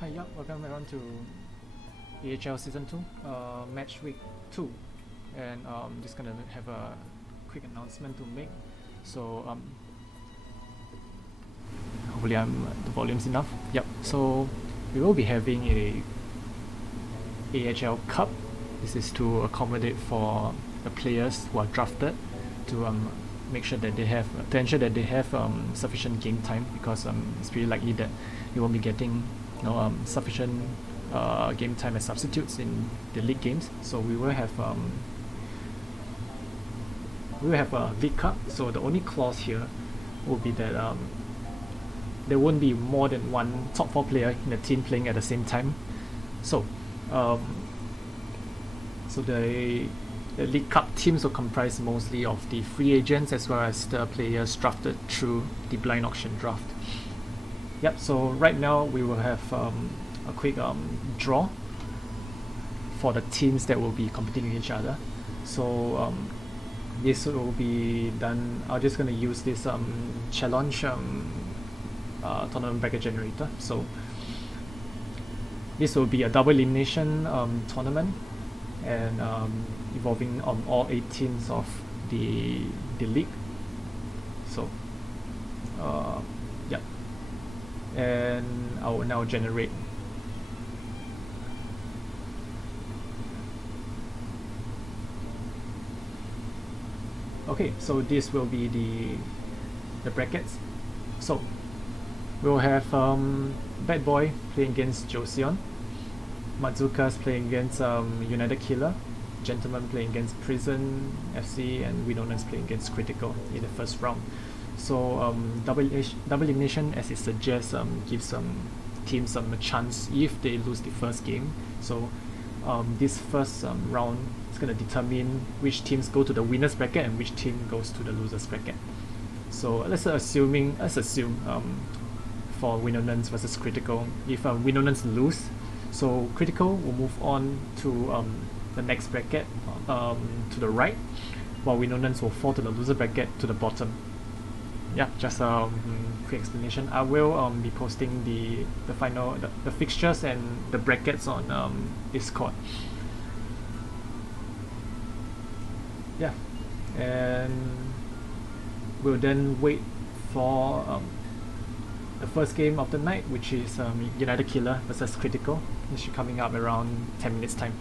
Hi, yeah, welcome everyone to AHL Season 2, Matchweek 2, and just gonna have a quick announcement to make. So hopefully the volume's enough. Yep. So we will be having a AHL Cup. This is to accommodate for the players who are drafted to make sure that they have sufficient game time, because it's pretty likely that you won't be getting sufficient game time as substitutes in the league games. So we will have a league cup. So the only clause here will be that there won't be more than one top 4 player in the team playing at the same time. So the league cup teams will comprise mostly of the free agents as well as the players drafted through the blind auction draft. Yep, so right now we will have a quick draw for the teams that will be competing with each other. So this will be done. I'm just going to use this challenge tournament bracket generator. So this will be a double elimination tournament, and involving all 8 teams of the league. So yeah. And I will now generate. Okay, so this will be the brackets. So we'll have Bad Boy playing against Joseon, Mazuka's playing against United Killer, Gentleman playing against Prison FC, and Winonans playing against Critical in the first round. So double elimination, as it suggests, gives teams a chance if they lose the first game. So this first round is going to determine which teams go to the winners bracket and which team goes to the losers bracket. So let's assume for Winonans versus Critical, if Winonans lose, so Critical will move on to the next bracket to the right, while Winonans will fall to the loser bracket to the bottom. Yeah, just a quick explanation. I will be posting the final the fixtures and the brackets on Discord. Yeah, and we'll then wait for the first game of the night, which is United Killer versus Critical. It should be coming up around 10 minutes time.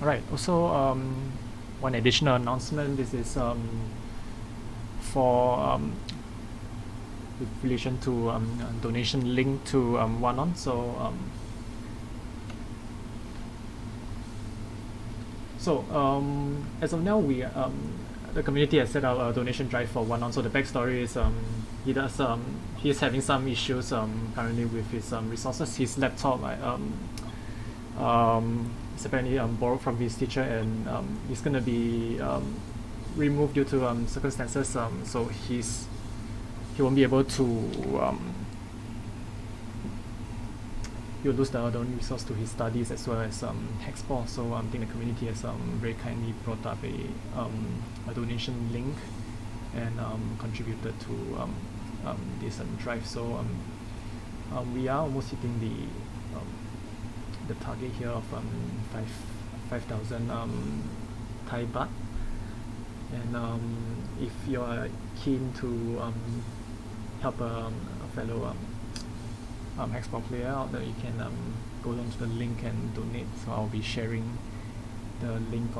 Right. Also, one additional announcement. This is for with relation to donation link to OneOn. So as of now, we the community has set up a donation drive for OneOn. So the backstory is he's having some issues currently with his resources. His laptop it's apparently borrowed from his teacher, and he's gonna be removed due to circumstances. So he won't be able to. He'll lose the only resource to his studies as well as Hexball. So I think the community has very kindly brought up a donation link and contributed to this drive. So we are almost hitting the target here of 5,000 Thai baht. And if you are keen to help a fellow Hexball player out, that you can go down to the link and donate. So I'll be sharing the link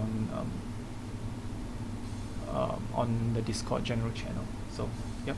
on the Discord general channel. So yep.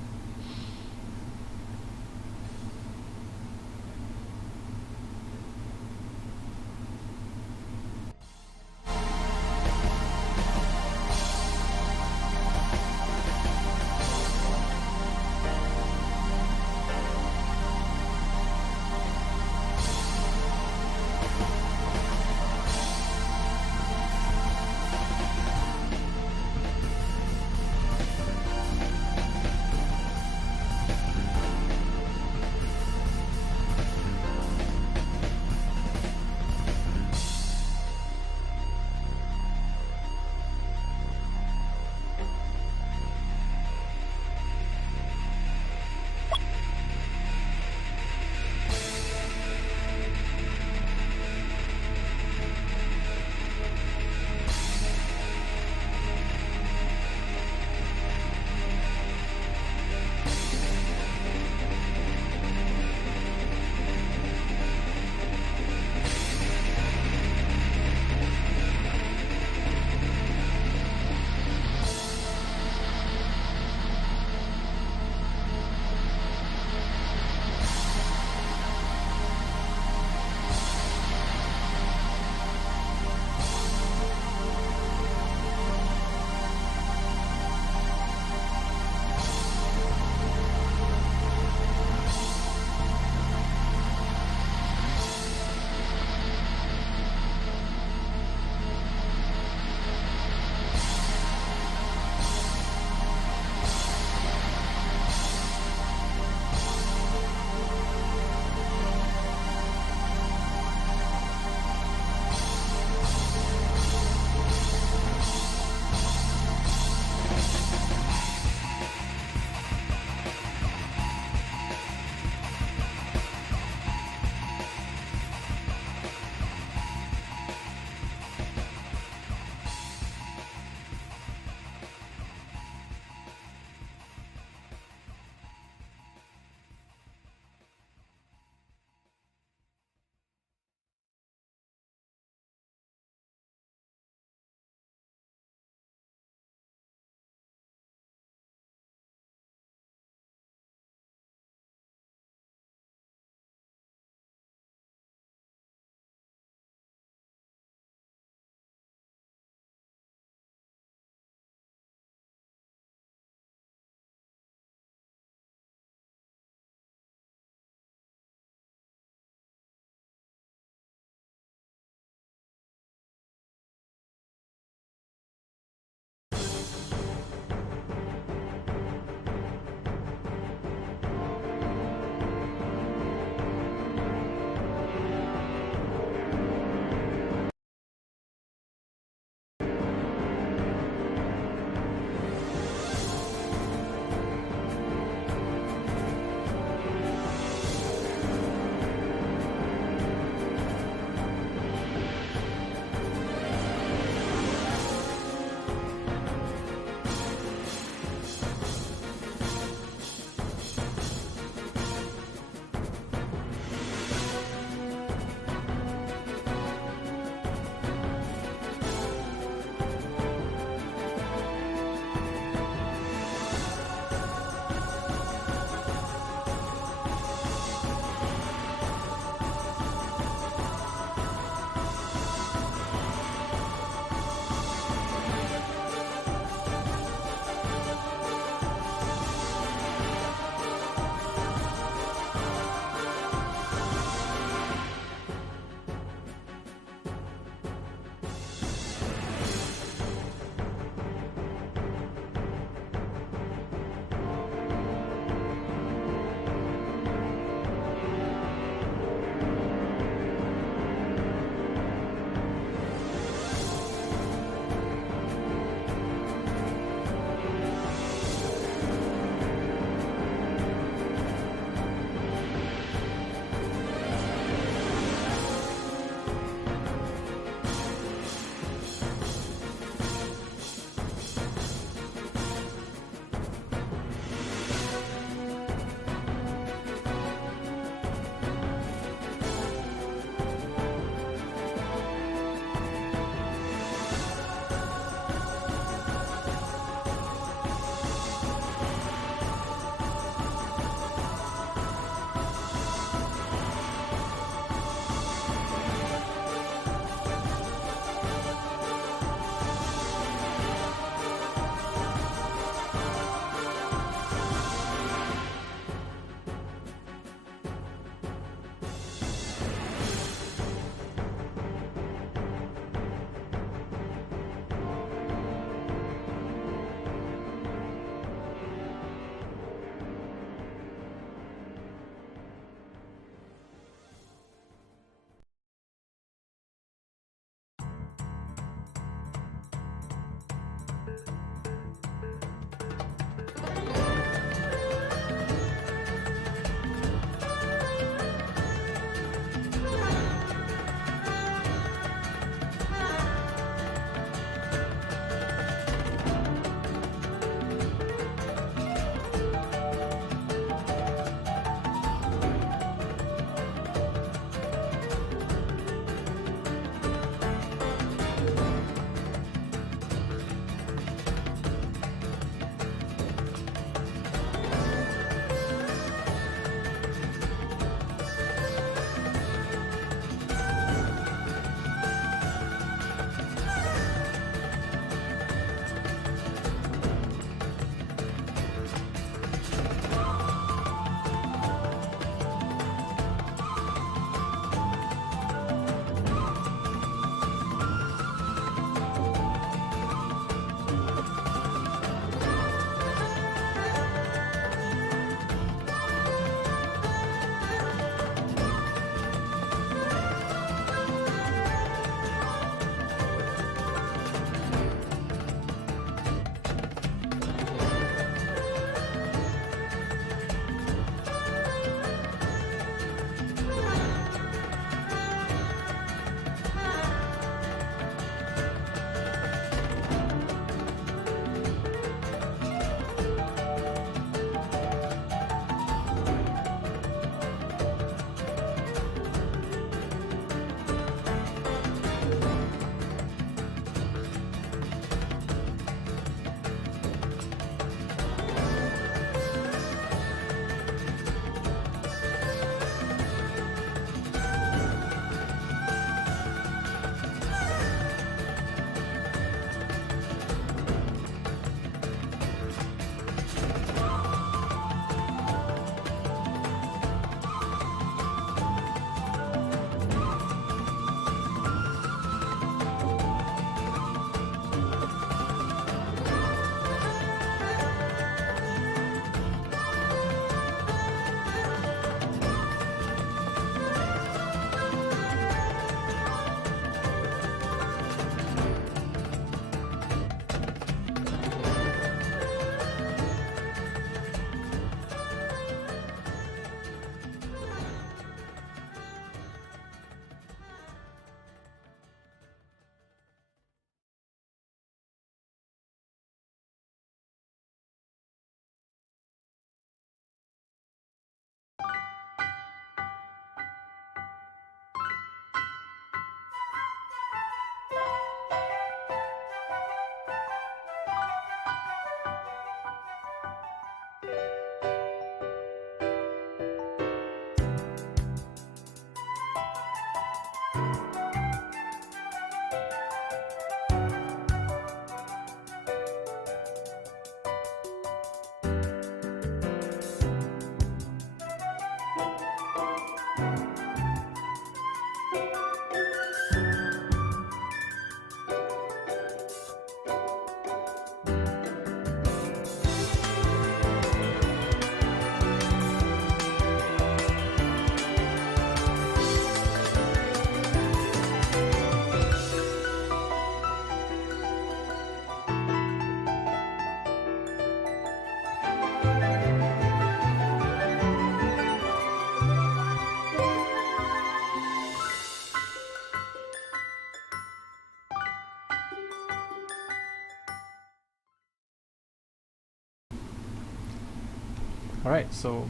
Alright, so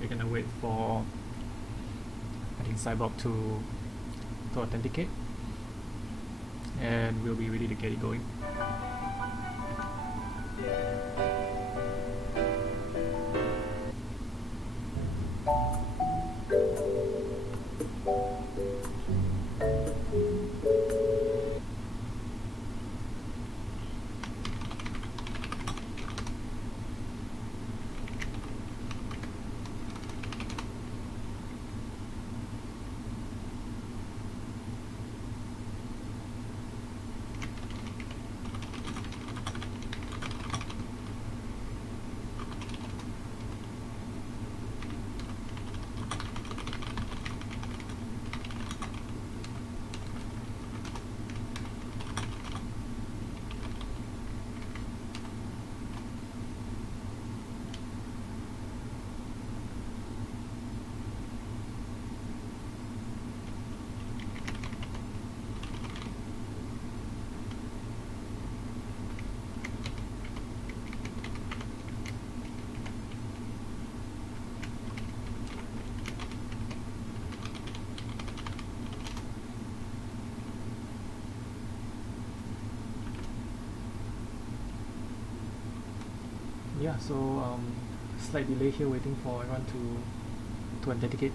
we're gonna wait for, I think, Cyborg to authenticate, and we'll be ready to get it going. Yeah, so slight delay here waiting for everyone to authenticate.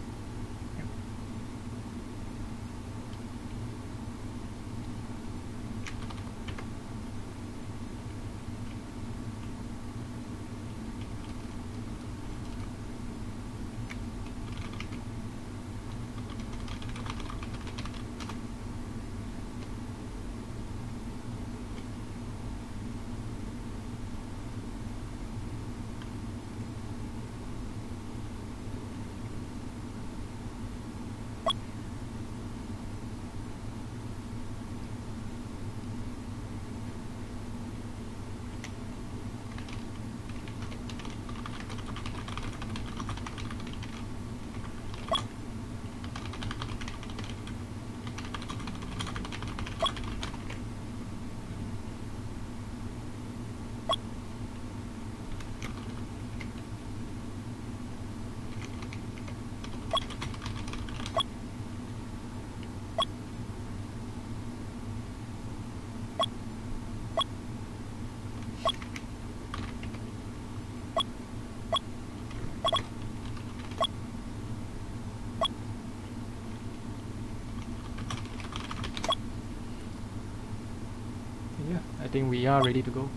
Yeah, I think we are ready to go.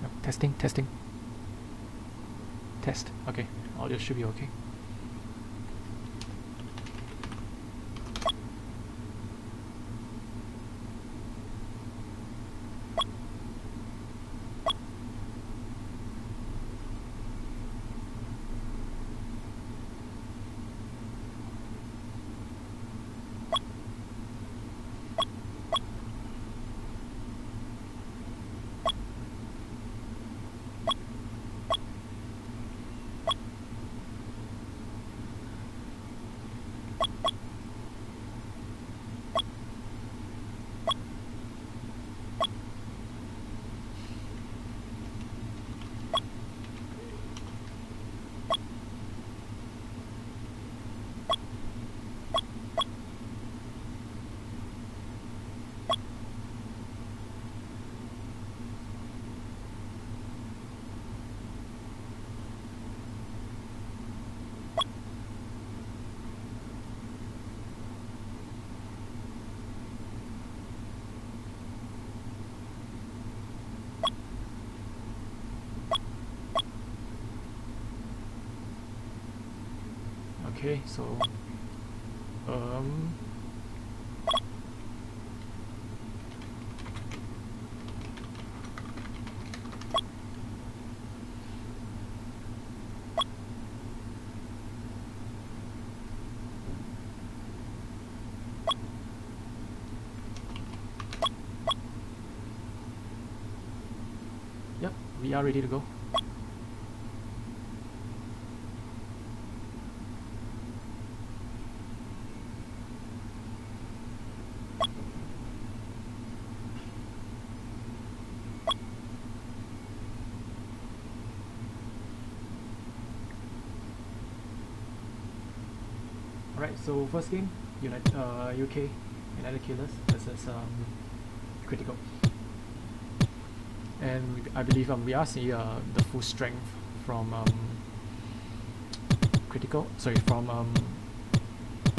Yep, testing. Test. Okay, audio should be okay. Okay, so um yep, we are ready to go. Alright, so first game, UK United Killers versus Critical. And I believe we are seeing the full strength from from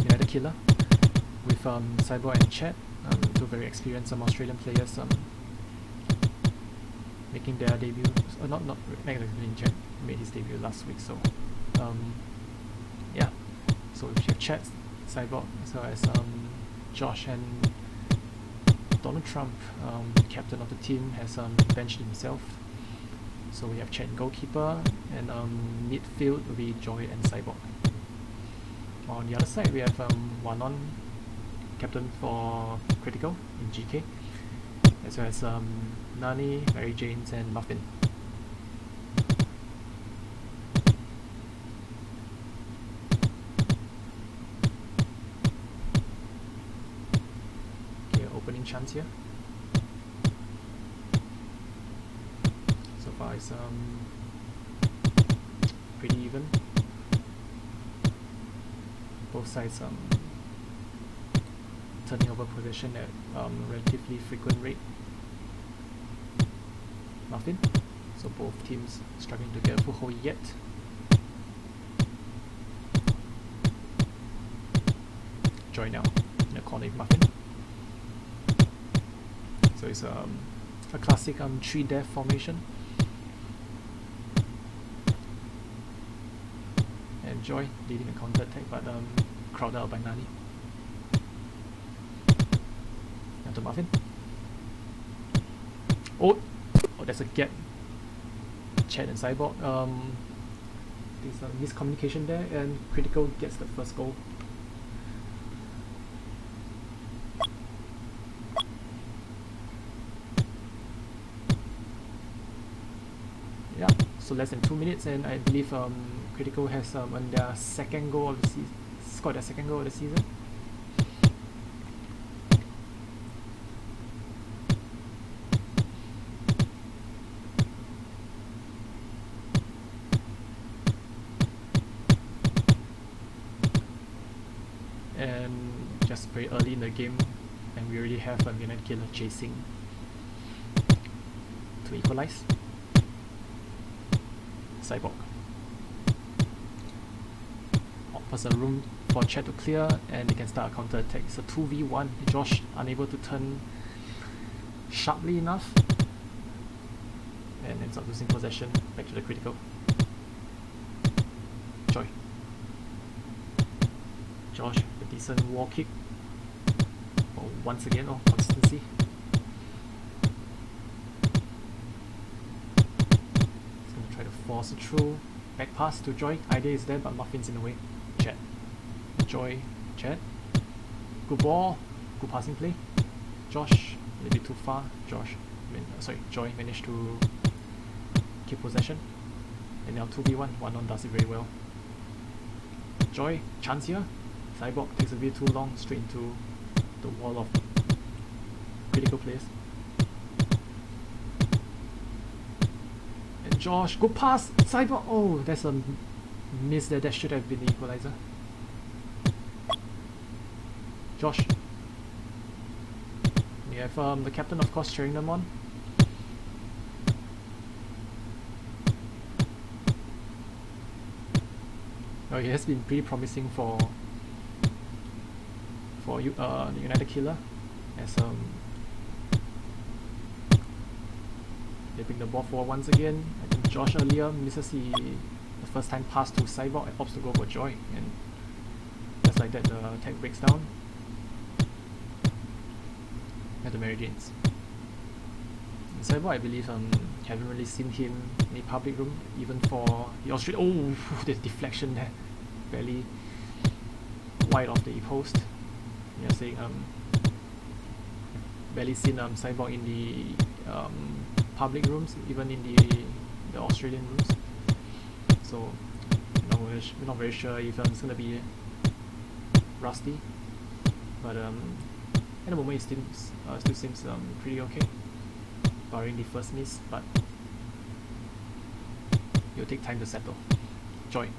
United Killer with Cyborg and Chet, two very experienced Australian players making their debut. Not exactly, Chet made his debut last week, so yeah. So we have Chet, Cyborg, as well as Josh, and Donald Trump, captain of the team, has benched himself. So we have Chet in goalkeeper, and midfield will be Joy and Cyborg. On the other side, we have Wanon, captain for Critical in GK, as well as Nani, Mary Janes, and Muffin. Okay, opening chance here. So far it's pretty even. Both sides turning over possession at relatively frequent rate. Muffin. So both teams struggling to get a foothold yet. Joy now in the corner with Muffin. So it's a classic 3-depth formation. And Joy leading the counter attack, but crowded out by Nani. Now to Muffin. Oh, there's a gap. Chet and Cyborg. There's a miscommunication there, and Critical gets the first goal. Yeah, so less than 2 minutes, and I believe Critical has on their second goal of the season, scored their second goal of the season. And just very early in the game, and we already have United Killer chasing to equalize. Cyborg offers a room for Chet to clear, and they can start a counter attack. It's a 2v1. Josh unable to turn sharply enough and ends up losing possession. Back to the Critical. Joy. Josh, a decent wall kick. Oh, once again, consistency. He's going to try to force it through. Back pass to Joy. Idea is there, but Muffin's in the way. Chet. Joy. Chet. Good ball. Good passing play. Josh, a little bit too far. Joy managed to keep possession. And now 2v1. Wanon does it very well. Joy, chance here. Cyborg takes a bit too long, straight into the wall of Critical players. And Josh, good pass! Cyborg! Oh, there's a miss there. That should have been the equalizer. Josh. We have the captain, of course, cheering them on. Oh, he has been pretty promising for the United Killer, as they bring the ball forward once again. I think Josh earlier misses the first time pass to Cyborg and opts to go for Joy, and just like that the attack breaks down. And the Mary Janes. Cyborg, I believe, haven't really seen him in the public room, even for the Australian. Oh, the deflection there, barely wide of the post. Yeah, saying barely seen Cyborg in the public rooms, even in the Australian rooms. So we're not very sure if it's gonna be rusty, but at the moment it still seems pretty okay, barring the first miss, but it'll take time to settle. Joy.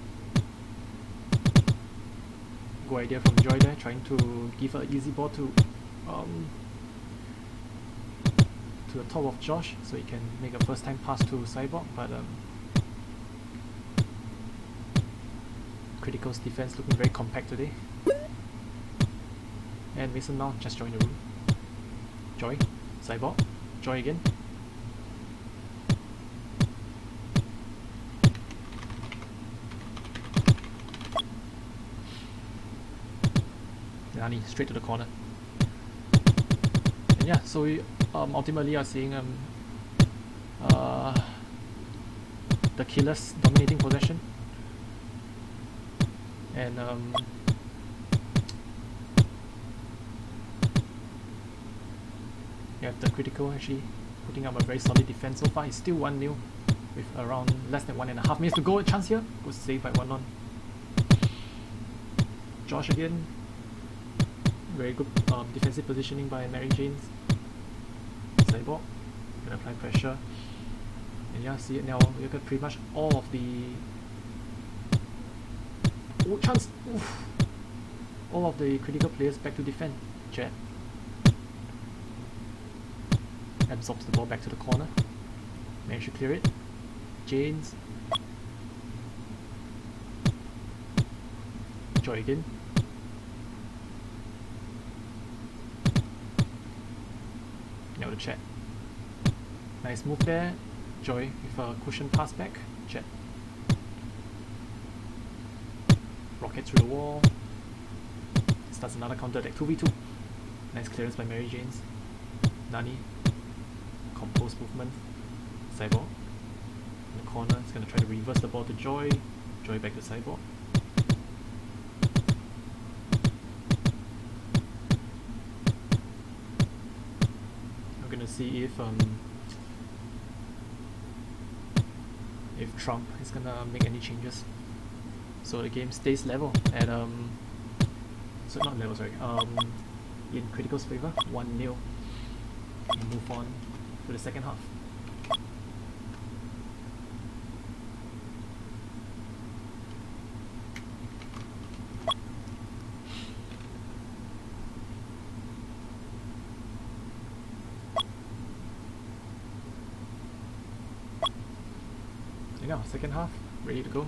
good idea from Joy there, trying to give an easy ball to the top of Josh so he can make a first time pass to Cyborg, but Critical's defense looking very compact today. And Mason now just joined the room. Joy, Cyborg, Joy again. Nani straight to the corner. And yeah, so we ultimately are seeing the Killers dominating possession. And you have the Critical actually putting up a very solid defense so far. It's still 1-0 with around less than 1.5 minutes to go. A chance here. Good save by 1-on. Josh again. Very good defensive positioning by Mary Janes. Cyborg gonna apply pressure. And yeah, see it now. We got pretty much all of the chance. Oof. All of the Critical players back to defend. Jet absorbs the ball back to the corner. Managed to clear it. Janes. Joy again. Now the Chet. Nice move there. Joy with a cushion pass back. Chet. Rocket through the wall. Starts another counter attack. 2v2. Nice clearance by Mary Janes. Nani. Composed movement. Cyborg. In the corner. It's going to try to reverse the ball to Joy. Joy back to Cyborg. We're going to see if Trump is going to make any changes. So the game stays level at so not level, sorry, in Critical's favor, 1-0. And move on to the second half. So now, second half, ready to go.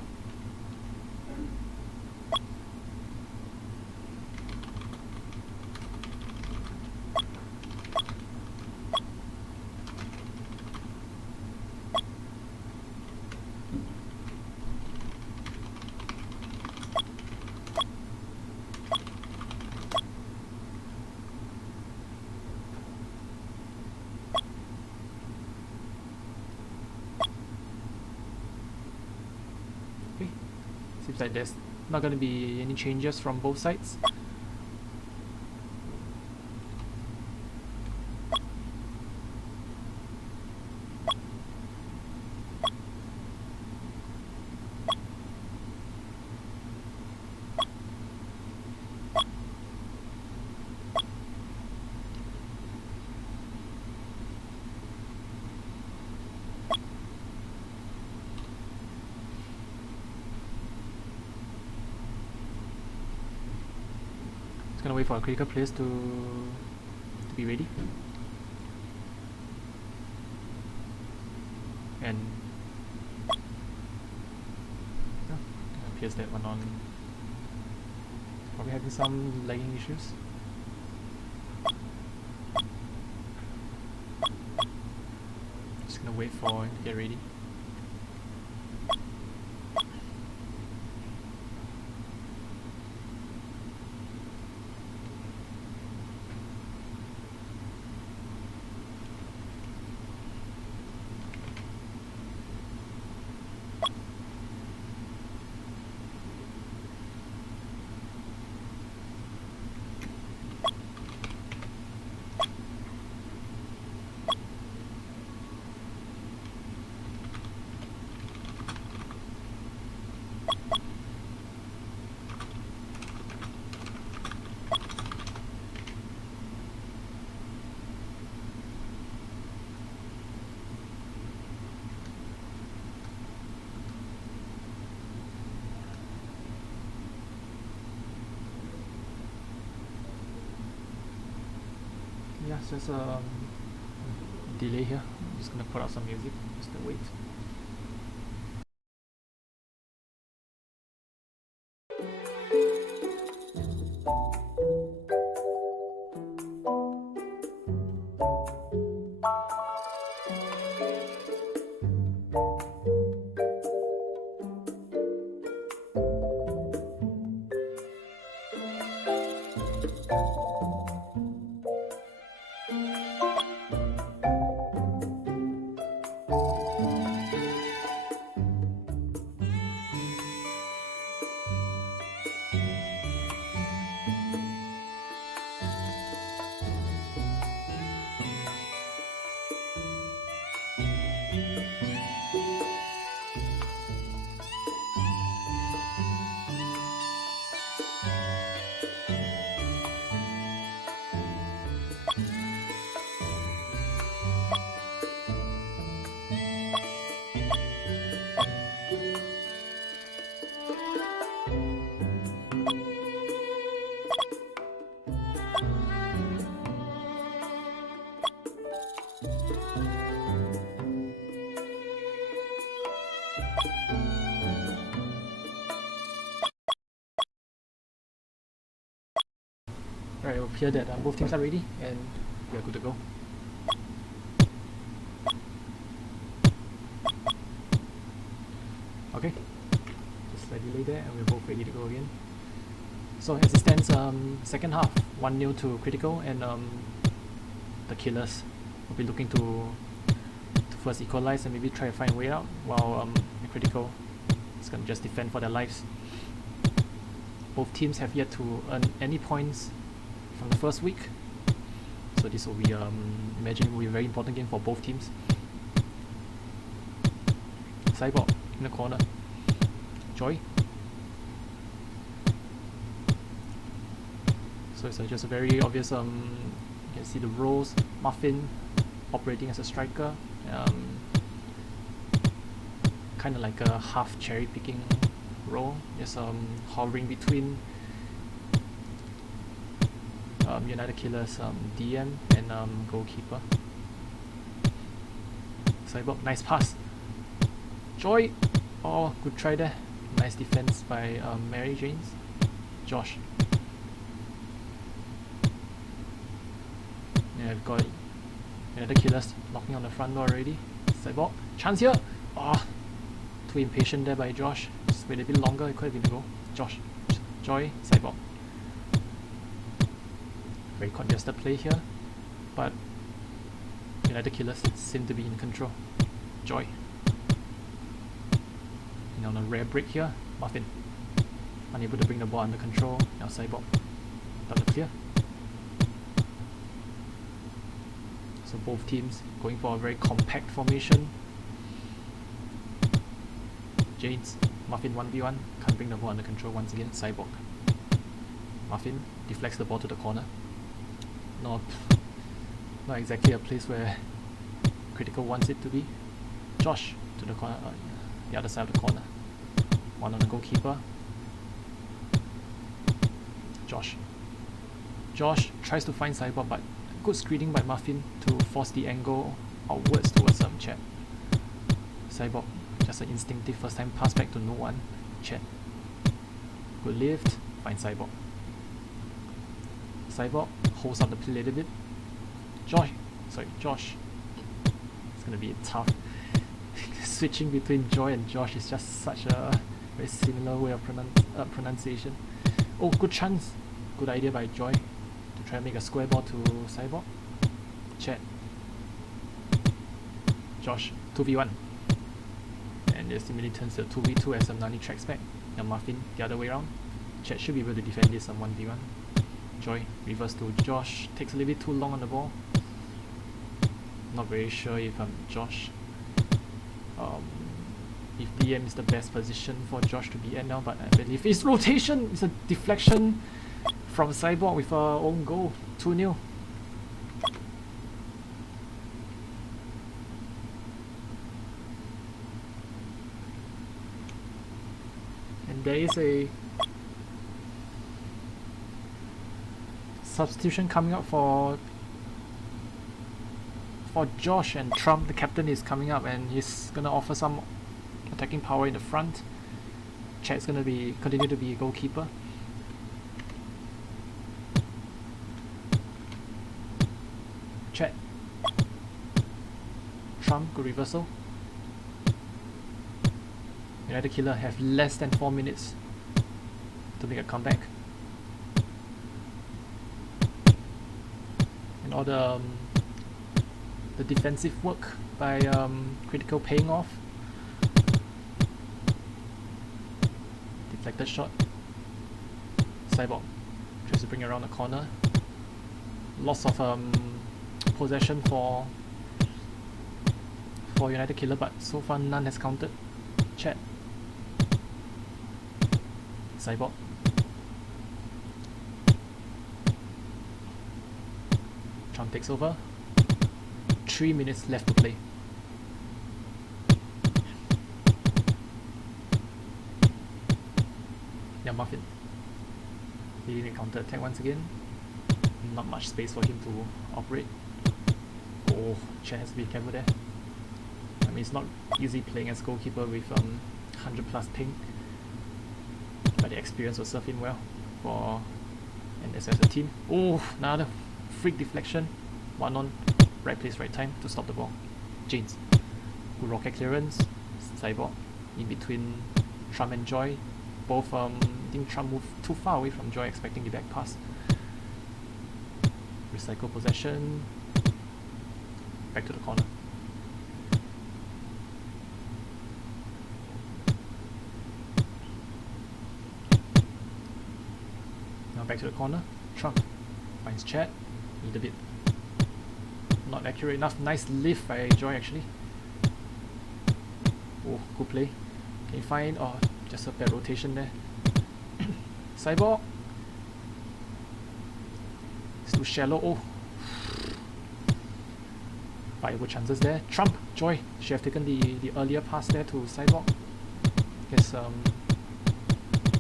Seems like there's not going to be any changes from both sides. Gonna wait for our Critical players to be ready. And yeah, it appears that one on probably having some lagging issues. Just gonna wait for him to get ready. yeah, it's just delay here. I'm just gonna put out some music just to wait. Right, it will appear that both teams are ready and we are good to go. Okay, just a delay there and we're both ready to go again. So as it stands, second half, 1-0 to Critical, and the Killers will be looking to first equalize and maybe try to find a way out, while the Critical is going to just defend for their lives. Both teams have yet to earn any points from the first week, so this will be imagine will be a very important game for both teams. Cyborg in the corner, Joy. So it's just a very obvious you can see the roles. Muffin operating as a striker, kind of like a half cherry picking role, just hovering between United Killers DM and goalkeeper. Cyborg, nice pass. Joy, oh, good try there. Nice defense by Mary Janes. Josh. Yeah, we've got United Killers knocking on the front door already. Cyborg, chance here. Oh, too impatient there by Josh. Just wait a bit longer, it could have been a goal. Josh, Joy, Cyborg. Very congested play here, but United Killers seem to be in control. Joy. And on a rare break here, Muffin unable to bring the ball under control. Now Cyborg got the clear. So both teams going for a very compact formation. Janes, Muffin 1v1, can't bring the ball under control once again. Cyborg. Muffin deflects the ball to the corner. Not exactly a place where Critical wants it to be. Josh to the corner, the other side of the corner. One on the goalkeeper. Josh tries to find Cyborg, but good screening by Muffin to force the angle outwards towards Chet. Cyborg, just an instinctive first time pass back to no one. Chet. Good lift, find Cyborg. Cyborg holds up the play a little bit. Josh. It's gonna be tough. Switching between Joy and Josh is just such a very similar way of pronunciation. Oh, good chance. Good idea by Joy to try and make a square ball to Cyborg. Chet. Josh, 2v1. And this immediately turns to 2v2 as Nani tracks back. Now Muffin the other way around. Chet should be able to defend this on 1v1. Joy, reverse to Josh, takes a little bit too long on the ball. Not very sure if Josh, if DM is the best position for Josh to be at now, but I believe his rotation is a deflection from Cyborg with our own goal. 2-0. And there is a substitution coming up for for Josh, and Trump, the captain, is coming up and he's gonna offer some attacking power in the front. Chet's gonna continue to be a goalkeeper. Chet. Trump, good reversal. United Killer have less than 4 minutes to make a comeback. And all the defensive work by Critical paying off. Deflected shot. Cyborg tries to bring it around the corner. Loss of possession for United Killer, but so far none has counted. Chat. Cyborg. Trump takes over. 3 minutes left to play. Yeah, Muffin. Leading a counter attack once again. Not much space for him to operate. Oh, Chen has to be careful there. I mean, it's not easy playing as goalkeeper with 100 plus ping, but the experience will serve him well for NS as a team. Oh, another freak deflection. One on, right place, right time to stop the ball. James, good rocket clearance. Cyborg in between Trump and Joy. Both, I think Trump moved too far away from Joy, expecting the back pass. Recycle possession. Back to the corner. Now back to the corner. Trump finds Chat. Need a bit not accurate enough. Nice lift by Joy actually. Oh, good play. Can you find just a bad rotation there. Cyborg. It's too shallow. Oh, viable chances there. Trump, Joy should have taken the earlier pass there to Cyborg. Guess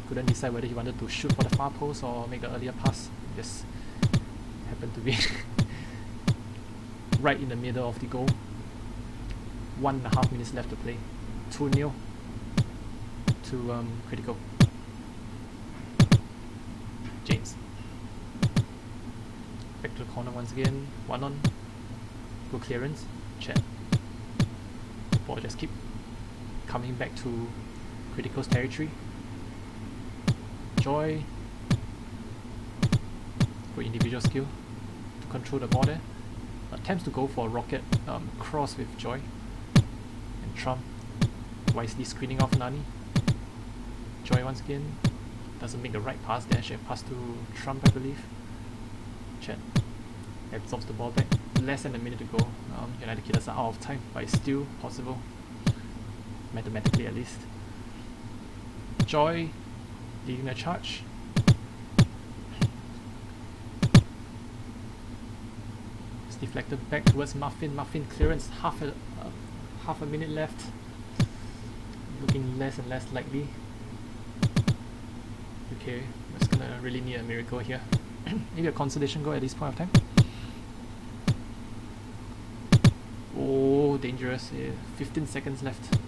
couldn't decide whether he wanted to shoot for the far post or make the earlier pass. Just happened to be right in the middle of the goal. 1.5 minutes left to play. 2-0 to Critical. James. Back to the corner once again. 1 on. Good clearance. Chat. The ball just keep coming back to Critical's territory. Joy. Good individual skill to control the ball there. Attempts to go for a rocket cross with Joy. And Trump wisely screening off Nani. Joy once again. Doesn't make the right pass there. Should have passed to Trump, I believe. Chat absorbs the ball back. Less than a minute to go. United Killers are out of time, but it's still possible. Mathematically at least. Joy leading the charge. It's deflected back towards Muffin. Muffin clearance. Half a minute left. Looking less and less likely. Okay, it's gonna really need a miracle here. Maybe a consolation goal at this point of time. Oh, dangerous. 15 seconds left.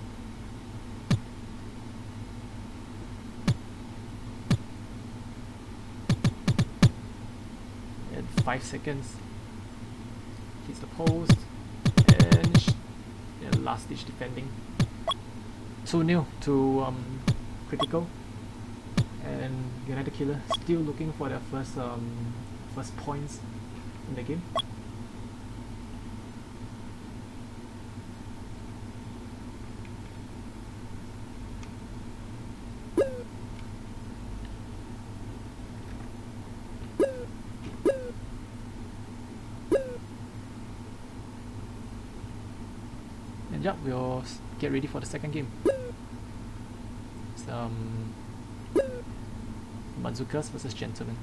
And 5 seconds. Hits the post. And last ditch defending. 2-0 to Critical. And United Killer still looking for their first points in the game. And yeah, we'll get ready for the second game. It's Mazukas versus Gentlemen.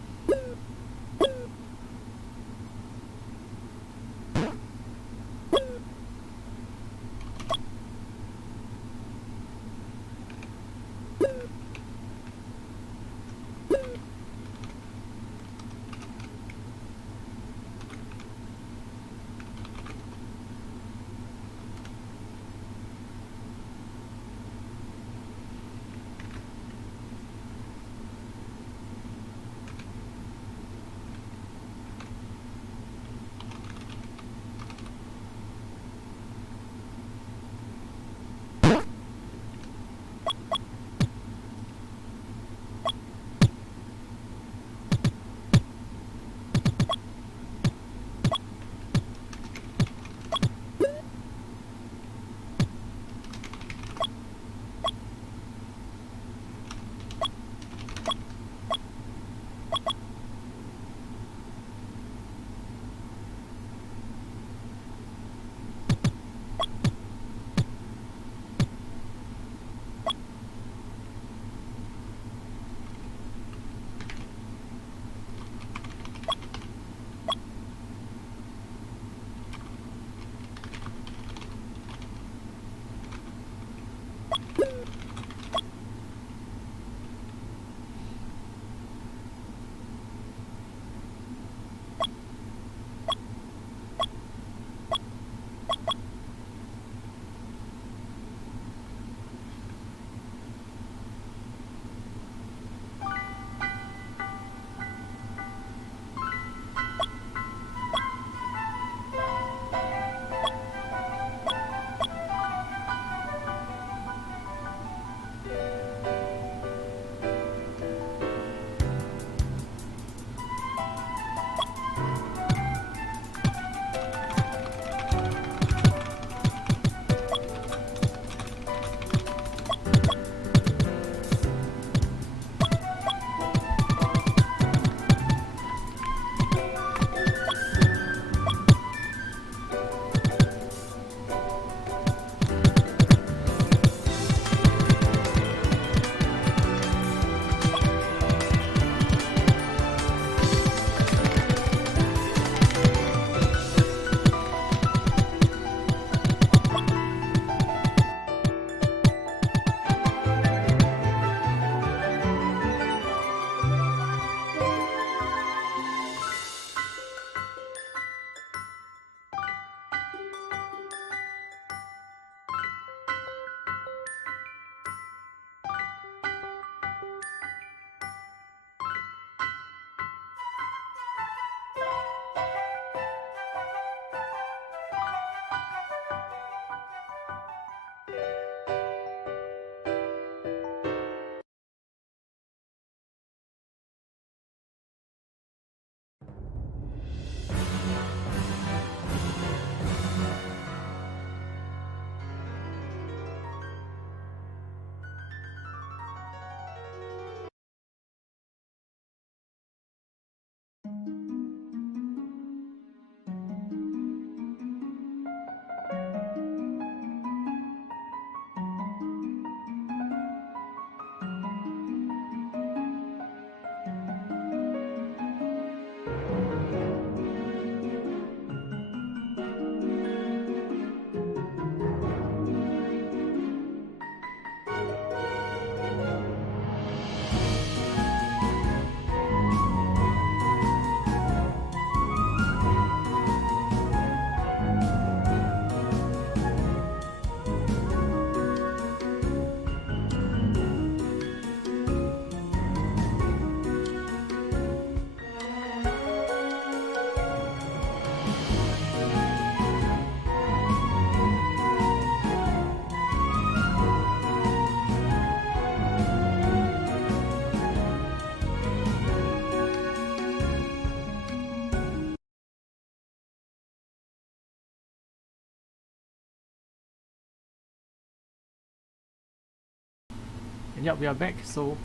Yeah, we are back. So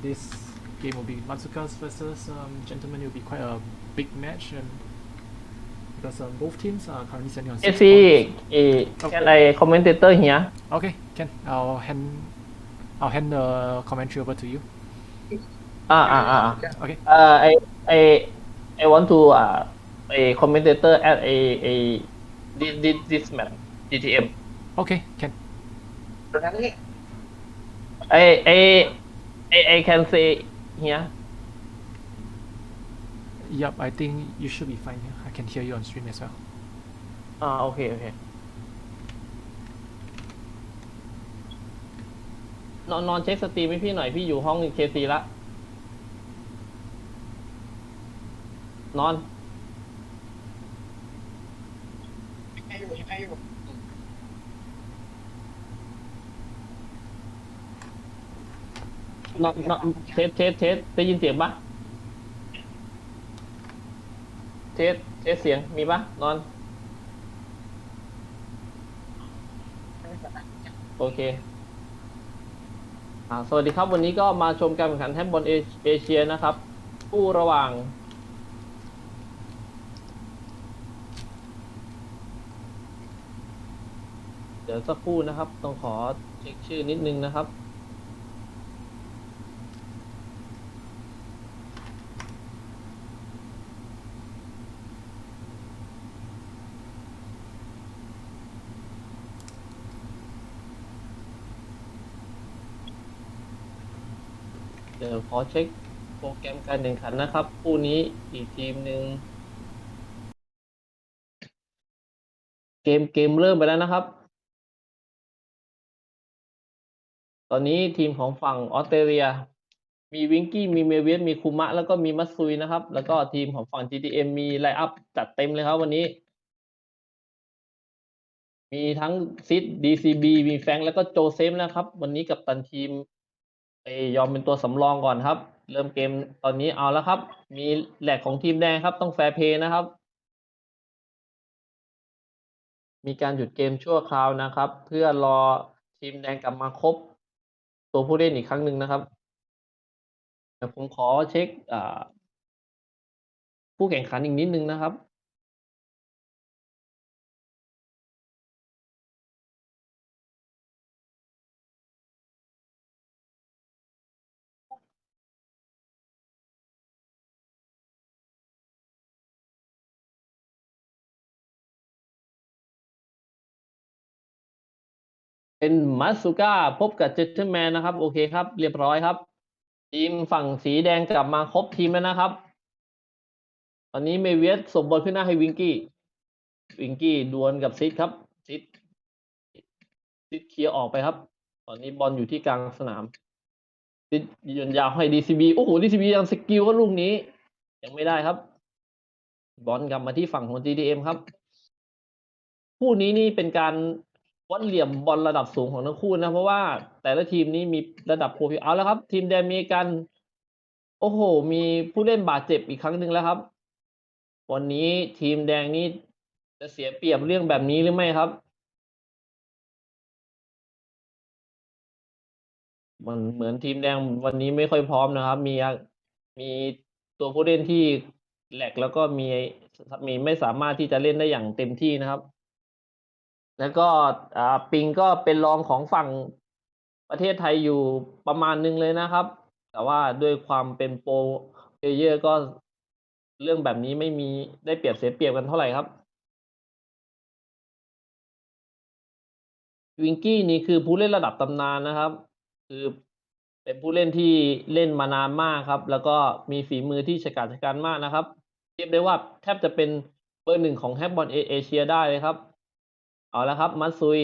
this game will be Matsukas versus Gentlemen. It will be quite a big match, and because both teams are currently standing on 6 points. Can I commentator here? Okay, can I'll hand the commentary over to you. Okay. I want to a commentator at a this match GTM. Okay, can. I can say here. Yup, I think you should be fine here. I can hear you on stream as well. Okay. นอนเช็คสตรีมให้พี่หน่อยพี่อยู่ห้อง KC ละนอนเทสได้ยินเสียงปะเทสเสียงมีปะนอนโอเคสวัสดีครับวันนี้ก็มาชมการแข่งขันแฮนด์บอลเอเชียนะครับคู่ระหว่างเดี๋ยวสักครู่นะครับต้องขอเช็คชื่อนิดนึงนะครับเดี๋ยวขอเช็คโปรแกรมการแข่งขันนะครับคู่นี้อีกทีมหนึ่งเกมเริ่มไปแล้วนะครับตอนนี้ทีมของฝั่งออสเตรเลียมีวิงกี้มีเมเวียสมีคุมะแล้วก็มีมัตซุยนะครับแล้วก็ทีมของฝั่ง GTM มีไลน์อัพจัดเต็มเลยครับวันนี้มีทั้งซิด DCB มีแฟรงค์แล้วก็โจเซฟนะครับวันนี้กัปตันทีมยอมเป็นตัวสำรองก่อนครับเริ่มเกมตอนนี้เอาแล้วครับมีแหลกของทีมแดงครับต้องแฟร์เพย์นะครับมีการหยุดเกมชั่วคราวนะครับเพื่อรอทีมแดงกลับมาครบตัวผู้เล่นอีกครั้งหนึ่งนะครับเดี๋ยวผมขอเช็คผู้แข่งขันอีกนิดนึงนะครับเป็นมัตสึก้าพบกับเจนเทอร์แมนนะครับโอเคครับเรียบร้อยครับทีมฝั่งสีแดงกลับมาครบทีมแล้วนะครับตอนนี้เมเวียสส่งบอลขึ้นหน้าให้วิงกี้ดวลกับซิดครับซิดเคลียร์ออกไปครับตอนนี้บอลอยู่ที่กลางสนามซิดยืนยาวให้ DCB โอ้โห DCB ยังสกิลก็ลูกนี้ยังไม่ได้ครับบอลกลับมาที่ฝั่งของ GTM ครับคู่นี้นี่เป็นการวัดเหลี่ยมบอลระดับสูงของทั้งคู่นะเพราะว่าแต่ละทีมนี้มีระดับโปรฟิลเอาแล้วครับทีมแดงมีกันโอ้โหมีผู้เล่นบาดเจ็บอีกครั้งหนึ่งแล้วครับวันนี้ทีมแดงนี่จะเสียเปรียบเรื่องแบบนี้หรือไม่ครับมันเหมือนทีมแดงวันนี้ไม่ค่อยพร้อมนะครับมีตัวผู้เล่นที่แหลกแล้วก็มีไม่สามารถที่จะเล่นได้อย่างเต็มที่นะครับแล้วก็ปิงก็เป็นรองของฝั่งประเทศไทยอยู่ประมาณนึงเลยนะครับแต่ว่าด้วยความเป็นโปรเพลเยอร์ก็เรื่องแบบนี้ไม่มีได้เปรียบเสียเปรียบกันเท่าไหร่ครับวิงกี้นี่คือผู้เล่นระดับตำนานนะครับคือเป็นผู้เล่นที่เล่นมานานมากครับแล้วก็มีฝีมือที่ฉกาจฉกาจมากนะครับเรียกได้ว่าแทบจะเป็นเบอร์หนึ่งของแฮนด์บอลเอเชียได้เลยครับเอาละครับมัตซุย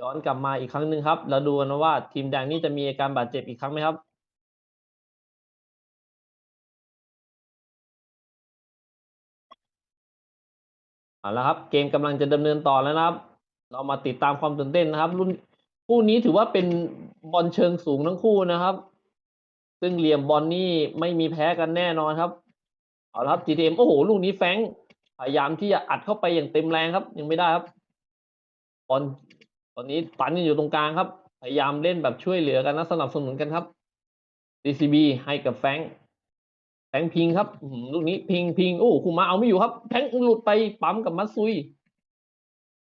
ย้อนกลับมาอีกครั้งหนึ่งครับแล้วดูกันว่าทีมแดงนี่จะมีอาการบาดเจ็บอีกครั้งไหมครับเอาละครับเกมกำลังจะดำเนินต่อแล้วนะครับเรามาติดตามความตื่นเต้นนะครับรุ่นคู่นี้ถือว่าเป็นบอลเชิงสูงทั้งคู่นะครับซึ่งเหลี่ยมบอลนี่ไม่มีแพ้กันแน่นอนครับเอาละครับ GTM โอ้โหลูกนี้แฟงพยายามที่จะอัดเข้าไปอย่างเต็มแรงครับยังไม่ได้ครับบอลตอนนี้ตันอยู่ตรงกลางครับพ พยายามเล่นแบบช่วยเหลือกันนะสนับสนุนกันครับ DCB ให้กับแฟงพิงครับลูกนี้พิงโอ้คุมาเอาไม่อยู่ครับแฟงหลุดไปปั๊มกับมัตซุย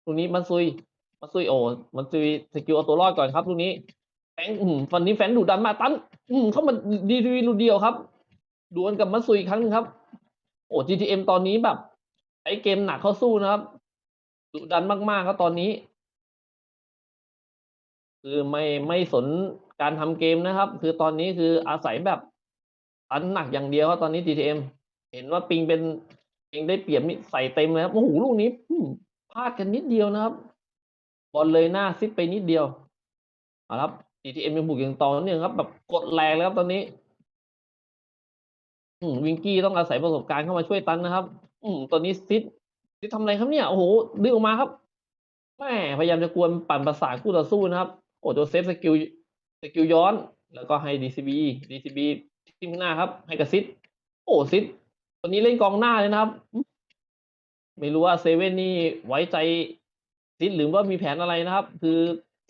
ลูกนี้มัตซุยโอ้มัตซุยสกิลเอาตัวรอดก่อนครับลูกนี้แฟงวันนี้แฟงดุดันมาตันเข้ามาดีลูกเดียวครับดวลกับมัตซุยอีกครั้งนึงครับโอ้ GTM ตอนนี้แบบใช้เกมหนักเข้าสู้นะครับดุดันมากๆครับตอนนี้คือไม่สนการทำเกมนะครับคือตอนนี้คืออาศัยแบบอันหนักอย่างเดียวครับตอนนี้ GTM เห็นว่าปิงได้เปรียบนี่ใส่เต็มเลยครับโอ้โหลูกนี้พลาดกันนิดเดียวนะครับบอลเลยหน้าซิดไปนิดเดียวเอาครับ GTM ยังบุกอย่างต่อเนื่องครับแบบกดแรงเลยครับตอนนี้วิงกี้ต้องอาศัยประสบการณ์เข้ามาช่วยตันนะครับตอนนี้ซิดทำอะไรครับเนี่ยโอ้โหดึงออกมาครับแม่พยายามจะกวนปั่นประสาทคู่ต่อสู้นะครับโอ้โจเซฟสกิลย้อนแล้วก็ให้ DCB ทีมหน้าครับให้กับซิดโอ้ซิดตอนนี้เล่นกองหน้าเลยนะครับไม่รู้ว่าเซเว่นนี่ไว้ใจซิดหรือว่ามีแผนอะไรนะครับคือ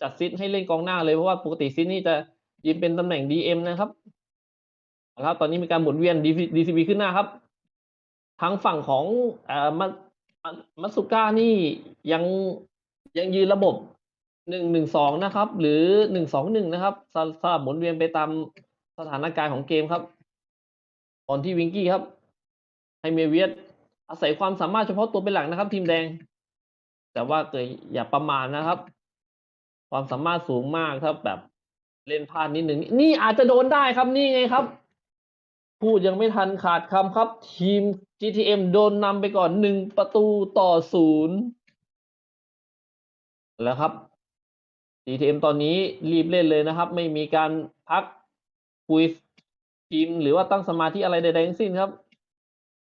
จัดซิดให้เล่นกองหน้าเลยเพราะว่าปกติซิดนี่จะยืนเป็นตำแหน่ง DM นะครับครับตอนนี้มีการหมุนเวียน DCB ขึ้นหน้าครับทางฝั่งของมัตสึก้านี่ยังยืนระบบ1-1-2นะครับหรือ1-2-1นะครับสลับหมุนเวียนไปตามสถานการณ์ของเกมครับตอนที่วิงกี้ครับให้เมเวียสอาศัยความสามารถเฉพาะตัวเป็นหลักนะครับทีมแดงแต่ว่าเกิดอย่าประมาทนะครับ ความสามารถสูงมากครับแบบเล่นพลาดนิดหนึ่งนี่อาจจะโดนได้ครับนี่ไงครับพูดยังไม่ทันขาดคำครับทีม GTM โดนนำไปก่อน1-0แล้วครับ GTM ตอนนี้รีบเล่นเลยนะครับไม่มีการพักคุยทีมหรือว่าตั้งสมาธิอะไรใดๆทั้งสิ้นครับ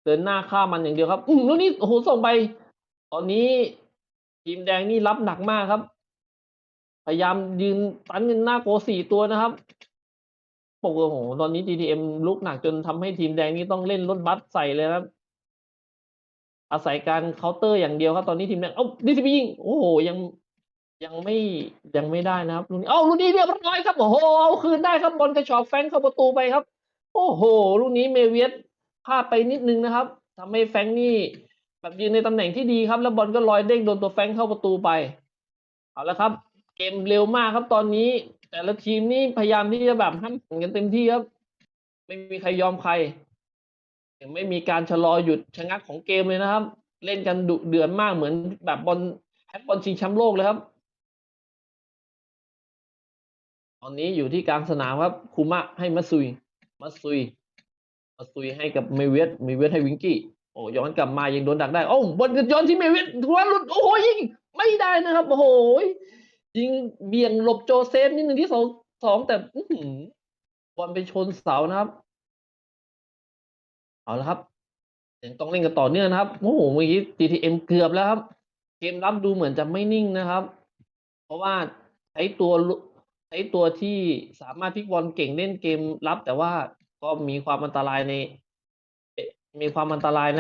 เดินหน้าฆ่ามันอย่างเดียวครับแล้วนี่โอ้โหส่งไปตอนนี้ทีมแดงนี่รับหนักมากครับพยายามยืนตันหน้าโก4ตัวนะครับโอ้โหตอนนี้ GTM ลุกหนักจนทำให้ทีมแดงนี่ต้องเล่นรถบัสใส่เลยครับอาศัยการเคาน์เตอร์อย่างเดียวครับตอนนี้ทีมแดงDCB ยิงโอ้โหยังไม่ยังไม่ได้นะครับลูกนี้ลูกนี้เรียบร้อยครับโอ้โหเอาคืนได้ครับบอลกระชอกแฟงเข้าประตูไปครับโอ้โหลูกนี้เมเวียสพลาดไปนิดนึงนะครับทำให้แฟงนี่แบบยืนในตำแหน่งที่ดีครับแล้วบอลก็ลอยเด้งโดนตัวแฟงเข้าประตูไปเอาละครับเกมเร็วมากครับตอนนี้แต่ละทีมนี่พยายามที่จะแบบห้ามแข่งกันเต็มที่ครับไม่มีใครยอมใครยังไม่มีการชะลอหยุดชะงักของเกมเลยนะครับเล่นกันดุเดือดมากเหมือนแบบบอลชิงแชมป์โลกเลยครับตอนนี้อยู่ที่กลางสนามครับคุมะให้มัตซุยให้กับเมเวสให้วิงกี้โอ้ย้อนกลับมายังโดนดักได้บอลย้อนที่เมเวสทัวร์หลุดโอ้โหยิงไม่ได้นะครับโอ้โหยิงเบี่ยงหลบโจเซฟนิดหนึ่งที่สองแต่บอลไปชนเสานะครับเอาละครับยังต้องเล่นกันต่อเนื่องนะครับโอ้โหเมื่อกี้ GTM เกือบแล้วครับเกมรับดูเหมือนจะไม่นิ่งนะครับเพราะว่าใช้ตัวที่สามารถพลิกบอลเก่งเล่นเกมรับแต่ว่าก็มีความอันตรายน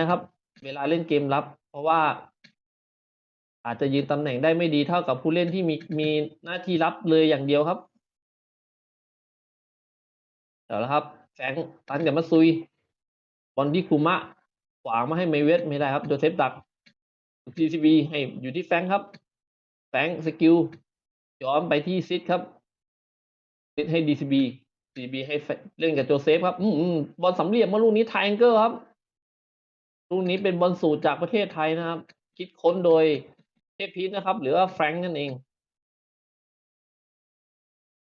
ะครับเวลาเล่นเกมรับเพราะว่าอาจจะยืนตำแหน่งได้ไม่ดีเท่ากับผู้เล่นที่มีหน้าที่รับเลยอย่างเดียวครับเอาละครับแฟงตันกับมัตซุยบอลที่คุมะขวางมาให้เมเวสไม่ได้ครับโจเซฟดัก GCB ให้อยู่ที่แฟงครับแฟงสกิลย้อนไปที่ซิดครับซิดให้ DCB ให้เล่นกับโจเซฟครับบอลสามเหลี่ยมเมื่อลูกนี้ไทแองเกิลครับลูกนี้เป็นบอลสูตรจากประเทศไทยนะครับคิดค้นโดยเทพพีทนะครับหรือว่าแฟรงค์นั่นเอง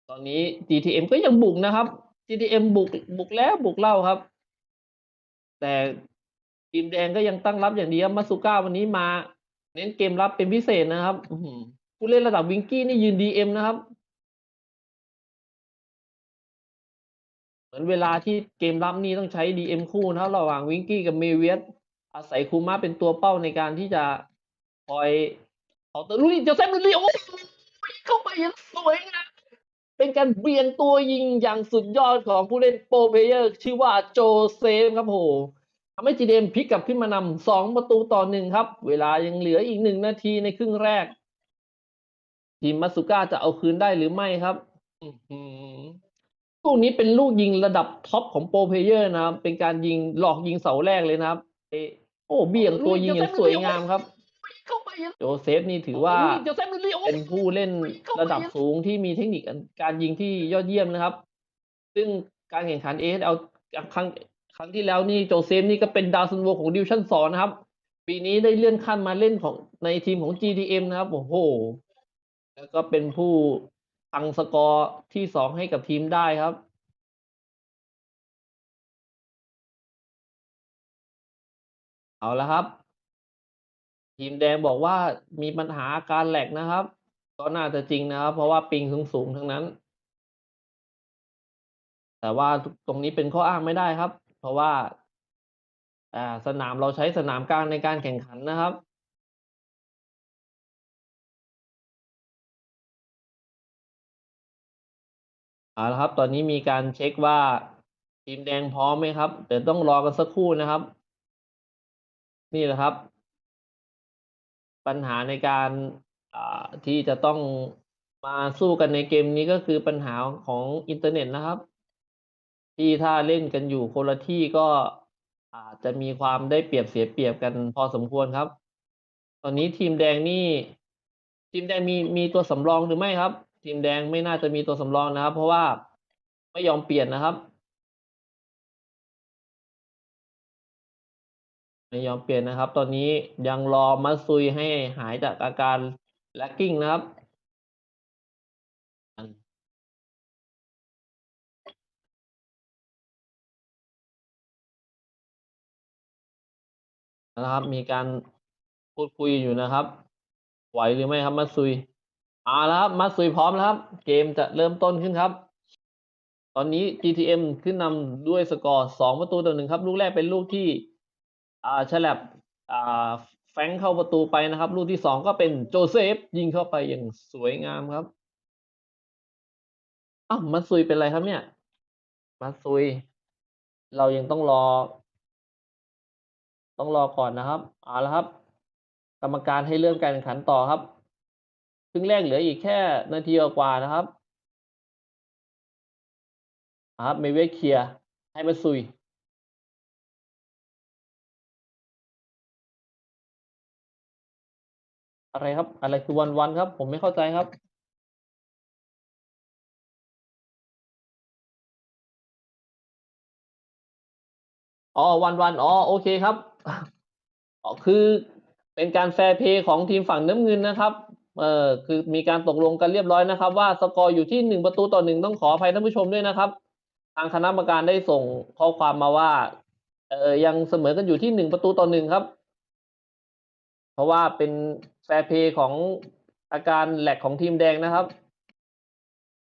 ตอนนี้ GTM ก็ยังบุกนะครับ GTM บุกแล้วบุกเล่าครับแต่ทีมแดงก็ยังตั้งรับอย่างดีครับมัตสึก้าวันนี้มาเน้นเกมรับเป็นพิเศษนะครับผู้เล่นระดับวิงกี้นี่ยืน DM นะครับเหมือนเวลาที่เกมรับนี่ต้องใช้ DM คู่นะครับระหว่างวิงกี้กับเมเวียสอาศัยคูมาเป็นตัวเป้าในการที่จะคอยเอาตัวลูกนี้เจอแซมลูกนี้โอ้เข้าไปยังสวยงามเป็นการเบี่ยงตัวยิงอย่างสุดยอดของผู้เล่นโปรเพลเยอร์ชื่อว่าโจเซฟครับโหทำให้จีเดมพลิกกลับขึ้นมานำ2-1ครับเวลายังเหลืออีก1 นาทีในครึ่งแรก ทีมมัตสึก้าจะเอาคืนได้หรือไม่ครับลูกนี้เป็นลูกยิงระดับท็อปของโปรเพลเยอร์นะครับเป็นการยิงหลอกยิงเสาแรกเลยนะครับโอ้เบี่ยงตัวยิงอย่างสวยงามครับโจเซฟนี่ถือว่าเป็นผู้เล่นระดับสูงที่มีเทคนิคการยิงที่ยอดเยี่ยมนะครับซึ่งการแข่งขัน AHL ครั้งที่แล้วนี่โจเซฟนี่ก็เป็นดาวซันโวของดิวิชั่น2นะครับปีนี้ได้เลื่อนขั้นมาเล่นของในทีมของ GTM นะครับโอ้โหแล้วก็เป็นผู้พังสกอร์ที่2ให้กับทีมได้ครับเอาละครับทีมแดงบอกว่ามีปัญหาอาการแหลกนะครับก็น่าจะจริงนะครับเพราะว่าปิงสูงๆทั้งนั้นแต่ว่าตรงนี้เป็นข้ออ้างไม่ได้ครับเพราะว่าสนามเราใช้สนามกลางในการแข่งขันนะครับเอาละครับตอนนี้มีการเช็คว่าทีมแดงพร้อมไหมครับเดี๋ยวต้องรอกันสักครู่นะครับนี่แหละครับปัญหาในการที่จะต้องมาสู้กันในเกมนี้ก็คือปัญหาของอินเทอร์เน็ตนะครับที่ถ้าเล่นกันอยู่คนละที่ก็อาจจะมีความได้เปรียบเสียเปรียบกันพอสมควรครับตอนนี้ทีมแดงนี่ทีมแดงมีตัวสำรองหรือไม่ครับทีมแดงไม่น่าจะมีตัวสำรองนะครับเพราะว่าไม่ยอมเปลี่ยนนะครับไม่ยอมเปลี่ยนนะครับตอนนี้ยังรอมัตซุยให้หายจากอาการแลกกิ้งนะครับนะครับมีการพูดคุยอยู่นะครับไหวหรือไม่ครับมัตซุยเอาละครับมัตซุยพร้อมแล้วครับเกมจะเริ่มต้นขึ้นครับตอนนี้ GTM ขึ้นนำด้วยสกอร์2-1ครับลูกแรกเป็นลูกที่ฉลับอ่าแฟรงค์เข้าประตูไปนะครับลูกที่2ก็เป็นโจเซฟยิงเข้าไปอย่างสวยงามครับอ้าวมัตซุยเป็นไรครับเนี่ยมัตซุยเรายังต้องรอก่อนนะครับเอาละครับกรรมการให้เริ่มการแข่งขันต่อครับครึ่งแรกเหลืออีกแค่นาทีกว่าๆนะครับครับเมเวสเคลียร์ให้มัตซุยอะไรครับอะไรคือวันครับผมไม่เข้าใจครับอ๋อวันอ๋อโอเคครับ อ๋อคือเป็นการแฟร์เพย์ของทีมฝั่งน้ำเงินนะครับคือมีการตกลงกันเรียบร้อยนะครับว่าสกอร์อยู่ที่1-1ต้องขออภัยท่านผู้ชมด้วยนะครับทางคณะกรรมการได้ส่งข้อความมาว่ายังเสมอกันอยู่ที่1-1ครับเพราะว่าเป็นแฟร์เพย์ของอาการแหลกของทีมแดงนะครับ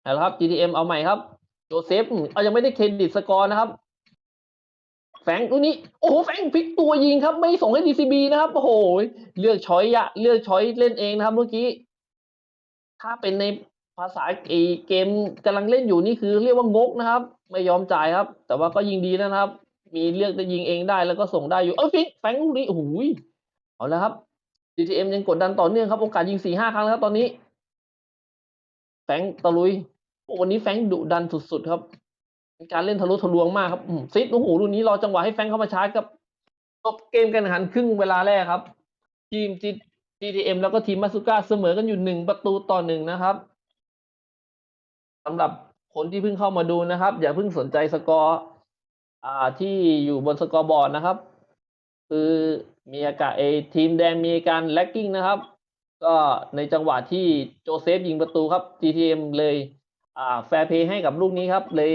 เอาละครับ GTM เอาใหม่ครับโจเซฟเอายังไม่ได้เครดิตสกอร์นะครับแฟงตัวนี้โอ้โหแฟงพลิกตัวยิงครับไม่ส่งให้ DCB นะครับโอ้โหเลือกช้อยเล่นเองนะครับเมื่อกี้ถ้าเป็นในภาษาเกมกำลังเล่นอยู่นี่คือเรียกว่างกนะครับไม่ยอมจ่ายครับแต่ว่าก็ยิงดีนะครับมีเลือกจะยิงเองได้แล้วก็ส่งได้อยู่แฟงลูกนี้โอ้โหเอาแล้วครับ DTM ยังกดดันต่อเนื่องครับโอกาสยิง4-5ครั้งแล้วครับตอนนี้แฟงตะลุยวันนี้แฟงดุดันสุดๆครับเป็นการเล่นทะลุทะลวงมากครับซิดโอ้โหลูกนี้รอจังหวะให้แฟงเข้ามาชาร์จครับจบเกมการแข่งขันครึ่งเวลาแรกครับทีม GTM แล้วก็ทีมมัตสึก้าเสมอกันอยู่1-1นะครับสำหรับคนที่เพิ่งเข้ามาดูนะครับอย่าเพิ่งสนใจสกอร์ที่อยู่บนสกอร์บอร์ดนะครับคือมีอากาศทีมแดงมีการแลกกิ้งนะครับก็ในจังหวะที่โจเซฟยิงประตูครับ GTM เลยแฟร์เพย์ให้กับลูกนี้ครับเลย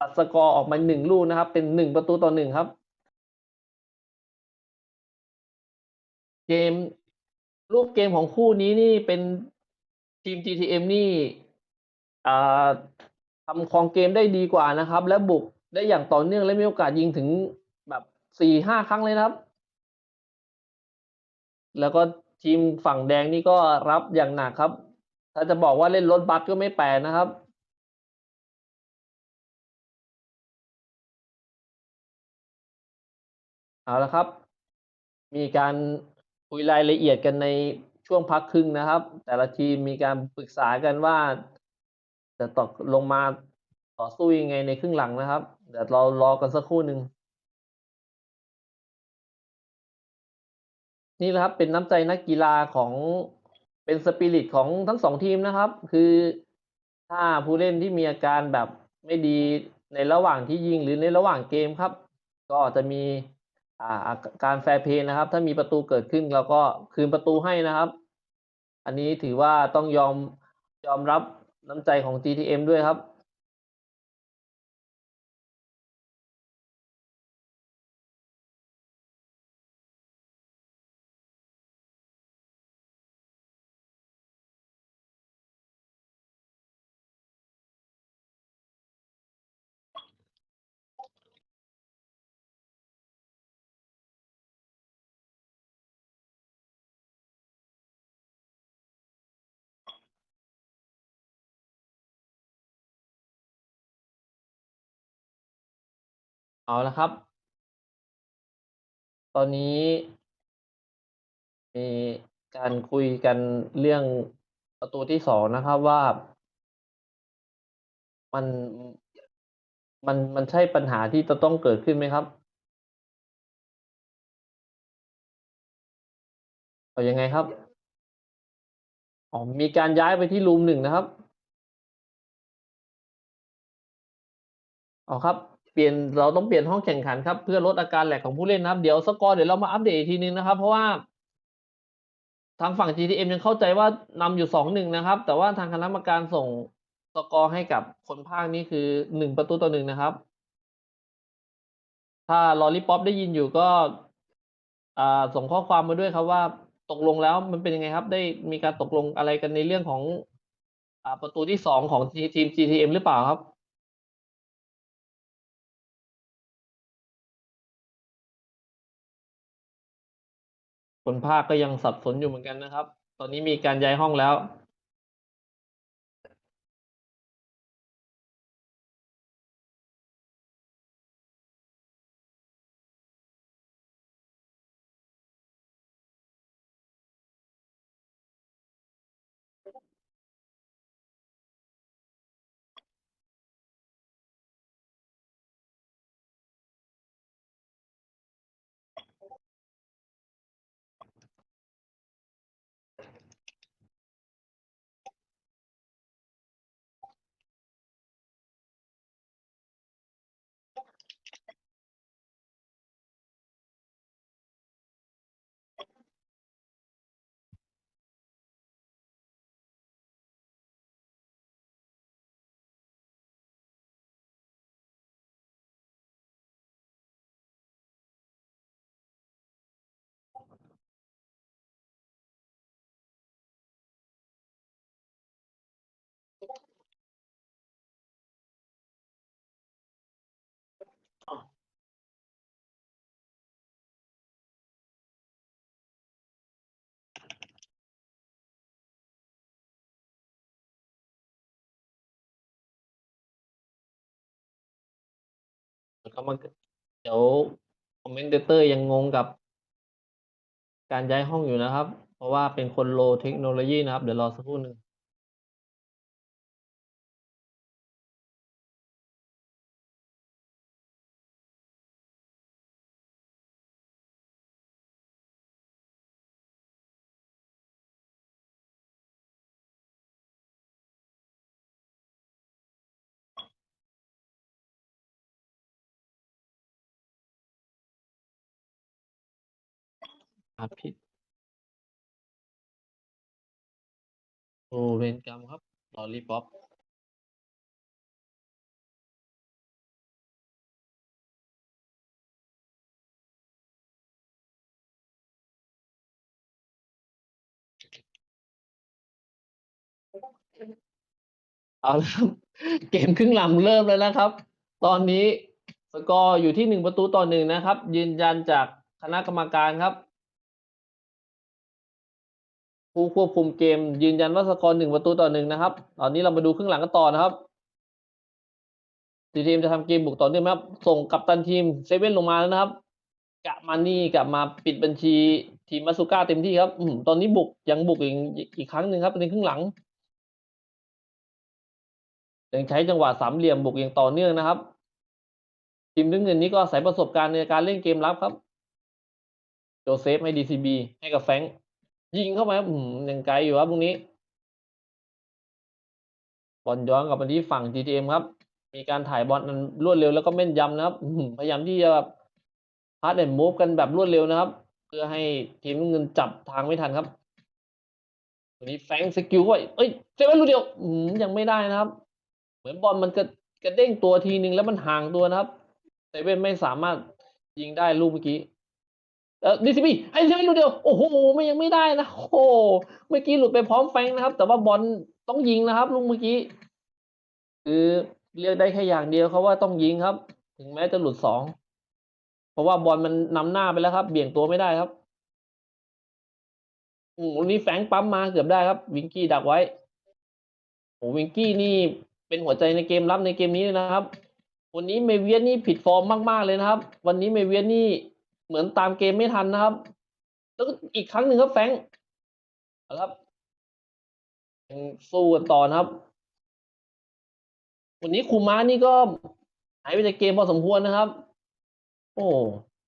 ตัดสกอร์ออกมา1ลูกนะครับเป็น1-1ครับเกมรูปเกมของคู่นี้นี่เป็นทีม GTM นี่อ่าทำครองเกมได้ดีกว่านะครับและบุกได้อย่างต่อเนื่องและมีโอกาสยิงถึงแบบ4-5ครั้งเลยนะครับแล้วก็ทีมฝั่งแดงนี่ก็รับอย่างหนักครับถ้าจะบอกว่าเล่นรถบัสก็ไม่แปลกนะครับเอาละครับมีการคุยรายละเอียดกันในช่วง ช่วงพักครึ่งนะครับ แต่ละทีมมีการปรึกษากันว่าจะตกลงมาต่อสู้ยังไงในครึ่งหลังนะครับ เดี๋ยวเรารอกันสักครู่หนึ่งนี่แหละครับเป็นน้ำใจนักกีฬาของเป็นสปิริตของทั้งสองทีมนะครับ คือถ้าผู้เล่นที่มีอาการแบบไม่ดีในระหว่างที่ยิงหรือในระหว่างเกมครับ ก็จะมีการแฟร์เพลย์นะครับ ถ้ามีประตูเกิดขึ้นเราก็คืนประตูให้นะครับ อันนี้ถือว่าต้องยอมรับน้ำใจของ GTM ด้วยครับเอาละครับ ตอนนี้มีการคุยกันเรื่องประตูที่2นะครับว่ามันมันใช่ปัญหาที่จะต้องเกิดขึ้นไหมครับเอายังไงครับอ๋อมีการย้ายไปที่รูม1นะครับอ๋อครับเราต้องเปลี่ยนห้องแข่งขันครับเพื่อลดอาการแหลกของผู้เล่นนะครับเดี๋ยวสกอร์เดี๋ยวเรามาอัปเดตอีกทีหนึ่งนะครับเพราะว่าทางฝั่ง GTM ยังเข้าใจว่านำอยู่2-1นะครับแต่ว่าทางคณะกรรมการส่งสกอร์ให้กับคนพากย์นี่คือ1-1นะครับถ้า Lollipop ได้ยินอยู่ก็ส่งข้อความมาด้วยครับว่าตกลงแล้วมันเป็นยังไงครับได้มีการตกลงอะไรกันในเรื่องของประตูที่2ของทีม GTM หรือเปล่าครับคนพากย์ก็ยังสับสนอยู่เหมือนกันนะครับตอนนี้มีการย้ายห้องแล้วแล้วก็มาเดี๋ยวคอมเมนเตอร์ยังงงกับการย้ายห้องอยู่นะครับเพราะว่าเป็นคนโลเทคโนโลยีนะครับเดี๋ยวรอสักครู่หนึ่งผิดโอ้เวรกรรมครับลอลลี่ป๊อป เอาละครับเกมครึ่งหลังเริ่มแล้วนะครับตอนนี้สกอร์อยู่ที่1-1นะครับยืนยันจากคณะกรรมการครับผู้ควบคุมเกมยืนยันว่าสกอร์1-1นะครับตอนนี้เรามาดูครึ่งหลังกันต่อนะครับทีมจะทำเกมบุกต่อเนื่องไหมครับส่งกัปตันทีมเซเว่นลงมาแล้วนะครับกะมานี่กลับมาปิดบัญชี ทีมมาซูก้าเต็มที่ครับตอนนี้ยังบุกอีกครั้งหนึ่งครับในครึ่งหลังยังใช้จังหวะสามเหลี่ยมบุกอย่างต่อเนื่องนะครับทีมน้ำเงินนี้ก็อาศัยประสบการณ์ในการเล่นเกมรับครับโจเซฟให้ DCB ให้กับแฟรงค์ยิงเข้ามาครับยังไกลอยู่ครับตรงนี้บอลย้อนกลับมาที่ฝั่ง GTM ครับมีการถ่ายบอลอันรวดเร็วแล้วก็แม่นยำนะครับพยายามที่จะพาสแอนด์มูฟกันแบบรวดเร็วนะครับเพื่อให้ทีมน้ำเงินจับทางไม่ทันครับตัวนี้แฟรงค์สกิลไว้เซเว่นลูกเดียวยังไม่ได้นะครับเหมือนบอลมันกระเด้งตัวทีนึงแล้วมันห่างตัวนะครับเซเว่นไม่สามารถยิงได้ลูกเมื่อกี้DCBให้เซเว่นลูกเดียวโอ้โหมันยังไม่ได้นะโอ้โหเมื่อกี้หลุดไปพร้อมแฟรงค์นะครับแต่ว่าบอลต้องยิงนะครับลูกเมื่อกี้คือเรียกได้แค่อย่างเดียวเขาว่าต้องยิงครับถึงแม้จะหลุด2เพราะว่าบอลมันนำหน้าไปแล้วครับเบี่ยงตัวไม่ได้ครับวันนี้แฟรงค์ปั๊มมาเกือบได้ครับวิงกี้ดักไว้โอ้วิงกี้นี่เป็นหัวใจในเกมรับในเกมนี้เลยนะครับวันนี้เมเวียสนี่ผิดฟอร์มมากๆเลยนะครับวันนี้เมเวียสนี่เหมือนตามเกมไม่ทันนะครับแล้วก็อีกครั้งหนึ่งครับแฟรงค์ครับยังสู้กันต่อนะครับวันนี้คูม้านี่ก็หายไปจากเกมพอสมควรนะครับโอ้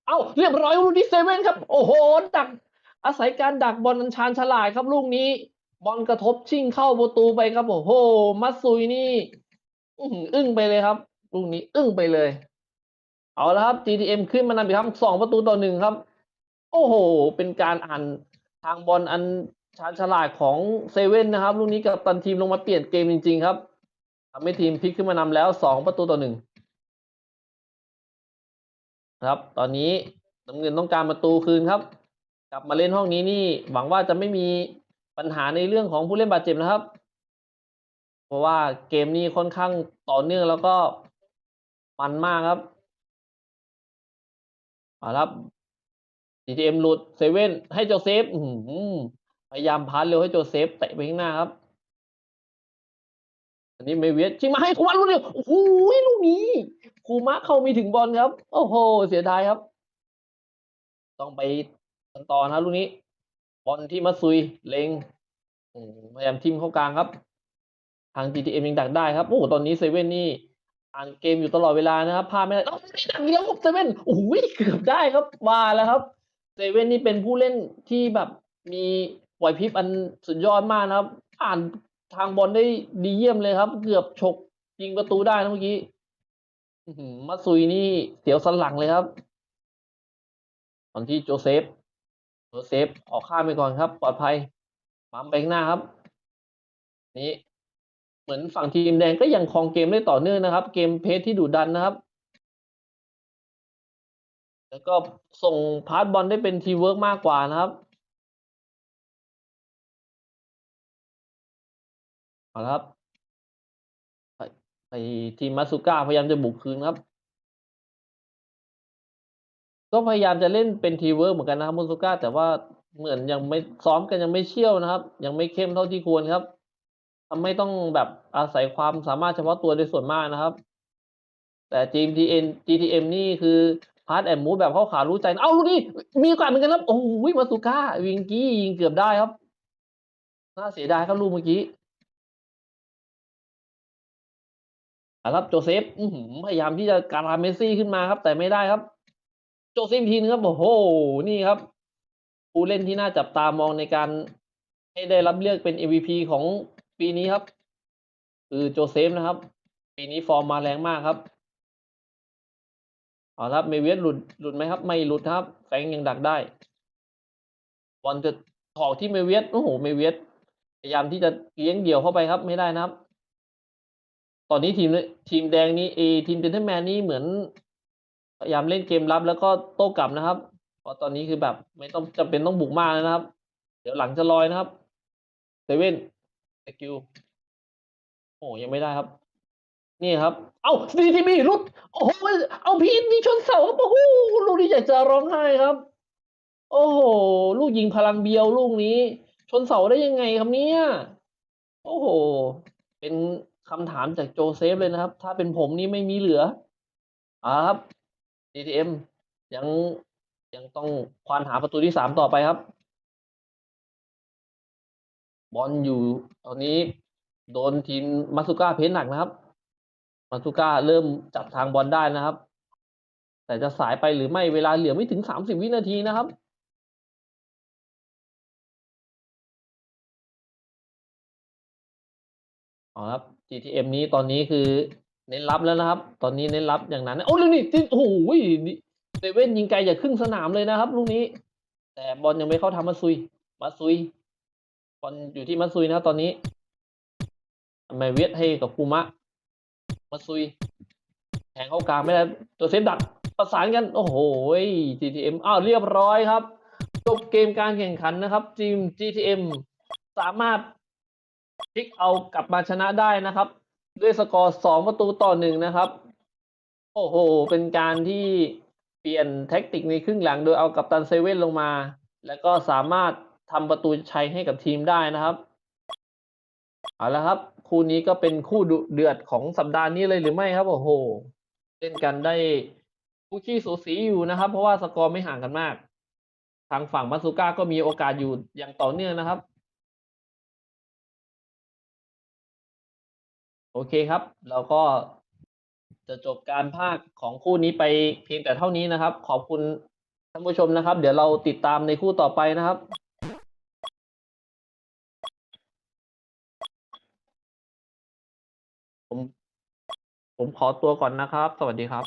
เอ้าเรียบร้อยลูกนี้เซเว่นครับโอ้โหดักอาศัยการดักบอลอันชาญฉลาดครับลูกนี้บอลกระทบชิ่งเข้าประตูไปครับโอ้โหมัตซุยนี่อึ้งไปเลยครับลูกนี้อึ้งไปเลยเอาละครับ GTM ขึ้นมานำอีกครับ2-1ครับโอ้โหเป็นการอ่านทางบอลอันชาญฉลาดของเซเว่นนะครับลูกนี้กัปตันทีมลงมาเปลี่ยนเกมจริงๆครับทำให้ทีมพลิกขึ้นมานำแล้ว2-1ครับตอนนี้น้ำเงินต้องการประตูคืนครับกลับมาเล่นห้องนี้นี่หวังว่าจะไม่มีปัญหาในเรื่องของผู้เล่นบาดเจ็บนะครับเพราะว่าเกมนี้ค่อนข้างต่อเนื่องแล้วก็มันมากครับครับ GTM หลุดเซเว่นให้โจเซฟพยายามพาสเร็วให้โจเซฟเตะไปข้างหน้าครับอันนี้เมเวียสชิงมาให้คูมะลูกเดียวโอ้โหลูกนี้คูมะเข้าไม่ถึงบอลครับโอ้โหเสียดายครับต้องไปกันต่อนะลูกนี้บอลที่มัตซุยเล็งพยายามทิ่มเข้ากลางครับทาง GTM ยังดักได้ครับโอ้โหตอนนี้เซเว่นนี่อ่านเกมอยู่ตลอดเวลานะครับพลาดไม่ได้ดักเดียวครับเซเว่นโอ้โหเกือบได้ครับมาแล้วครับเซเว่นนี่เป็นผู้เล่นที่แบบมีไหวพริบอันสุดยอดมากนะครับอ่านทางบอลได้ดีเยี่ยมเลยครับเกือบฉกยิงประตูได้นะเมื่อกี้มัตซุยนี่เสียวสันหลังเลยครับตอนที่โจเซฟออกข้ามไปก่อนครับปลอดภัยปั๊มไปข้างหน้าครับนี้เหมือนฝั่งทีมแดงก็ยังครองเกมได้ต่อเนื่องนะครับเกมเพสที่ดุดันนะครับแล้วก็ส่งพาสบอลได้เป็นทีมเวิร์กมากกว่านะครับเอาละครับไอทีมมัตสึก้าพยายามจะบุกคืนครับก็พยายามจะเล่นเป็นทีมเวิร์กเหมือนกันนะครับมัตสึก้าแต่ว่าเหมือนยังไม่ซ้อมกันยังไม่เชี่ยวนะครับยังไม่เข้มเท่าที่ควรครับทำให้ต้องแบบอาศัยความสามารถเฉพาะตัวในส่วนมากนะครับแต่ทีม GTM นี่คือพาสแอนด์มูฟแบบเข้าขารู้ใจเอ้าลูกนี้มีโอกาสเหมือนกันครับโอ้โฮมัตสึก้าวิงกี้ยิงเกือบได้ครับน่าเสียดายครับลูกเมื่อกี้ครับโจเซฟพยายามที่จะการาเมสซี่ขึ้นมาครับแต่ไม่ได้ครับโจเซฟอีกทีนึงครับโอ้โฮนี่ครับผู้เล่นที่น่าจับตามองในการให้ได้รับเลือกเป็น MVP ของปีนี้ครับคือโจเซฟนะครับปีนี้ฟอร์มมาแรงมากครับเอาละครับเมเวียสหลุดไหมครับไม่หลุดครับแฟรงค์ยังดักได้บอลจะออกที่เมเวียสโอ้โฮเมเวียสพยายามที่จะเลี้ยงเดี่ยวเข้าไปครับไม่ได้นะครับตอนนี้ทีมแดงนี้ทีม Gentleman นี่เหมือนพยายามเล่นเกมรับแล้วก็โต้กลับนะครับเพราะตอนนี้คือแบบไม่ต้องจำเป็นต้องบุกมากแล้วนะครับเดี๋ยวหลังจะลอยนะครับเซเว่นสกิลโอ้ยังไม่ได้ครับนี่ครับอ้าว CCB หลุดโอ้โฮอ้าวพี่นี่ชนเสาครับโอ้โฮลูกนี้อยากจะร้องไห้ครับโอ้โฮลูกยิงพลังเบียวลูกนี้ชนเสาได้ยังไงครับเนี่ยโอ้โฮเป็นคำถามจากโจเซฟเลยนะครับถ้าเป็นผมนี่ไม่มีเหลือครับ DTM ยัง ยังต้องควานหาประตูที่3ต่อไปครับบอลอยู่ตอนนี้โดนทีมมาสุก้าเพนหนักนะครับมาสุก้าเริ่มจับทางบอลได้นะครับ แต่จะสายไปหรือไม่เวลาเหลือไม่ถึง30วินาทีนะครับเอาครับ GTM นี้ตอนนี้คือเน้นรับแล้วนะครับ ตอนนี้เน้นรับอย่างนั้นโอ้ลูกนี้โอ้โหเซเว่นยิงไกลจากครึ่งสนามเลยนะครับลูกนี้ แต่บอลยังไม่เข้าทำมาซุยบอลอยู่ที่มาซุยนะตอนนี้ไมเวียดให้กับคูมะมาซุยแทงเข้ากลางไม่ได้ตัวเซฟดักประสานกันโอ้โห GTM อ้าวเรียบร้อยครับจบเกมการแข่งขันนะครับทีม GTM สามารถพลิกเอากลับมาชนะได้นะครับด้วยสกอร์2-1นะครับโอ้โหเป็นการที่เปลี่ยนแท็กติกในครึ่งหลังโดยเอากัปตันเซเว่นลงมาแล้วก็สามารถทำประตูชัยให้กับทีมได้นะครับเอาละครับคู่นี้ก็เป็นคู่ดุเดือดของสัปดาห์นี้เลยหรือไม่ครับโอ้โหเล่นกันได้คู่ขี้สูสีอยู่นะครับเพราะว่าสกอร์ไม่ห่างกันมากทางฝั่งมาซูก้าก็มีโอกาสอยู่อย่างต่อเนื่องนะครับโอเคครับเราก็จะจบการพากย์ของคู่นี้ไปเพียงแต่เท่านี้นะครับขอบคุณท่านผู้ชมนะครับเดี๋ยวเราติดตามในคู่ต่อไปนะครับผมผมขอตัวก่อนนะครับสวัสดีครับ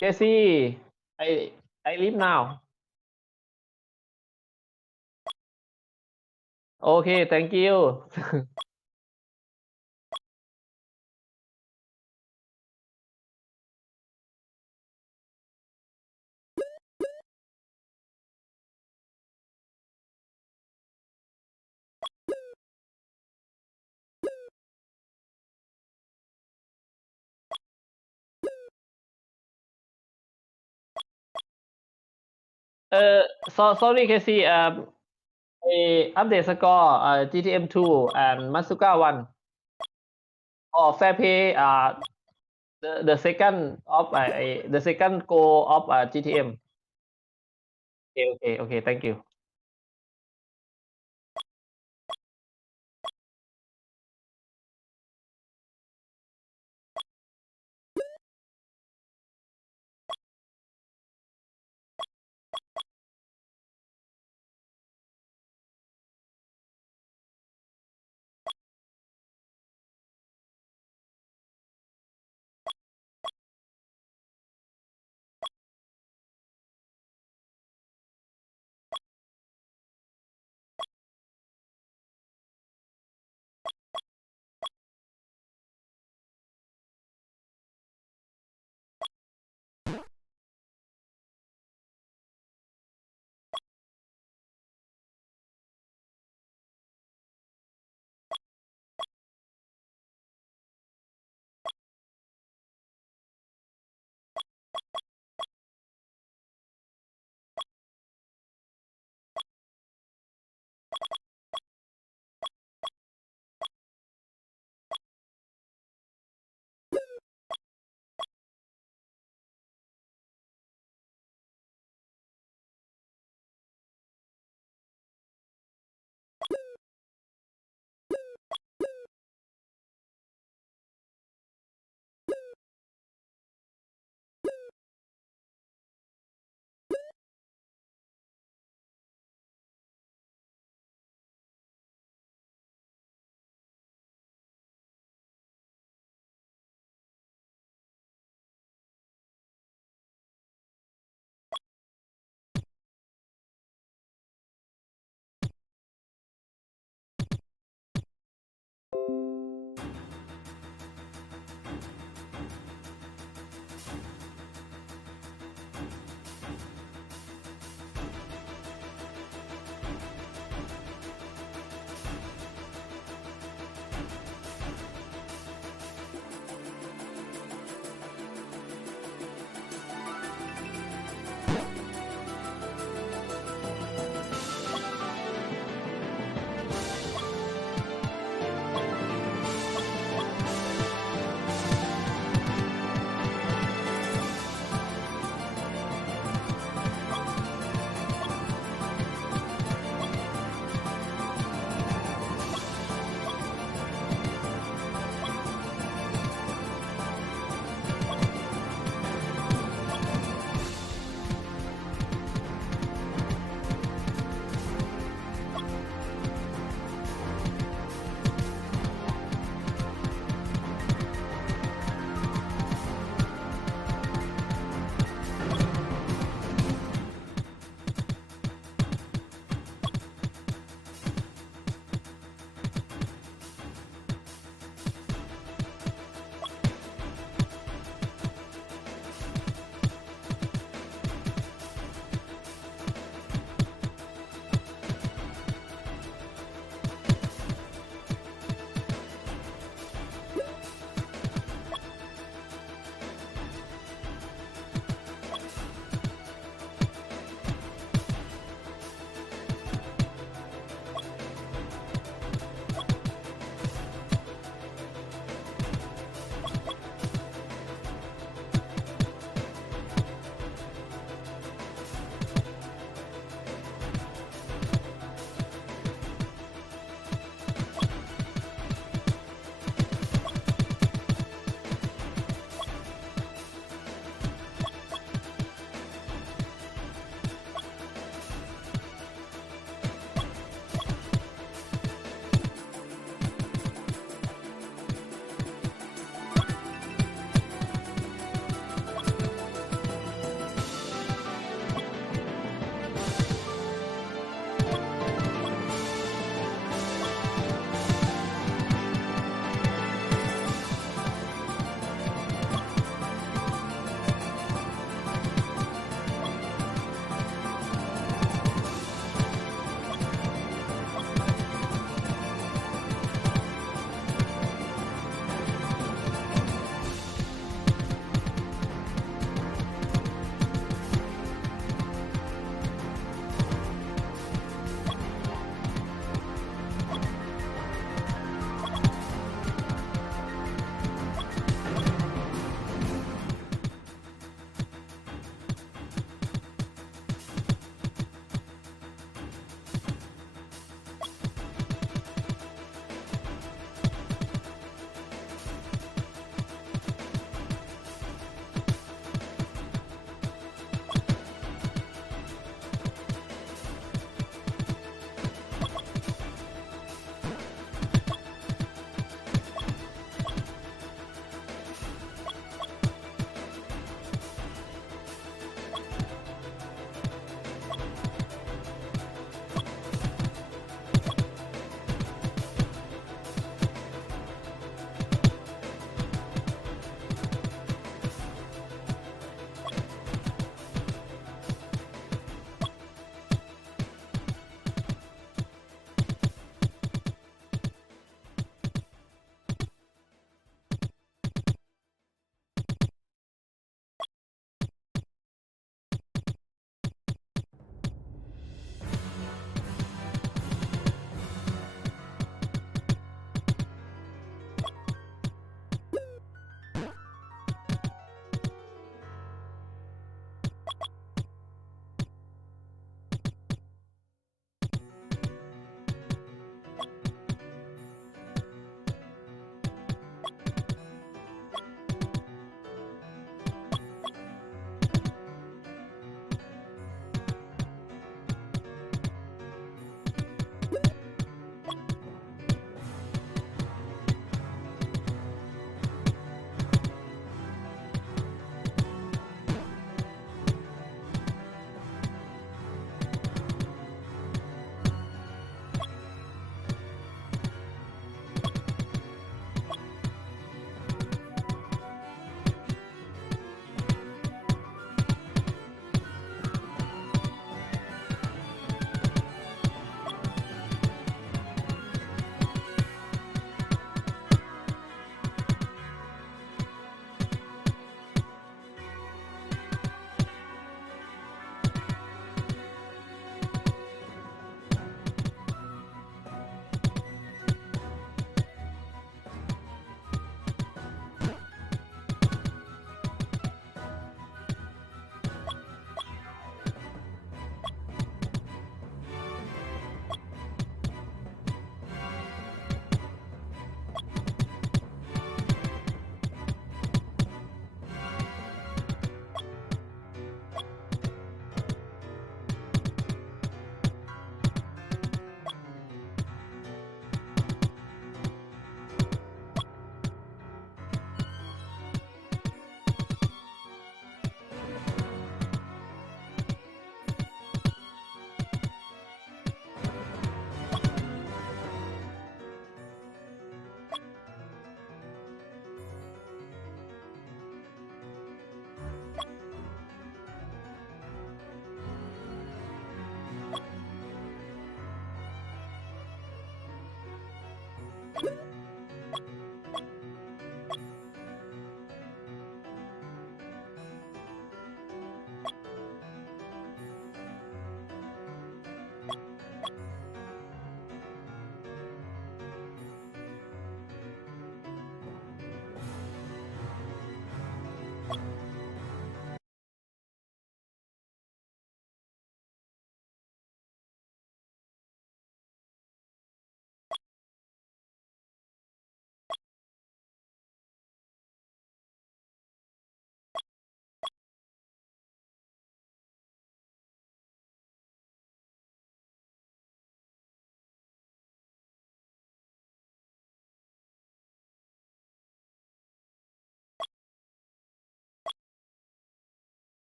Jesse I leave now โอเค thank you sorry Casey update score GTM2 and Masuka 1 fair play the second of the second goal of GTM okay thank you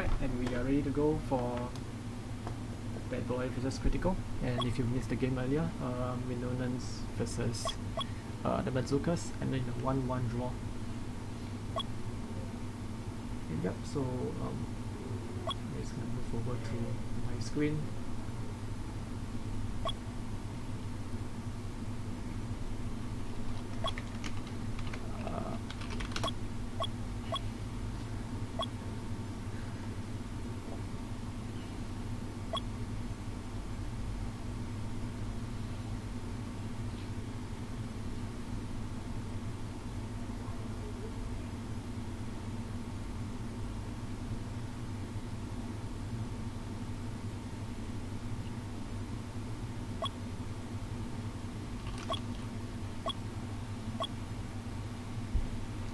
Alright, and we are ready to go for Bad Boy versus Critical. And if you missed the game earlier, Minonans versus the Bazookas, and then the 1-1 draw. And yep, so I'm just gonna move over to my screen.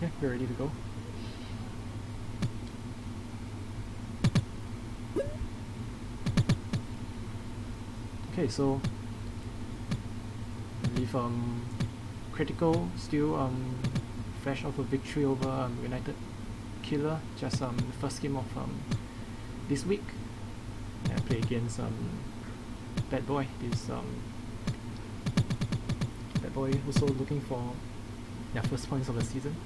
Yeah, we're ready to go. Okay, so I believe Critical still fresh off a victory over United Killer, just the first game of this week. I play against Bad Boy. This Bad Boy also looking for their first points of the season.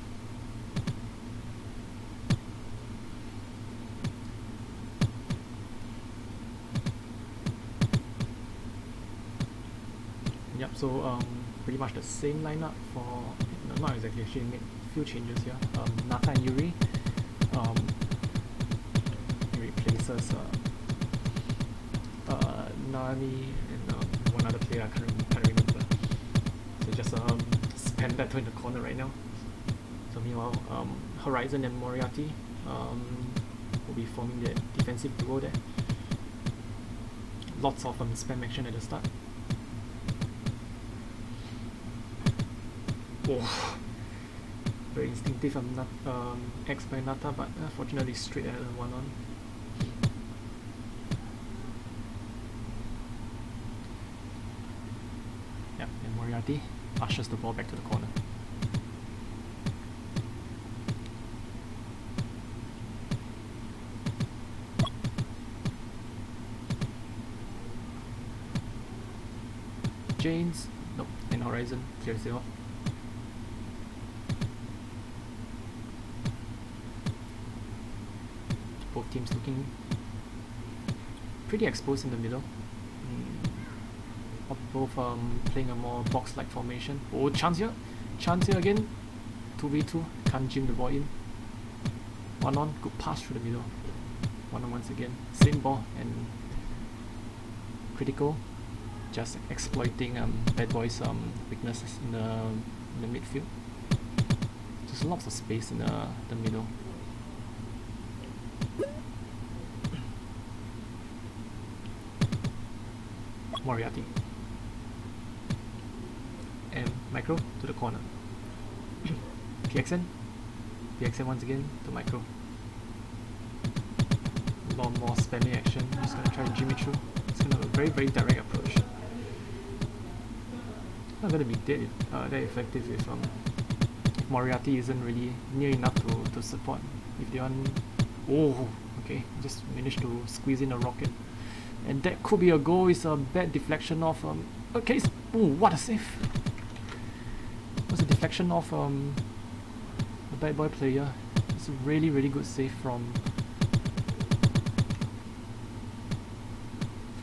Yep, so pretty much the same lineup for, no, not exactly, actually made a few changes here. Nata and Yuri, he replaces Nani and one other player, I can't remember. So just spam that in the corner right now. So meanwhile, Horizon and Moriarty will be forming the defensive duo there. Lots of spam action at the start. Oh, very instinctive X by Nata, but fortunately straight at 1-on. Yep, and Moriarty ushers the ball back to the corner. Janes, nope, and Horizon clears it off. Both teams looking pretty exposed in the middle. Both playing a more box-like formation. Oh, chance here again. 2v2, can't jam the ball in. 1-on, good pass through the middle. 1-on once again, same ball, and Critical just exploiting Bad Boy's weaknesses in the midfield. Just lots of space in the middle. Moriarty and Micro to the corner. PXN once again to Micro. A lot more spamming action. Just gonna try Jimmy through. It's gonna be a very direct approach. Not gonna be that effective if Moriarty isn't really near enough to support. If they want, oh, okay, just managed to squeeze in a rocket. And that could be a goal. It's a bad deflection of okay, ooh, what a save. It was a deflection of the Bad Boy player. It's a really good save from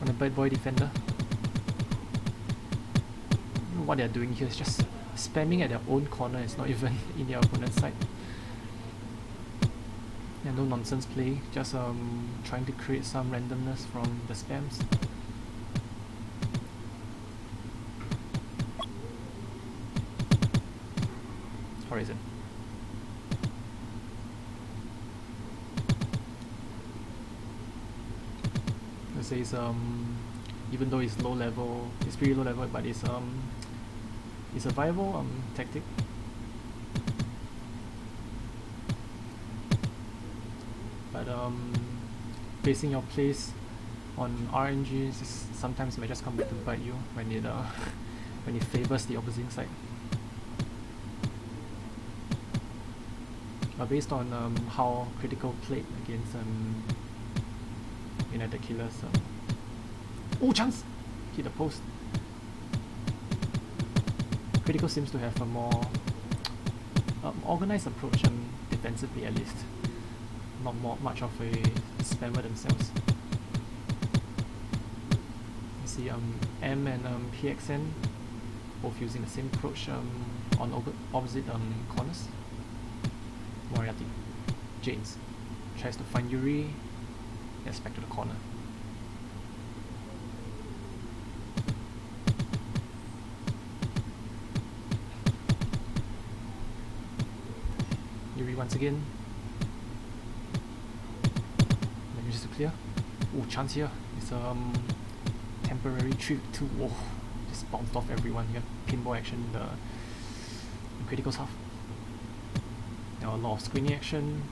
the Bad Boy defender. I don't know what they're doing here. It's just spamming at their own corner. It's not even in their opponent's side. Yeah, no nonsense play, just trying to create some randomness from the spams. Horizon. It says even though it's low level, it's pretty low level, but it's a survival tactic. But basing your plays on RNGs sometimes might just come back to bite you when it favors the opposing side. But based on how Critical played against United Killers. Oh, chance! Hit the post. Critical seems to have a more organized approach, defensively at least. Not much of a spammer themselves. You see M and PXN both using the same approach on opposite corners. Moriarty, James tries to find Yuri, gets back to the corner. Yuri once again. Manages to clear. Oh, chance here. It's temporary 3-2. Whoa, just bounced off everyone here. Pinball action in the criticals half. Now a lot of screening action.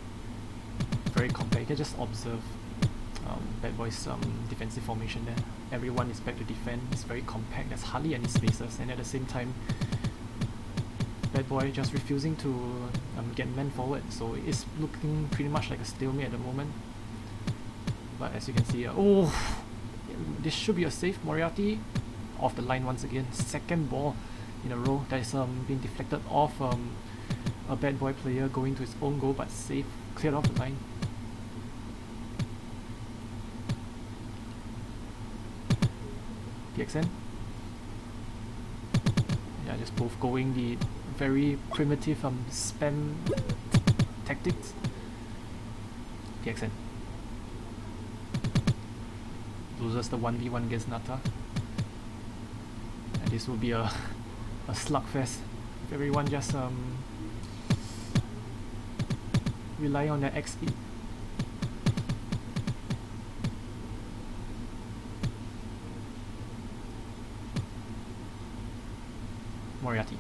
Very compact. You can just observe Bad Boys' defensive formation there. Everyone is back to defend. It's very compact. There's hardly any spaces, and at the same time, Bad Boy just refusing to get men forward. So it's looking pretty much like a stalemate at the moment. But as you can see, oh, this should be a save. Moriarty off the line once again. Second ball in a row that is being deflected off a Bad Boy player going to his own goal, but safe, cleared off the line. PXN. Yeah, just both going the very primitive spam tactics. PXN loses the 1v1 against Nata, and this will be a slugfest if everyone just rely on their XP. Moriarty.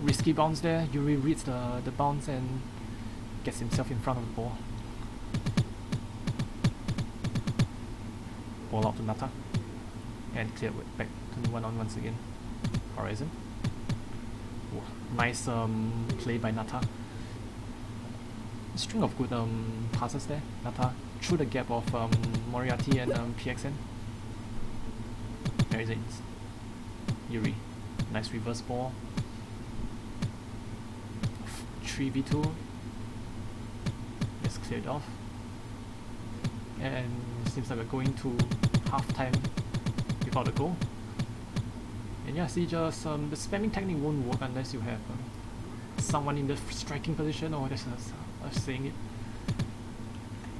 Risky bounce there. Yuri reads the bounce and gets himself in front of the ball. Ball out to Nata. And cleared back to 1-on once again. Horizon. Oh, nice play by Nata. A string of good passes there. Nata through the gap of Moriarty and PXN. There is it. Yuri. Nice reverse ball. 3v2. Just cleared off. And it seems like we're going to half-time without a goal. And yeah, see, just the spamming technique won't work unless you have someone in the striking position. Oh, that's us saying it.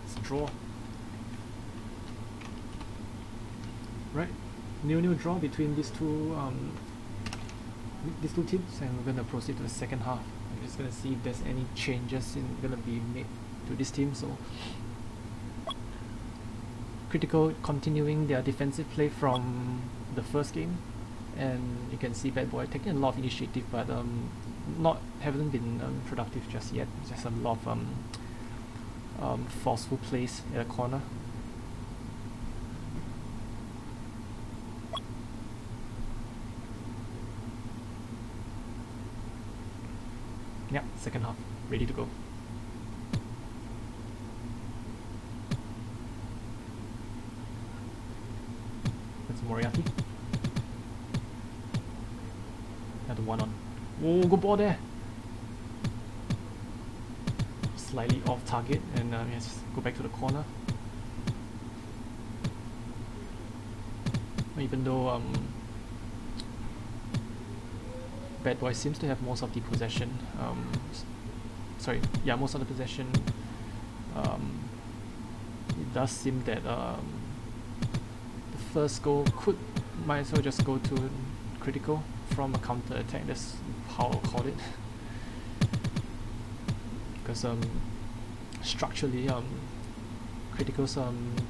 It's a draw. Right, 0-0 draw between these two teams, and we're gonna proceed to the second half. I'm just gonna see if there's any changes gonna be made to this team. So Critical continuing their defensive play from the first game, and you can see Bad Boy taking a lot of initiative, but haven't been productive just yet. Just a lot of forceful plays at the corner. Yep, second half, ready to go. That's Moriarty. Another 1-on. Oh, good ball there. Slightly off target, and yes, go back to the corner. Even though Bad Boy seems to have most of the possession. Most of the possession. It does seem that the first goal might as well just go to Critical from a counter attack. That's how I'll call it. Because structurally, Critical's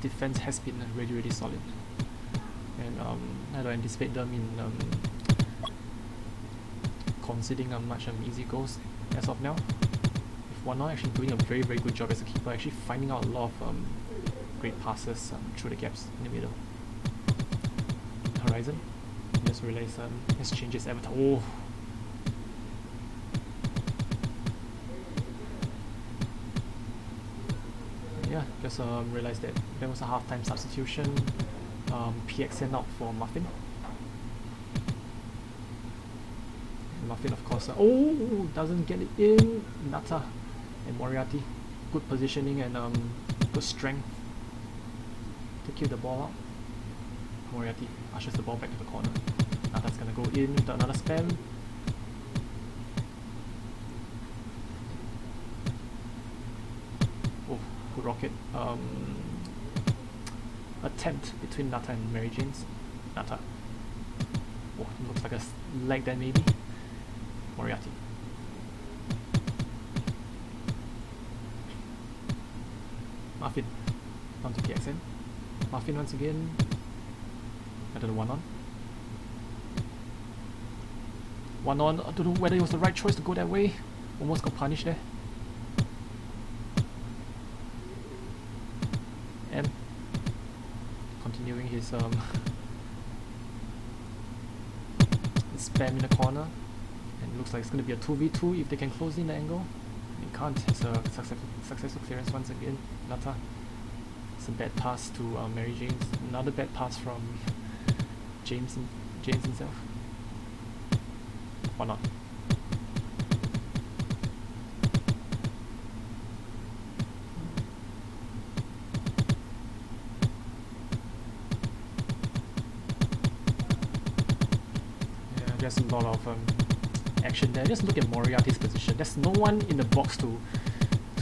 defense has been really solid, and I don't anticipate them in conceding much easy goals as of now. If One actually doing a very good job as a keeper, actually finding out a lot of great passes through the gaps in the middle. Horizon, just realized his changes avatar. Oh. yeah, just realized that there was a halftime substitution. PXN out for Muffin. And Muffin, of course, doesn't get it in. Nata and Moriarty, good positioning and good strength to keep the ball out. Moriarty ushers the ball back to the corner. Nata's gonna go in with another spam. Oh, good rocket. Attempt between Nata and Mary Jane's. Nata. Oh, looks like a leg there maybe. Moriarty. Muffin. Down to PXN. Muffin once again. Another one on. One on. I don't know whether it was the right choice to go that way. Almost got punished there. And continuing his spam in the corner. And it looks like it's going to be a 2v2 if they can close in the angle. They can't. It's a successful clearance once again. Nata. It's a bad pass to Mary James. Another bad pass from James himself. Or not. Yeah, there's a lot of action there. Just look at Moriarty's position. There's no one in the box to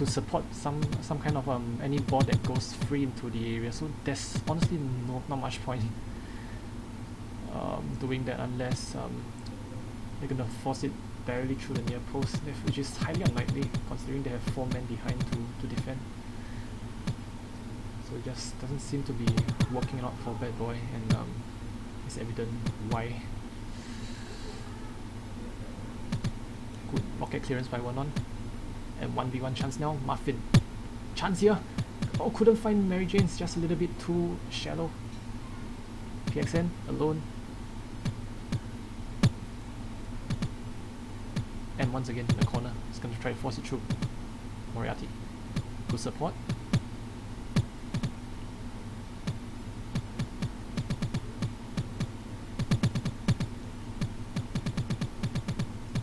support some kind of any ball that goes free into the area. So there's honestly not much point doing that unless they're gonna force it directly through the near post, which is highly unlikely considering they have 4 men behind to defend. So it just doesn't seem to be working out for Bad Boy, and it's evident why. Good rocket clearance by one on. And 1v1 chance now. Muffin. Chance here. Oh, couldn't find Mary Jane's, just a little bit too shallow. PXN alone. And once again in the corner. He's going to try to force it through. Moriarty. Good support.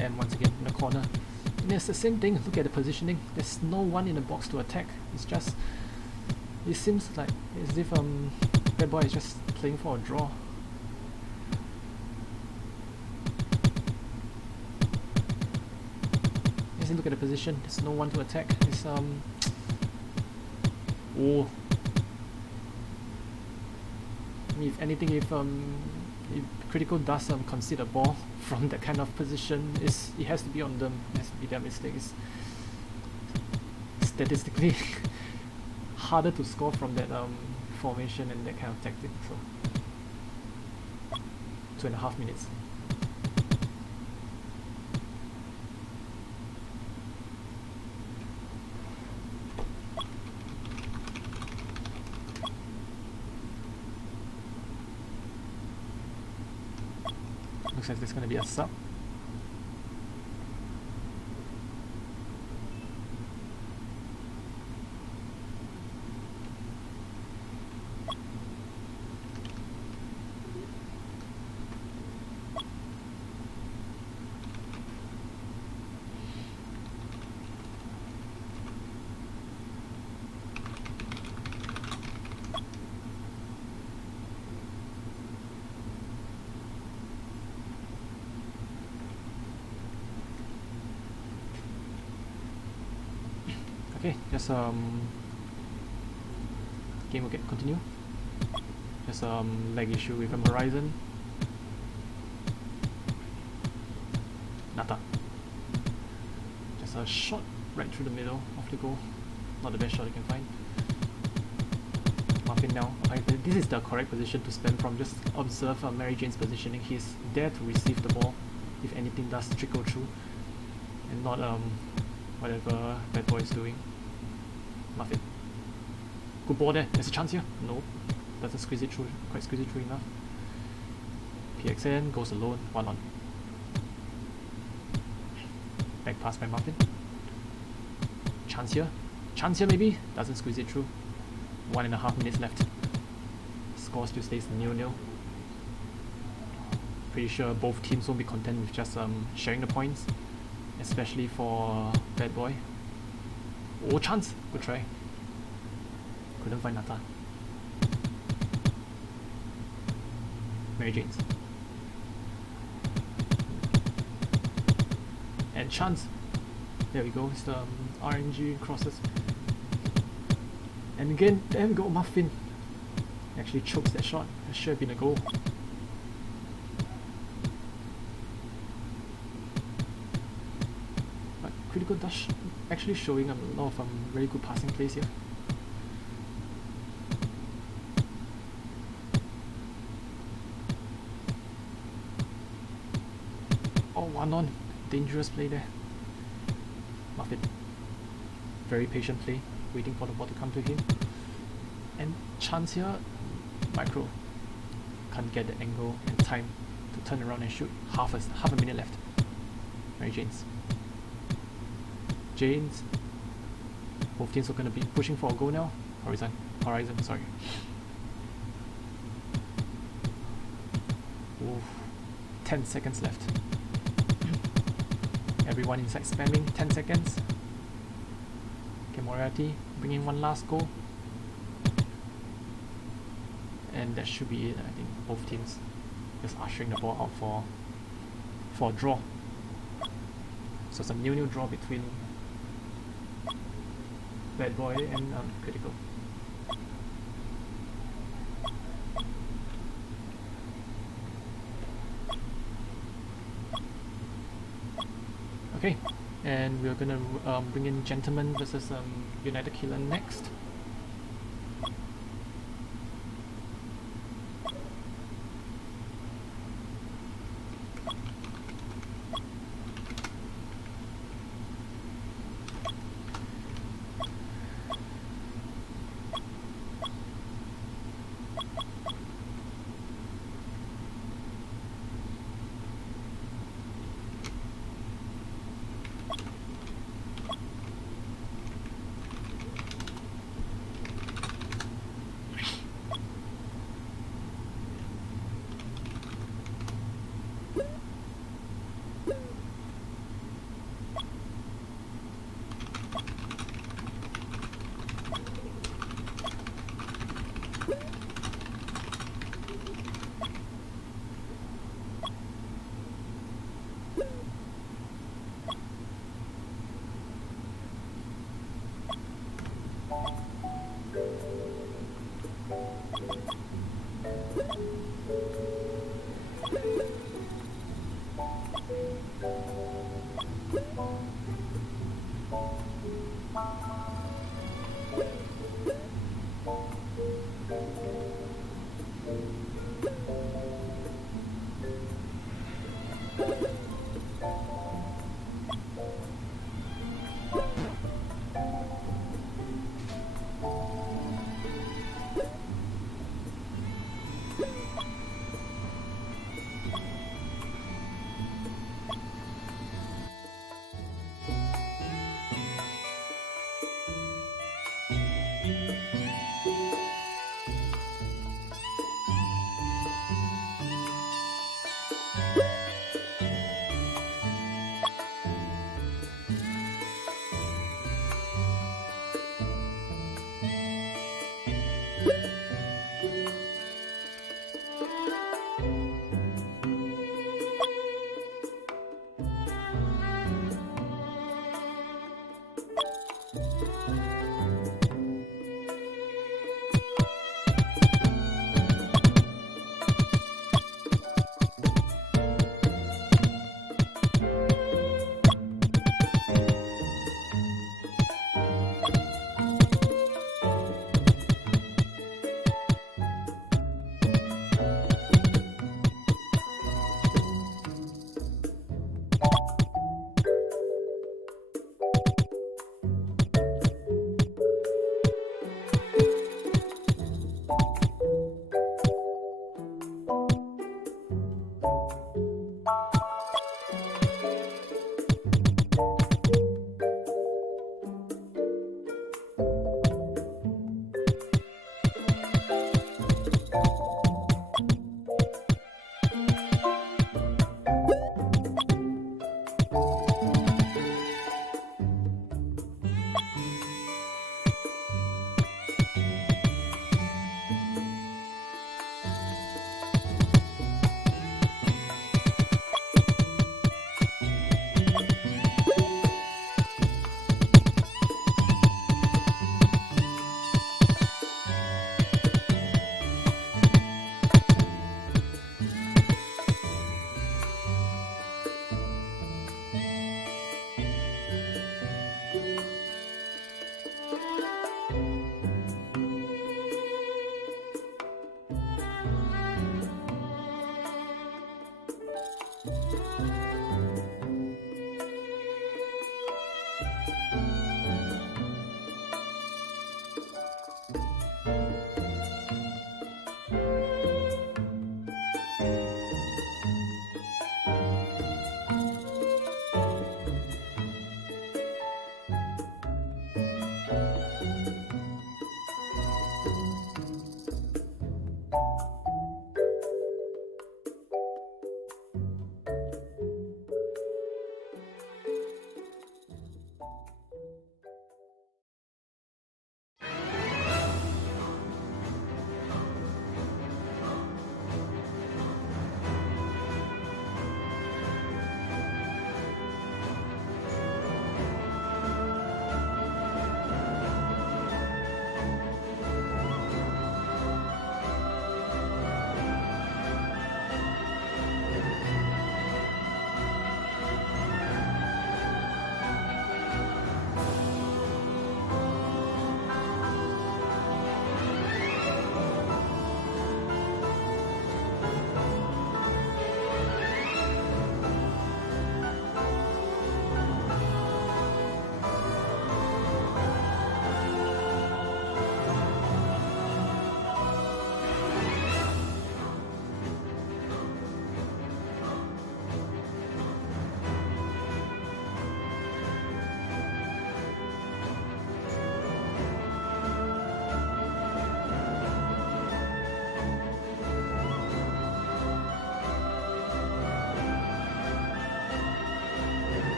And once again in the corner. And it's the same thing. Look at the positioning. There's no one in the box to attack. It's just, it seems like as if Bad Boy is just playing for a draw. Just look at the position. There's no one to attack. It's if anything, if Critical does concede a ball from that kind of position, it has to be on them. It has to be their mistake. It's statistically harder to score from that formation and that kind of tactic. So 2.5 minutes. Looks like there's going to be a sub. Okay, just game will continue. Just lag issue with Horizon. Nata. Just a shot right through the middle of the goal. Not the best shot you can find. Muffin now. This is the correct position to spam from. Just observe Mary Jane's positioning. He's there to receive the ball if anything does trickle through, and not whatever Bad Boy is doing. Muffin. Good ball there. There's a chance here. No. Doesn't squeeze it through. Quite squeeze it through enough. PXN goes alone. 1 on. Back pass by Muffin. Chance here. Chance here maybe, doesn't squeeze it through. 1.5 minutes left. Score still stays 0-0. Pretty sure both teams won't be content with just sharing the points, especially for Bad Boy. Oh, chance! Good try. Couldn't find Nata. Mary Jane's. And chance! There we go, it's the RNG crosses. And again, there we go, Muffin. Actually chokes that shot. That should have been a goal. But critical dash actually showing a lot of very good passing plays here. Oh, 1-on. Dangerous play there. Muffin. Very patient play, waiting for the ball to come to him. And chance here, micro. Can't get the angle and time to turn around and shoot. Half a minute left. Mary Jane's. Both teams are going to be pushing for a goal now. Horizon, sorry. Oof. 10 seconds left. Everyone inside spamming, 10 seconds. Okay, Moriarty bringing one last goal. And that should be it. I think both teams just ushering the ball out for a draw. So it's a 0-0 draw between Bad Boy and Critical. Okay, and we're gonna bring in Gentleman versus United Killer next.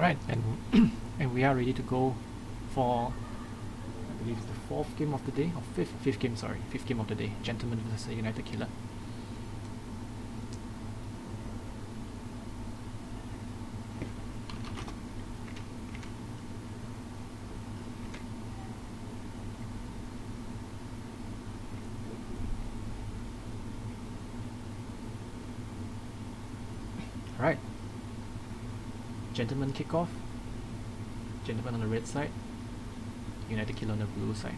Alright, and and we are ready to go for, I believe it's the fourth game of the day, or fifth game of the day, Gentlemen vs United Killer. Alright, Gentlemen kickoff, Gentlemen on the red side, United Killer on the blue side.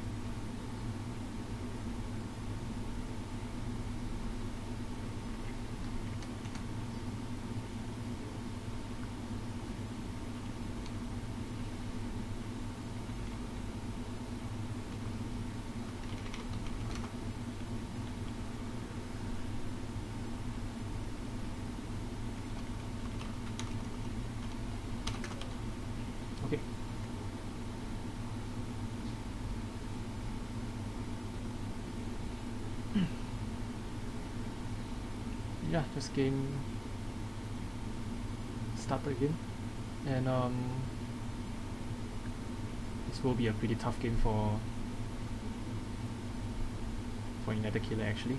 Okay. Yeah, just game started again, and this will be a pretty tough game for United Killer actually.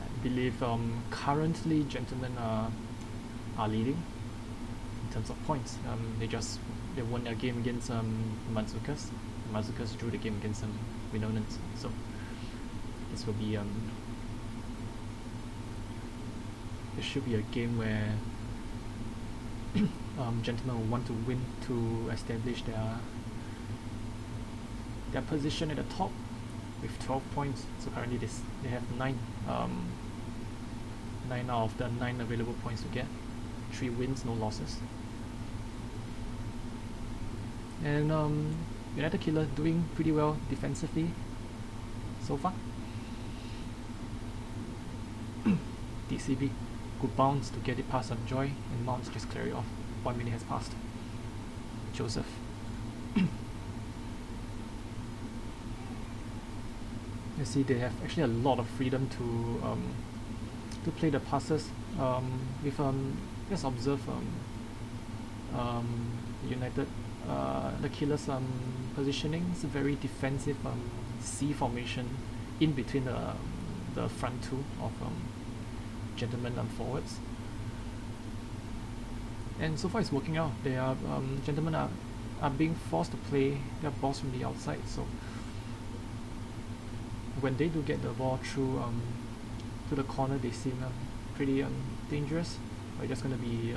I believe currently Gentlemen are leading in terms of points. They won their game against Mazukas. Mazukas drew the game against Winonans. So this will be it should be a game where Gentlemen will want to win to establish their position at the top with 12 points. So currently they have 9 out of the 9 available points to get. 3 wins, no losses. And United Killer doing pretty well defensively so far. DCB, good bounce to get it past on Joy, and Mounts just clear it off. 1 minute has passed. Joseph. You see, they have actually a lot of freedom to play the passes. With just observe United, the Killers positioning. It's a very defensive C formation in between the front two of Gentlemen forwards, and so far it's working out. They are Gentlemen are being forced to play their balls from the outside, so when they do get the ball through to the corner, they seem pretty dangerous. We're just going to be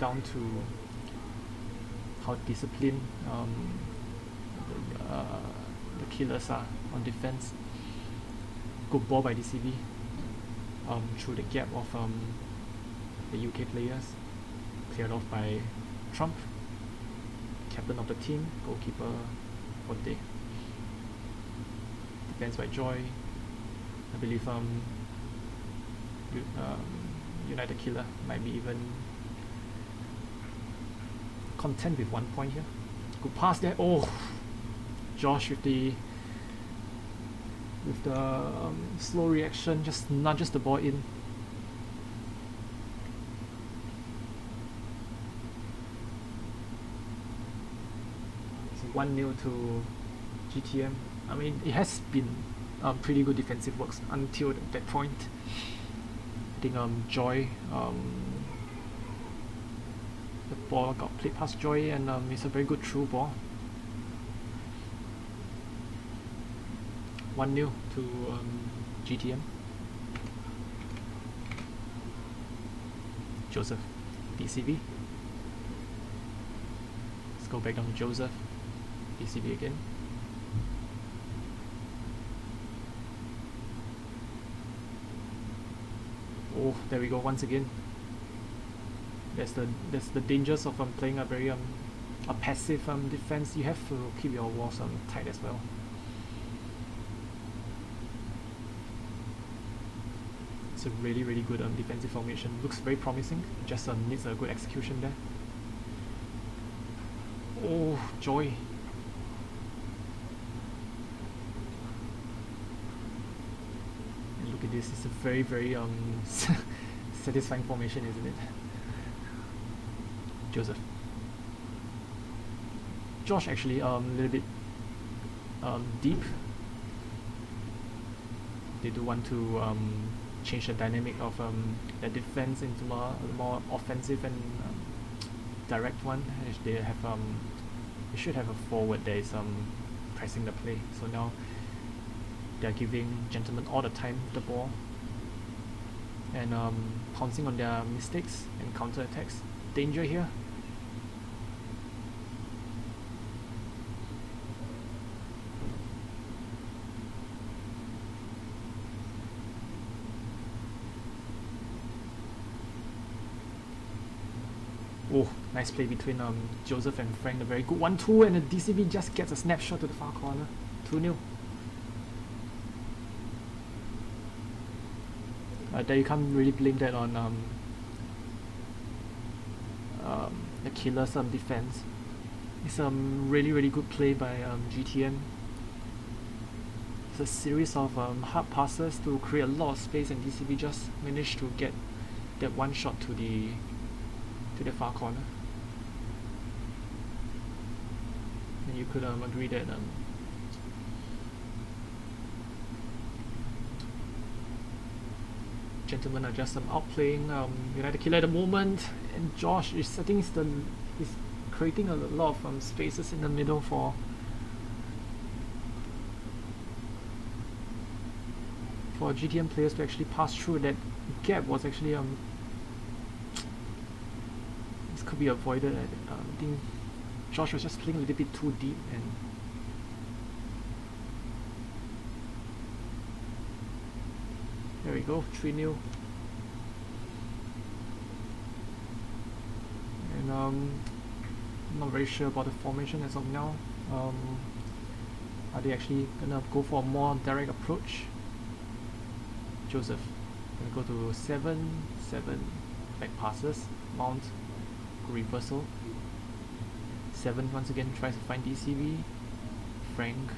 down to how disciplined the Killers are on defense. Good ball by DCV through the gap of the UK players, cleared off by Trump, captain of the team, goalkeeper for the day. Defense by Joy. I believe United Killer might be even content with 1 point here. Good pass there. Oh, Josh with the slow reaction, just nudges the ball in. So 1-0 to GTM. I mean, it has been pretty good defensive works until that point. I think Joy, the ball got played past Joy, and it's a very good through ball. 1-0 to GTM. Joseph, DCB. Let's go back down to Joseph, DCB again. Oh, there we go once again. That's the dangers of playing a very a passive defense. You have to keep your walls tight as well. It's a really good defensive formation. Looks very promising. Just needs a good execution there. Oh, Joy. Look at this. It's a very satisfying formation, isn't it? Joseph. Josh actually a little bit deep. They do want to change the dynamic of their defense into more offensive and direct one. They have they should have a forward that is pressing the play. So now they're giving gentlemen all the time with the ball and pouncing on their mistakes and counter attacks. Danger here. Oh, nice play between Joseph and Frank. A very good 1-2, and the DCB just gets a snapshot to the far corner. 2-0. There you can't really blame that on the Killer's defense. It's a really good play by GTM. It's a series of hard passes to create a lot of space, and DCB just managed to get that one shot to the far corner. And you could agree that gentlemen are just outplaying United Killer at the moment, and Josh is, I think, he's creating a lot of spaces in the middle for GTM players to actually pass through. That gap was actually this could be avoided. I think Josh was just playing a little bit too deep, and there we go, 3-0. And I'm not very sure about the formation as of now. Are they actually gonna go for a more direct approach? Joseph gonna go to 7 back passes, mount, reversal. 7 once again tries to find DCB. Frank,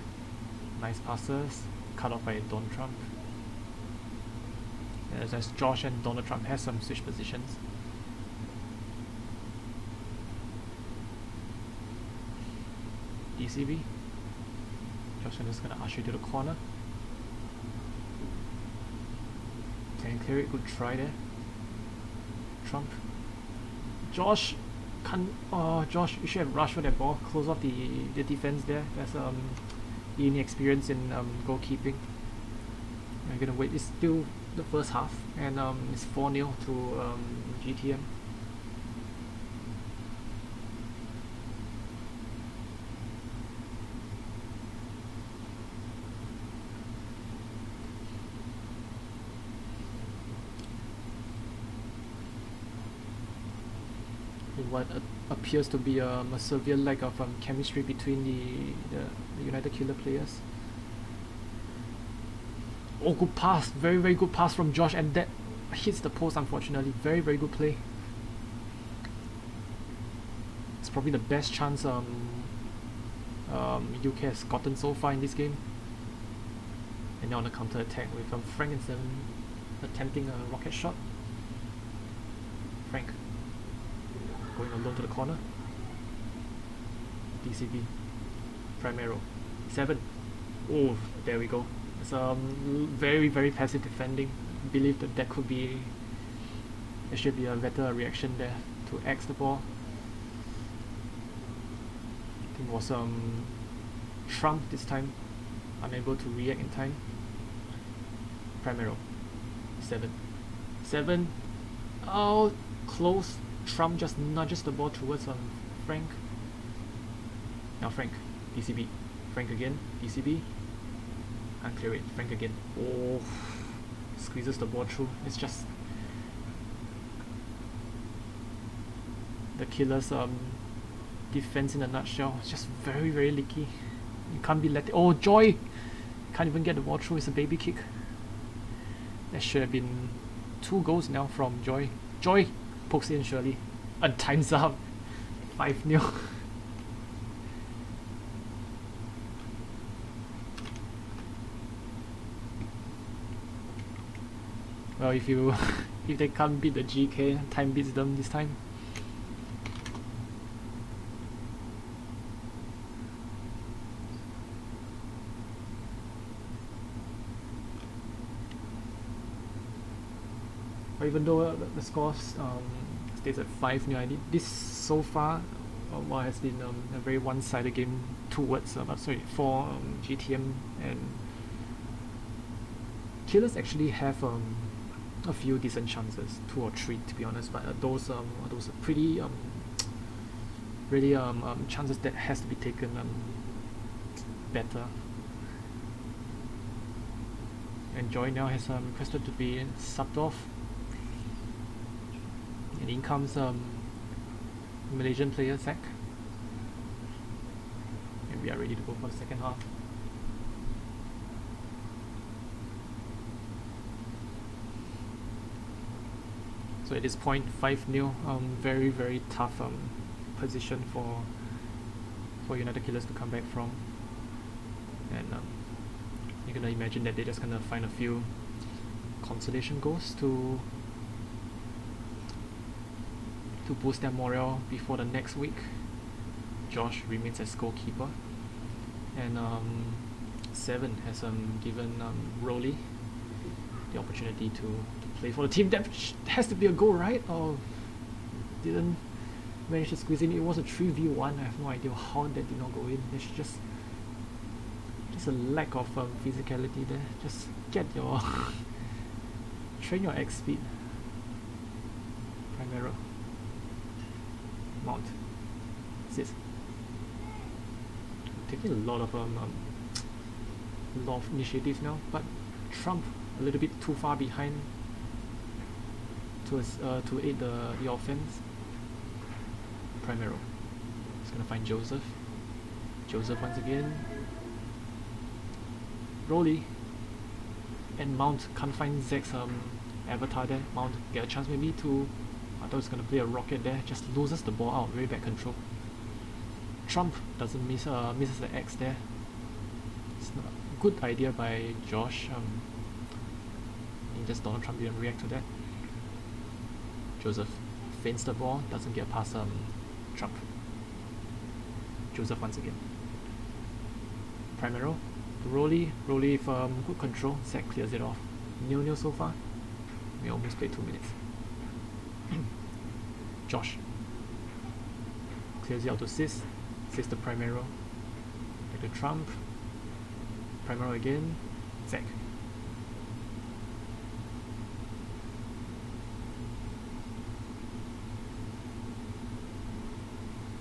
nice passes, cut off by Donald Trump. As Josh and Donald Trump has some switch positions. DCB. Josh is just gonna usher to the corner. Can clear it, good try there. Trump. Josh can't. Josh, you should have rushed for that ball. Close off the defense there. That's inexperience in goalkeeping. We're gonna wait. It's still the first half, and it's 4-0 to GTM. What appears to be a severe lack of chemistry between the United Killer players. Oh, good pass, very good pass from Josh, and that hits the post unfortunately. Very good play. It's probably the best chance UK has gotten so far in this game. And now on the counter attack with Frank and 7 attempting a rocket shot. Frank going alone to the corner. DCB. Primero. 7. Oh, there we go. It's very passive defending. I believe that could be. There should be a better reaction there to X the ball. I think it was Trump this time, unable to react in time. Primero. 7. Oh, close. Trump just nudges the ball towards Frank. Now Frank, DCB. Frank again, DCB. Can't clear it. Frank again. Oh, squeezes the ball through. It's just the Killer's defense in a nutshell. It's just very leaky. You can't be let. Oh, Joy can't even get the ball through. It's a baby kick. There should have been 2 goals now from Joy. Joy pokes in surely, and time's up. 5-0. Well, if they can't beat the GK, time beats them this time. even though the score stays at 5-0, this so far well, has been a very one-sided game towards for GTM, and Killers actually have a few decent chances, 2 or 3 to be honest, but those are pretty really chances that has to be taken better. And Joy now has requested to be subbed off, and in comes Malaysian player Zach, and we are ready to go for the second half. So at this point, 5-0, very very tough position for United Killers to come back from, and you're gonna imagine that they're just gonna find a few consolation goals to boost their morale before the next week. Josh remains as goalkeeper, and Seven has given Rolly the opportunity to play for the team. That has to be a goal, right? Or didn't manage to squeeze in. It was a 3v1. I have no idea how that did not go in. There's just a lack of physicality there. Just get your train your X speed. Primero. Mount. Sis. Taking a lot of initiatives now, but Trump a little bit too far behind to aid the offense. Primero. He's gonna find Joseph. Joseph once again. Rolly. And Mount can't find Zach's avatar there. Mount get a chance maybe to. I thought he was gonna play a rocket there. Just loses the ball out. Very bad control. Trump doesn't misses the X there. It's not a good idea by Josh. Just Donald Trump didn't react to that. Joseph feints the ball, doesn't get past Trump. Joseph once again. Primero. Rolly with good control. Zach clears it off. 0-0 so far. We almost played 2 minutes. Josh clears it out to Sis. Sis to Primero. Back to Trump. Primero again. Zach.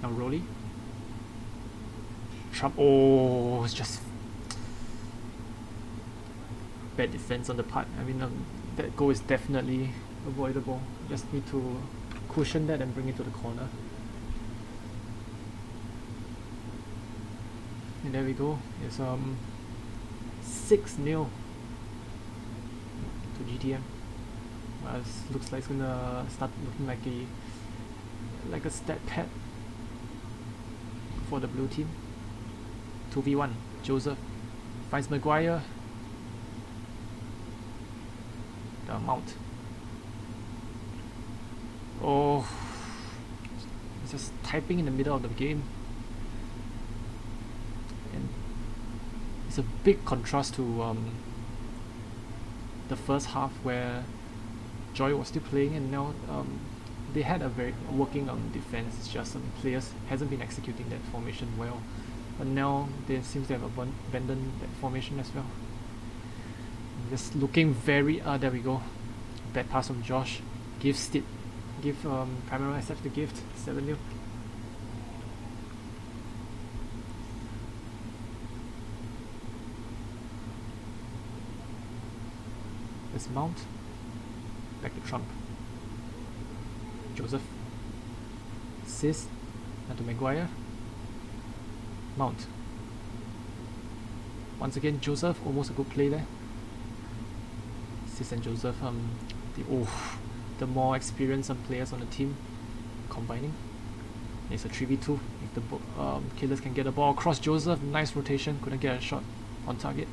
Now Rolly. Trump. Oh, it's just bad defense on the part. I mean, that goal is definitely avoidable. Just need to cushion that and bring it to the corner. And there we go. It's 6-0 to GTM. Well, it looks like it's gonna start looking like a stat pad for the blue team. 2v1. Joseph finds Maguire. The Mount. Oh, it's just typing in the middle of the game, and it's a big contrast to the first half where Joy was still playing, and now they had a very working defense. It's just some players hasn't been executing that formation well, but now they seem to have abandoned that formation as well. Just looking very there we go. Bad pass from Josh. Give Primero SF the gift. 7-0. There's Mount. Back to Trump. Joseph. Sis. And to Maguire. Mount. Once again Joseph, almost a good play there. Sis and Joseph, the more experienced players on the team combining. It's a 3v2. If the Killers can get the ball across Joseph, nice rotation, couldn't get a shot on target.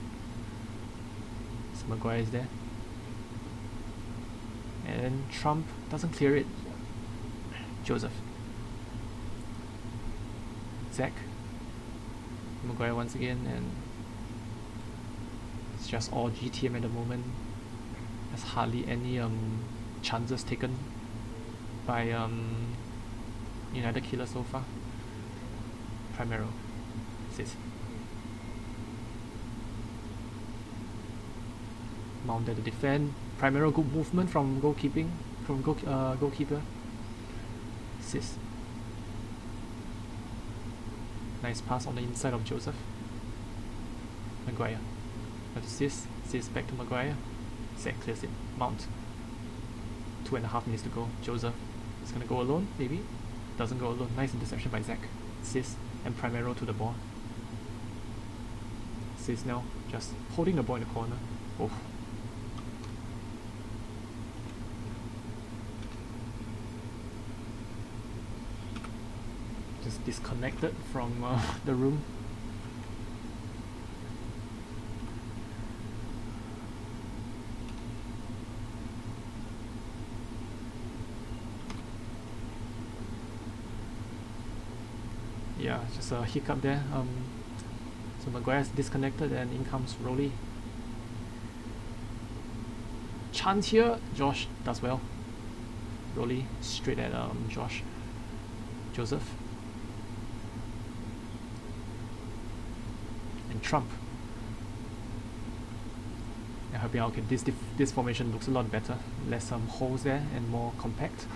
So Maguire is there. And Trump doesn't clear it. Joseph. Zach. Maguire once again, and it's just all GTM at the moment. There's hardly any chances taken by United Killer so far. Primero. Sis. Mounted to defend. Primero good movement from goalkeeper. Sis. Nice pass on the inside of Joseph. Maguire. But Sis back to Maguire. Zach clears it. Mount. 2.5 minutes to go. Joseph is gonna go alone, maybe? Doesn't go alone. Nice interception by Zach. Sis and Primero to the ball. Sis now just holding the ball in the corner. Oh. Just disconnected from the room. Yeah, just a hiccup there. So Maguire's disconnected and in comes Rolly. Chance here. Josh does well. Rolly straight at Joseph. And Trump. Yeah, helping out. Okay, this formation looks a lot better. Less holes there and more compact.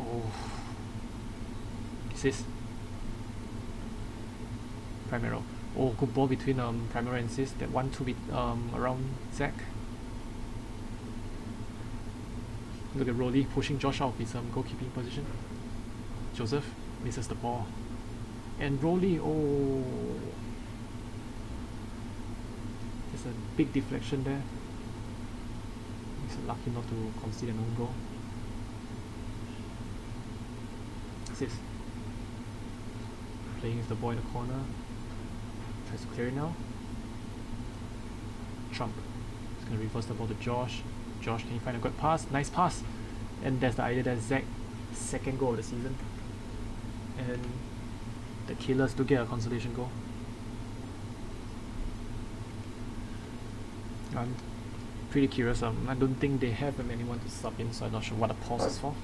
Oh. Sis. Primero. Oh, good ball between Primero and Sis. That 1-2 with around Zach. Look at Rolly pushing Josh out of his goalkeeping position. Joseph misses the ball. And Rolly, oh, there's a big deflection there. He's lucky not to concede an own goal. Sis. Playing with the ball in the corner. Tries to clear it now. Trump. He's going to reverse the ball to Josh. Josh, can you find a good pass? Nice pass. And that's the idea. That's Zach's second goal of the season. And the Killers do get a consolation goal. I'm pretty curious. I don't think they have anyone to sub in, so I'm not sure what the pause is for.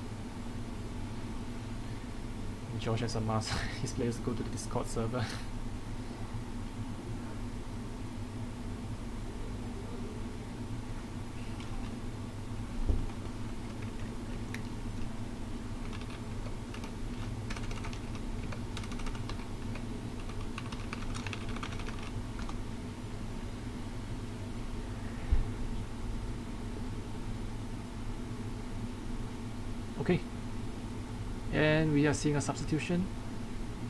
Josh has a mask. His players go to the Discord server. Okay. And we are seeing a substitution.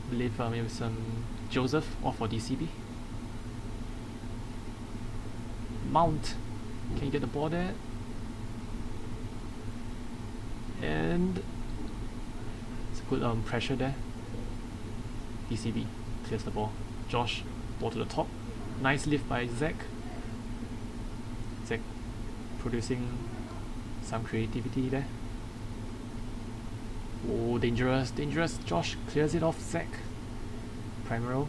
I believe maybe some Joseph off for DCB. Mount. Can you get the ball there? And it's a good pressure there. DCB clears the ball. Josh, ball to the top. Nice lift by Zach. Zach producing some creativity there. Oh, dangerous, dangerous. Josh clears it off Zach. Primero.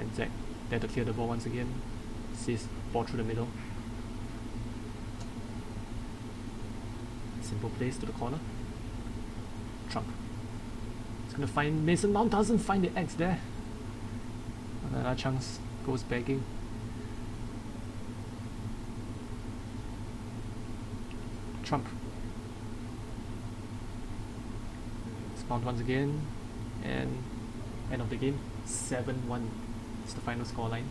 And Zach there to clear the ball once again. Sees ball through the middle. Simple plays to the corner. Trump. He's gonna find Mason Mount, doesn't find the X there. Another chance goes begging. Trump. Mount once again, and end of the game. 7-1 is the final scoreline.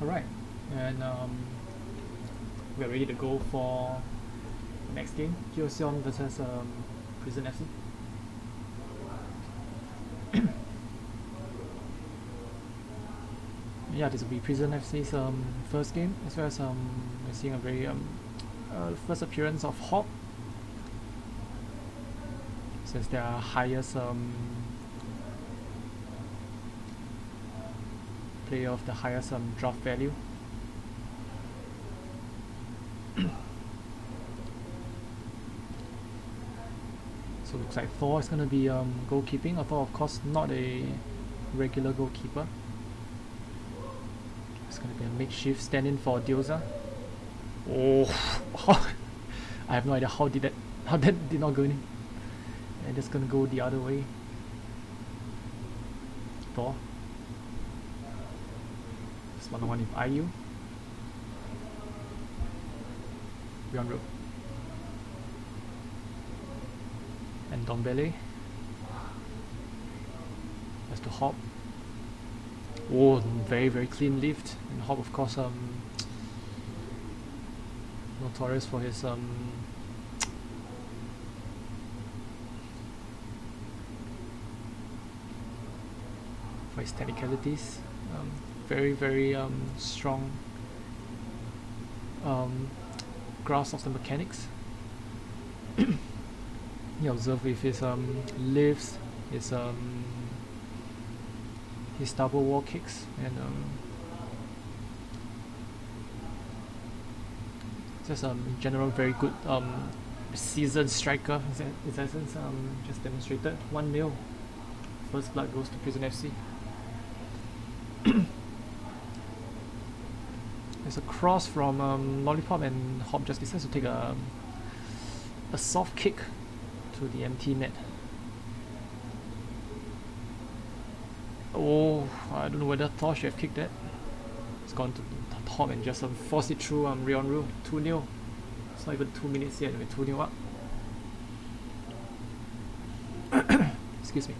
Alright, and we're ready to go for the next game, Joseon versus Prison FC. Yeah, this will be Prison FC's first game, as well as we're seeing a very first appearance of Hop, since their highest player of the highest draft value. So looks like Thor is going to be goalkeeping, although of course not a regular goalkeeper. It's going to be a makeshift stand-in for Dioza. Oh, I have no idea how that did not go in. And it's going to go the other way. Thor. It's 1-on-1 with IU. Beyond road. And Dombele. Has to Hop. Oh, very very clean lift. And Hop, of course, notorious for his for his technicalities. Very very strong grasp of the mechanics. You observe with his lifts, his double wall kicks, and just in general very good seasoned striker. His essence just demonstrated 1-0. First blood goes to Prison FC. There's a cross from Lollipop, and Hop just decides to take a soft kick to the empty net. Oh, I don't know whether Thor should have kicked that. It's gone to Hop and just force it through Rionru. 2-0. It's not even 2 minutes yet, we're 2-0 up. Excuse me.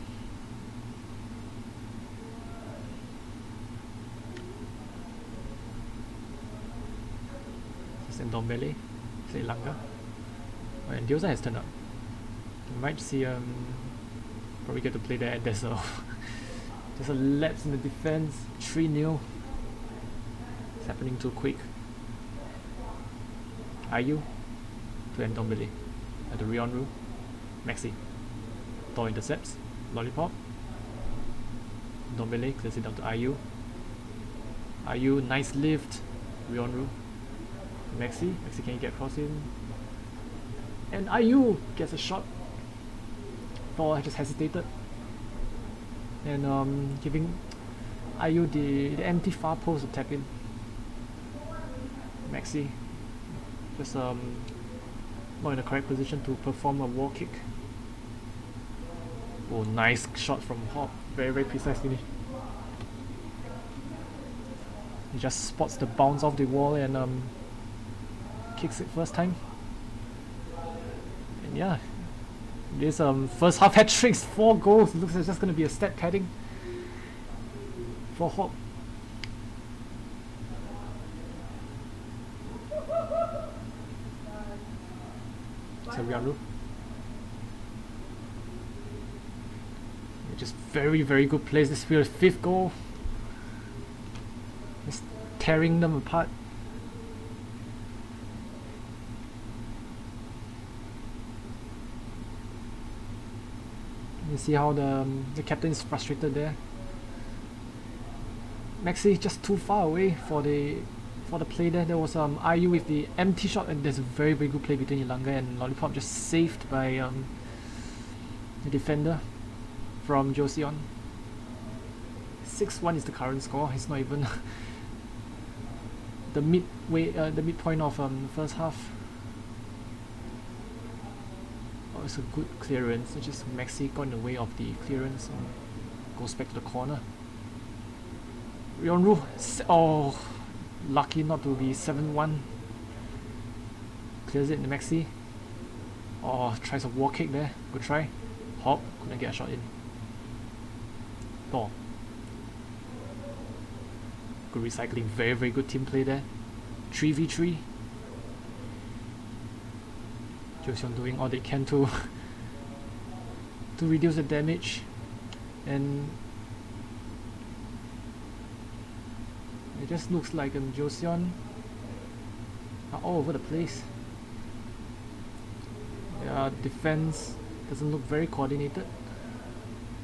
That's Ndombele, say Langa. Oh, and Diosa has turned up. You might see probably get to play there. There's a there's a lapse in the defense. 3-0. It's happening too quick. Ayu to Ndombele at the Rionru. Maxi. Thor intercepts. Lollipop. Ndombele clears it down to Ayu. Ayu, nice lift. Rionru. Maxi. Maxi, can you get across in? And Ayu gets a shot. Thor just hesitated. And giving Ayu the empty far post to tap in. Maxi just not in the correct position to perform a wall kick. Oh, nice shot from Hop. Very, very precise finish. He just spots the bounce off the wall and kicks it first time. And yeah, this first half hat tricks, 4 goals. It looks like it's just going to be a stat padding for Hop. Rionru. Just very, very good plays. This feels 5th goal. Just tearing them apart. You see how the captain is frustrated there. Maxi just too far away for the play there. There was Ayu with the empty shot, and there's a very, very good play between Ilanga and Lollipop, just saved by the defender from Joseon. 6-1 is the current score. It's not even the midpoint of the first half. Oh, it's a good clearance. It's just Maxi got in the way of the clearance and goes back to the corner. Rionru, oh, lucky not to be 7-1. Clears it in the Maxi. Oh, tries a wall kick there. Good try. Hop, couldn't get a shot in. Thor. Good recycling. Very, very good team play there. 3v3. Joseon doing all they can to reduce the damage, and it just looks like Joseon are all over the place. Yeah, defense doesn't look very coordinated.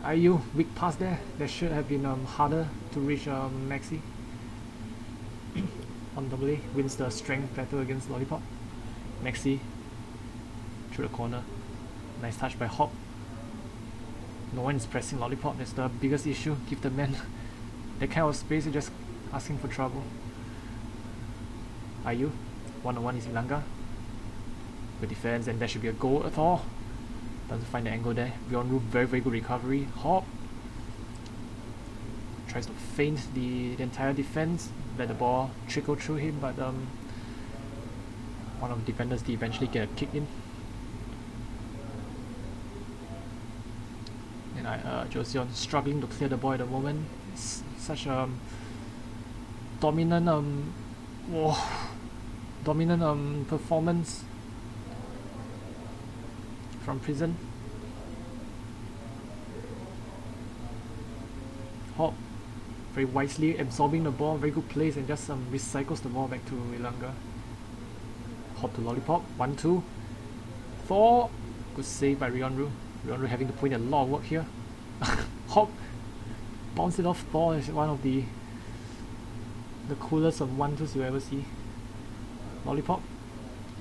Ayu, weak pass there. That should have been harder to reach Maxi. On double wins the strength battle against Lollipop. Maxi through the corner. Nice touch by Hop. No one is pressing Lollipop. That's the biggest issue. Give the man that kind of space. You're just asking for trouble. Ayu, 1-on-1 is Ilanga. Good defense, and there should be a goal at all. Doesn't find the angle there. Rionru, very, very good recovery. Hop tries to feint the entire defense, let the ball trickle through him, but one of the defenders did eventually get a kick in. And Joseon struggling to clear the ball at the moment. It's such a dominant performance from Prison. Hop very wisely absorbing the ball, very good plays, and just recycles the ball back to Ilanga. Hop to Lollipop, 1-2. Thor, good save by Rionru. Rionru having to put in a lot of work here. Hop bounced it off. Thor is one of the coolest of 1-2s you ever see. Lollipop.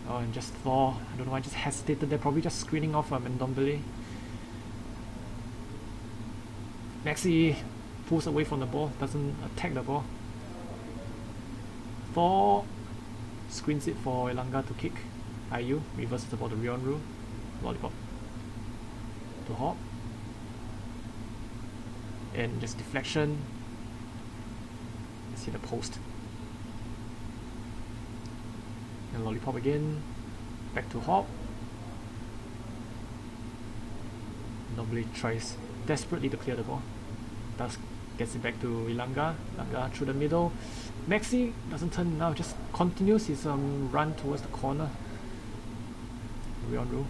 Oh, and just Thor, I don't know why, just hesitated there, probably just screening off Ndombele. Maxi pulls away from the ball, doesn't attack the ball. Thor screens it for Ilanga to kick. Ayu reverses the ball to Rionru. Lollipop to Hop. And just deflection. Let's hit the post. And Lollipop again. Back to Hop. Nobly tries desperately to clear the ball. Does Gets it back to Ilanga. Ilanga through the middle. Maxi doesn't turn now, just continues his run towards the corner. Rionru.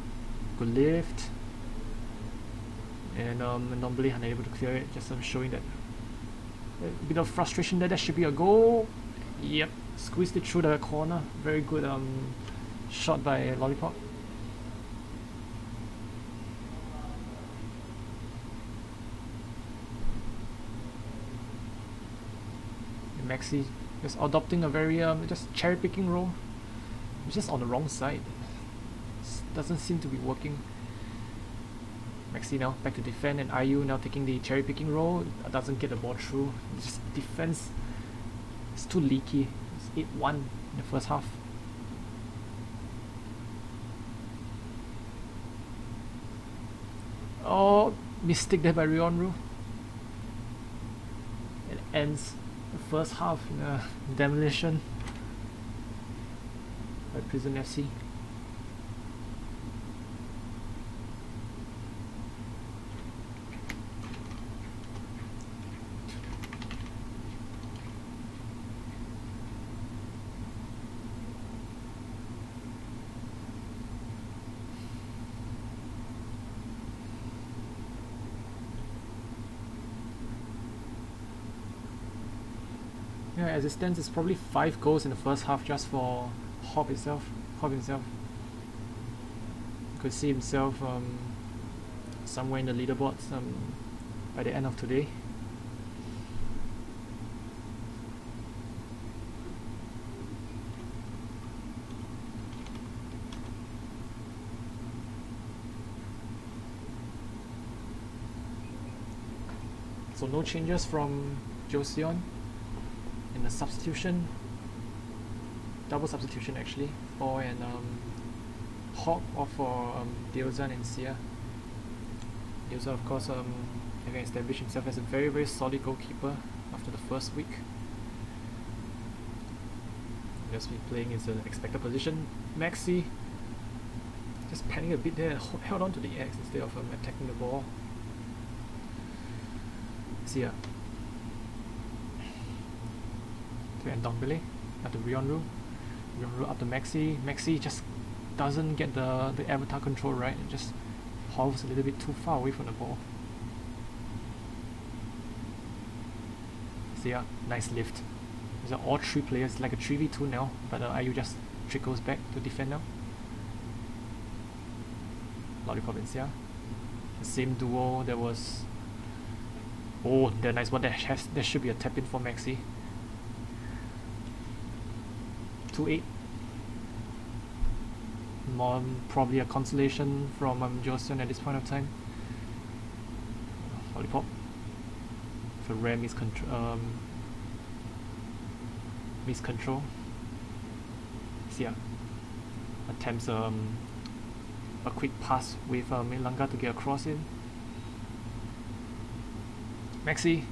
Good lift. And Nombly unable to clear it, just showing that a bit of frustration there. That should be a goal. Yep, squeezed it through the corner. Very good shot by Lollipop. And Maxi just adopting a very just cherry picking role. It's just on the wrong side. Doesn't seem to be working. Maxi now back to defend, and IU now taking the cherry picking role. Doesn't get the ball through. Just defense is too leaky. It's 8-1 in the first half. Oh, mistake there by Rionru. It ends the first half in a demolition by Prison FC. Yeah, as it stands, it's probably 5 goals in the first half just for Hob himself. You could see himself somewhere in the leaderboards by the end of today. So no changes from Joseon. In the substitution, double substitution actually, for an Hawk or for Joseon and Sia. Joseon, of course, having established himself as a very, very solid goalkeeper after the first week. Just be playing in an expected position. Maxi just panicking a bit there, held on to the X instead of attacking the ball. Sia. And Dongbele up to Rionru up to Maxi. Maxi just doesn't get the avatar control right. It just hovers a little bit too far away from the ball. So yeah, nice lift. These are all 3 players, like a 3v2 now, but IU just trickles back to defend now. Lollipop and Sia. The same duo that was... Oh, that nice one. There should be a tap in for Maxi. 2-8. More probably a consolation from Joseon at this point of time. Lollipop for rare miscontrol. So yeah, attempts a quick pass with Ilanga to get a cross in. Maxi,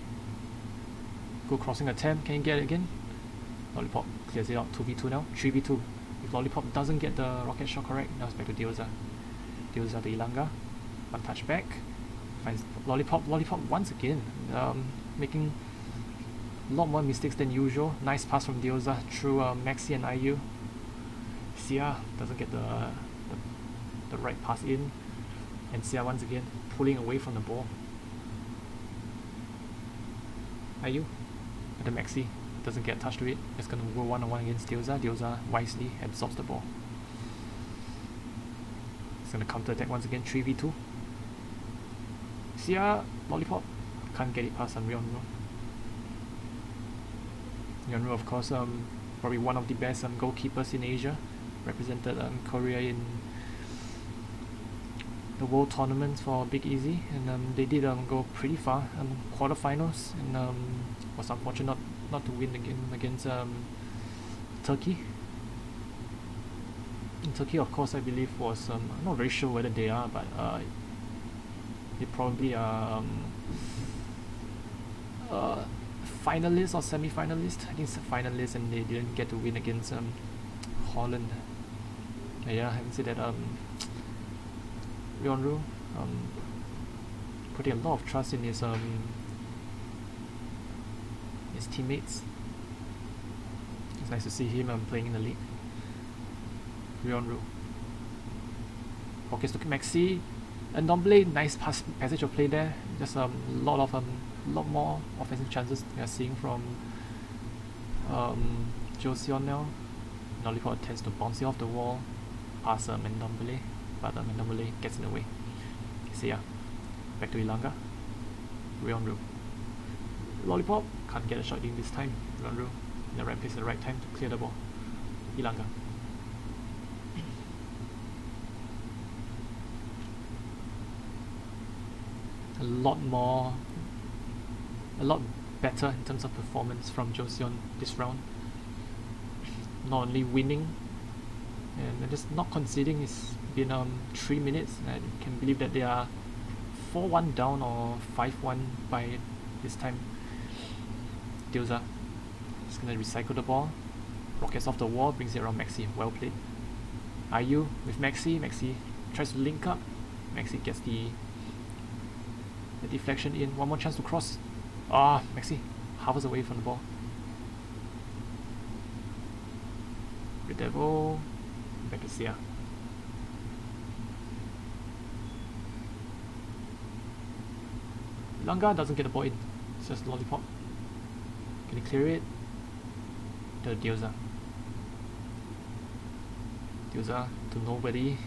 good crossing attempt. Can you get it again? Lollipop clears it out. 2v2 now. 3v2. If Lollipop doesn't get the rocket shot correct, now it's back to Dioza. Dioza to Ilanga. One touch back. Finds Lollipop. Lollipop once again making a lot more mistakes than usual. Nice pass from Dioza through Maxi and IU. Sia doesn't get the right pass in. And Sia once again pulling away from the ball. IU at the Maxi. Doesn't get touched to it. It's going to go one-on-one against Dioza. Dioza wisely absorbs the ball. It's going to counter-attack once again. 3v2. Sia, Lollipop. Can't get it past Rionru. Rionru, of course, probably one of the best goalkeepers in Asia. Represented Korea in the World Tournament for Big Easy. And they did go pretty far. Quarterfinals. And was unfortunate not to win again against Turkey. In Turkey, of course, I believe was I'm not very sure whether they are, but they probably are finalists or semi-finalists. I think it's a finalist, and they didn't get to win against Holland. Yeah, having said that, Rionru putting a lot of trust in his his teammates. It's nice to see him playing in the league. Rionru. Rockets to Maxi. And Ndomble, nice passage of play there. Just a lot more offensive chances we are seeing from Joseon now. Lollipop tends to bounce it off the wall past Ndombele, but Ndombele gets in the way. See ya. Back to Ilanga. Rionru. Lollipop can't get a shot in this time. Rionru in the right place at the right time to clear the ball. Ilanga. A lot better in terms of performance from Joseon this round. Not only winning and just not conceding. It's been 3 minutes. I can believe that they are 4-1 down or 5-1 by this time. Dioza is gonna recycle the ball. Rockets off the wall, brings it around Maxi. Well played. IU with Maxi. Maxi tries to link up. Maxi gets the deflection in. One more chance to cross. Maxi hovers away from the ball. Red Devil. Back to Sia. Langa doesn't get the ball in. It's just Lollipop. Can he clear it? To Dioza. Dioza to nobody.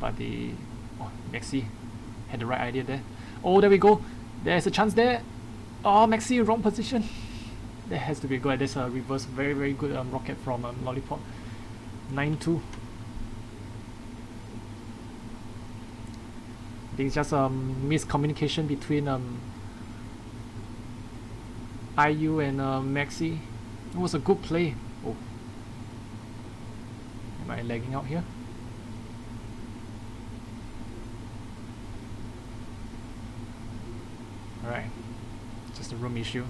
But Maxi had the right idea there. Oh, there we go. There's a chance there. Oh, Maxi, wrong position. There has to be a goal. There's a reverse. Very, very good rocket from Lollipop. 9-2. I think it's just miscommunication between IU and Maxi. It was a good play. Oh. Am I lagging out here? Alright. Just a room issue.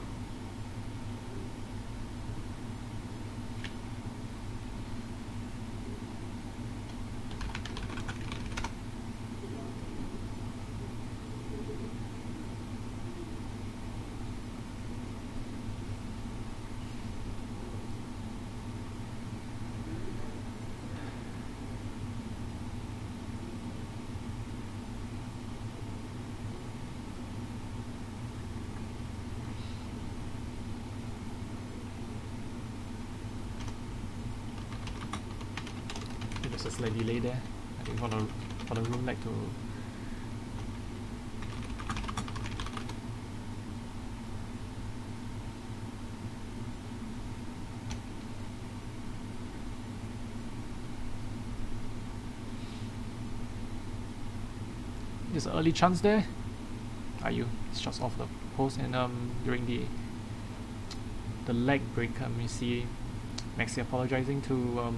There's a slight delay there. I think for the room like to there's an early chance there. IU shots off the post, and during the leg break, you see Maxi apologizing to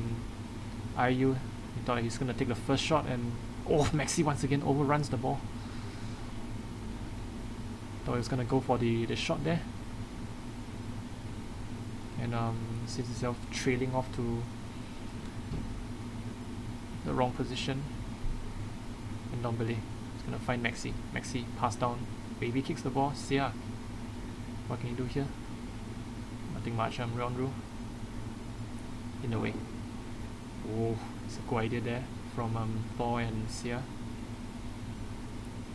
IU. He thought he's gonna take the first shot, and Maxi once again overruns the ball. Thought he was gonna go for the shot there, and sees himself trailing off to the wrong position. And Ndombele is gonna find Maxi. Maxi pass down, baby kicks the ball. Sia, what can you do here? Nothing much. Rionru in the way. Oh, it's a good idea there from Thor and Sia.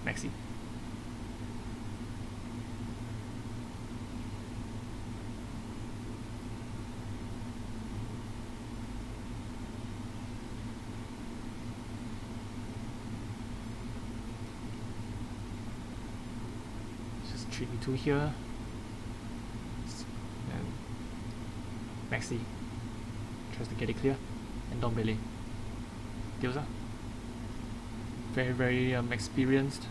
Maxi. It's just 3v2 here. And Maxi tries to get it clear. And Ndombele. Dioza. Very, very experienced.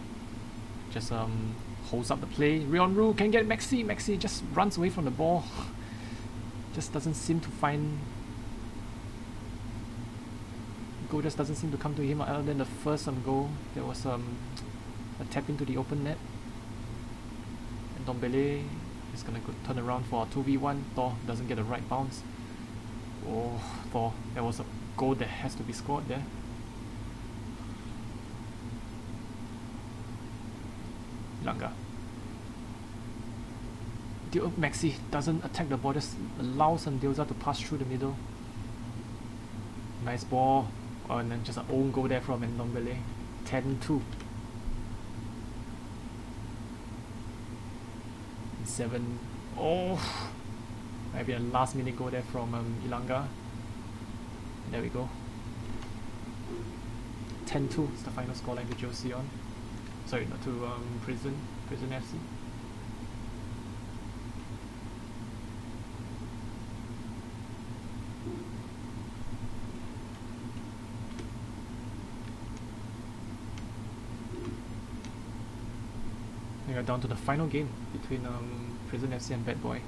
Just holds up the play. Rionru can get Maxi. Maxi just runs away from the ball. Just doesn't seem to find. Goal just doesn't seem to come to him other than the first goal. There was a tap into the open net. And Ndombele is gonna go turn around for a 2v1. Thor doesn't get the right bounce. Oh, Thor, there was a goal that has to be scored there. Langa. Maxi doesn't attack the ball, just allows Sandilza to pass through the middle. Nice ball. Oh, and then just an own goal there from Ndombele. 10-2. 7. Oh! Maybe a last minute goal there from Ilanga. There we go. 10-2 is the final scoreline to Joseon. Sorry, not to Prison FC. We are down to the final game between Prison FC and Bad Boy.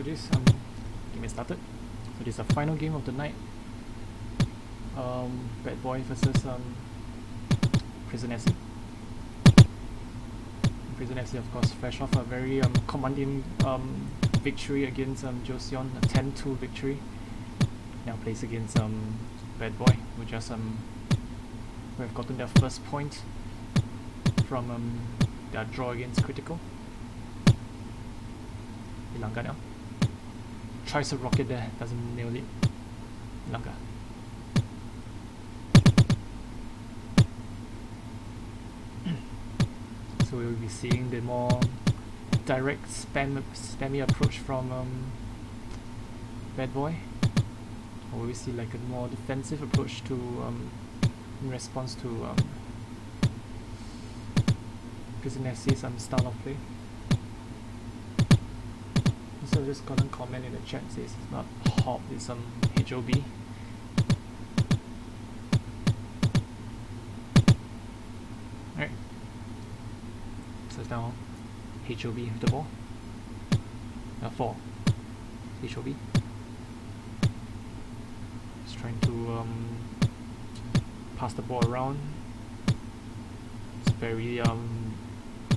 apologies. Game is started. So this is the final game of the night. Bad Boy versus Prison FC. Prison FC, of course, fresh off a very commanding victory against Joseon, a 10-2 victory. Now plays against Bad Boy, who just who have gotten their first point from their draw against Critical. Ilanga now tries a rocket there, doesn't nail it. Ilanga. So we'll be seeing the more direct spammy approach from Bad Boy, or will we see like a more defensive approach to in response to Prison FC's style of play. So just got a comment in the chat, says it's not Hop, it's HOB. Alright. So it's now HOB with the ball. 4. HOB. Just trying to pass the ball around. It's very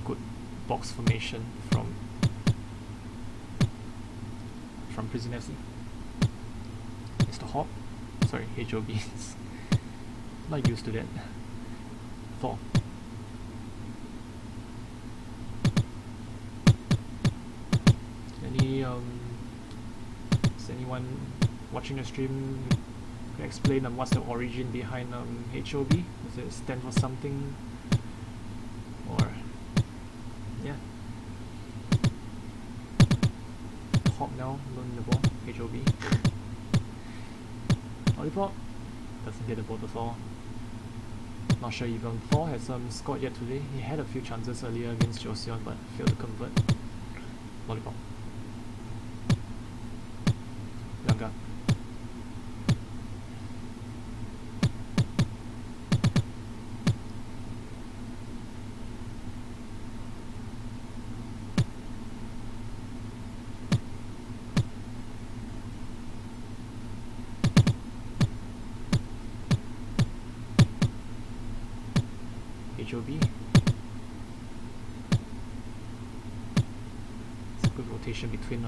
good box formation from Prison FC. Mr. Hop. Sorry, HOB. Not used to that. 4. Is anyone watching the stream can explain what's the origin behind HOB? Does it stand for something? Or yeah. Hop now, learning the ball. HOB. Lollipop doesn't get the ball at all. Not sure even Thor has scored yet today. He had a few chances earlier against Joseon but failed to convert. Lollipop. Younger. HOB. It's a good rotation between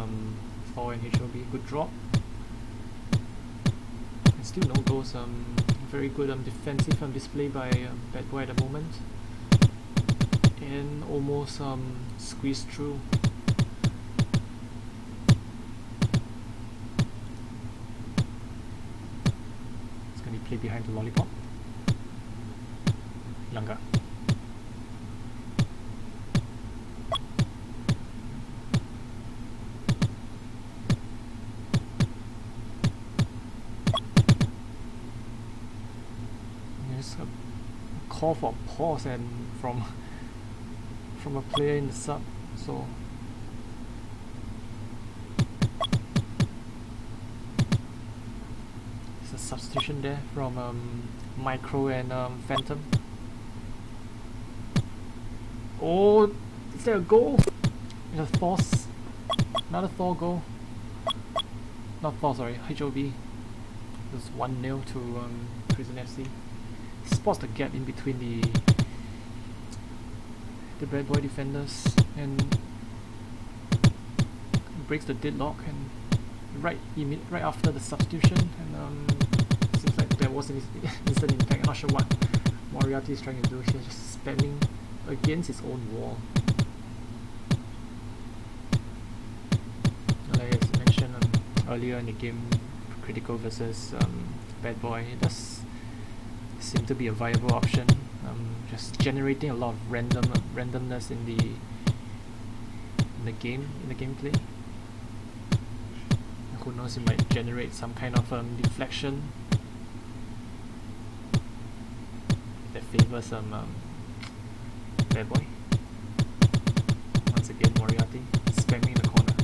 Thor and HOB. Good drop. And still no goals. Very good defensive display by Bad Boy at the moment. And almost squeezed through. It's gonna be played behind the Lollipop. Younger. There's a call for pause and from a player in the sub, so there's a substitution there from Micro and Phantom. Oh, is there a goal? It's a force. Another Thor goal. Not Thor, sorry, HOB. It's 1-0 to Prison FC. Spots the gap in between the Bad Boy defenders and breaks the deadlock, and right after the substitution, and seems like there was an instant impact. I'm not sure what Moriarty is trying to do. He's just spamming against his own wall. Like I mentioned earlier in the game, Critical versus Bad Boy, it does seem to be a viable option. Just generating a lot of randomness in the gameplay. Who knows, it might generate some kind of deflection that favors Bad Boy. Once again, Moriarty spamming in the corner.